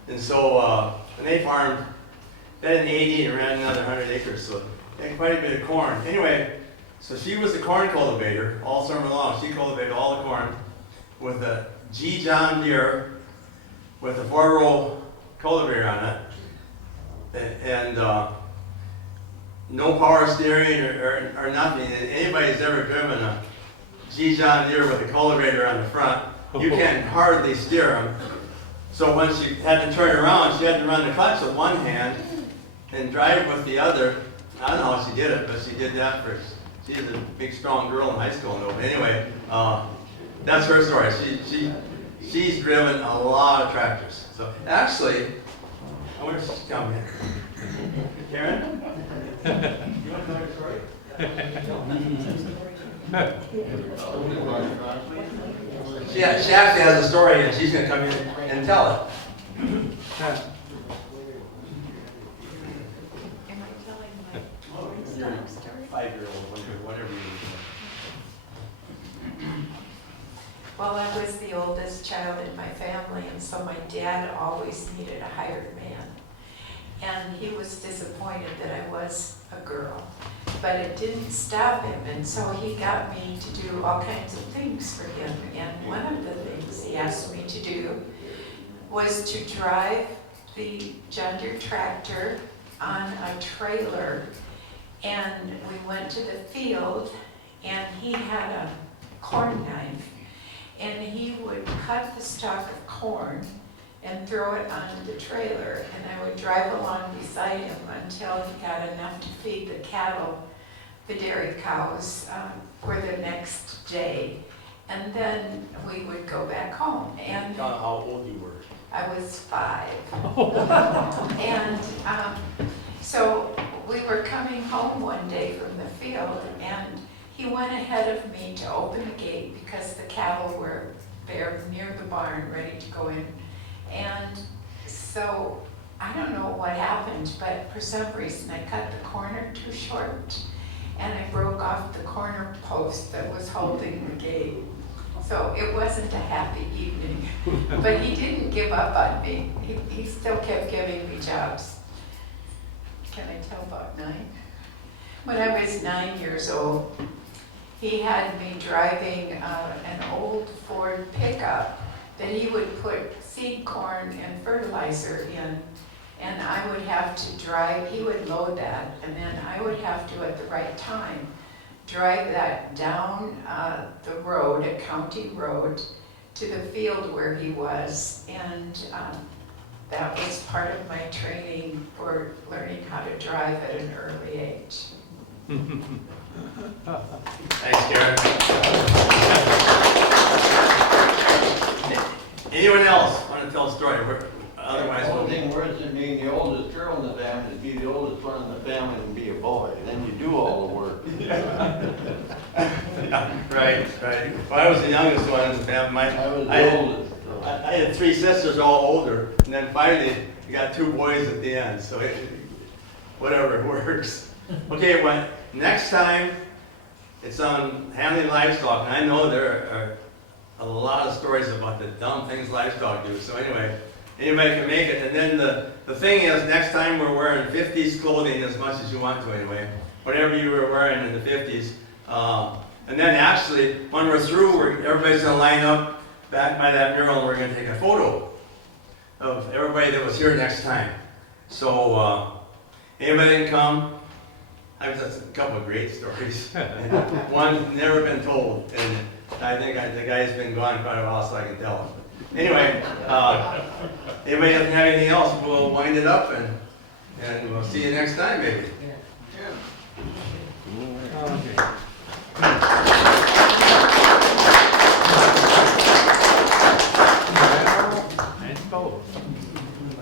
And so when they farmed, they had an 80 and ran another 100 acres, so they had quite a bit of corn. Anyway, so she was a corn cultivator all summer long. She cultivated all the corn with a G. John Deere with a 4-row cultivator on it, and no power steering or nothing. And anybody who's ever driven a G. John Deere with a cultivator on the front, you can hardly steer them. So when she had to turn around, she had to run the clutch with one hand and drive with the other. I don't know how she did it, but she did that for, she was a big, strong girl in high school. But anyway, that's her story. She's driven a lot of tractors. So actually, I wonder if she's coming in. Karen? You want to tell your story? She actually has a story, and she's going to come in and tell it. Am I telling my story? 5-year-old, whatever you Well, I was the oldest child in my family, and so my dad always needed a hired man. And he was disappointed that I was a girl, but it didn't stop him, and so he got me to do all kinds of things for him. And one of the things he asked me to do was to drive the John Deere tractor on a trailer, and we went to the field, and he had a corn knife, and he would cut the stalk of corn and throw it onto the trailer, and I would drive along beside him until he got enough to feed the cattle, the dairy cows, for the next day. And then we would go back home. And tell how old you were. I was 5. And so we were coming home one day from the field, and he went ahead of me to open the gate because the cattle were there near the barn, ready to go in. And so I don't know what happened, but for some reason I cut the corner too short, and I broke off the corner post that was holding the gate. So it wasn't a happy evening, but he didn't give up on me. He still kept giving me jobs. Can I tell about 9? When I was 9 years old, he had me driving an old Ford pickup that he would put seed corn and fertilizer in, and I would have to drive, he would load that, and then I would have to, at the right time, drive that down the road, a county road, to the field where he was, and that was part of my training for learning how to drive at an early age. Thanks, Karen. Anyone else want to tell a story? Otherwise, The only thing worse than being the oldest girl in the family is be the oldest one in the family and be a boy. Then you do all the work. Yeah, right. Well, I was the youngest one in the family. I was the oldest. I had 3 sisters, all older, and then finally I got 2 boys at the end. So whatever works. Okay, well, next time it's on handling livestock, and I know there are a lot of stories about the dumb things livestock do. So anyway, anybody can make it. And then the thing is, next time we're wearing 50s clothing as much as you want to anyway, whatever you were wearing in the 50s. And then actually, when we're through, everybody's going to line up back by that mural, and we're going to take a photo of everybody that was here next time. So anybody can come. I've got a couple of great stories. One's never been told, and I think the guy's been gone quite a while, so I can tell him. Anyway, anybody doesn't have anything else, we'll wind it up, and we'll see you next time, maybe. Yeah. Okay.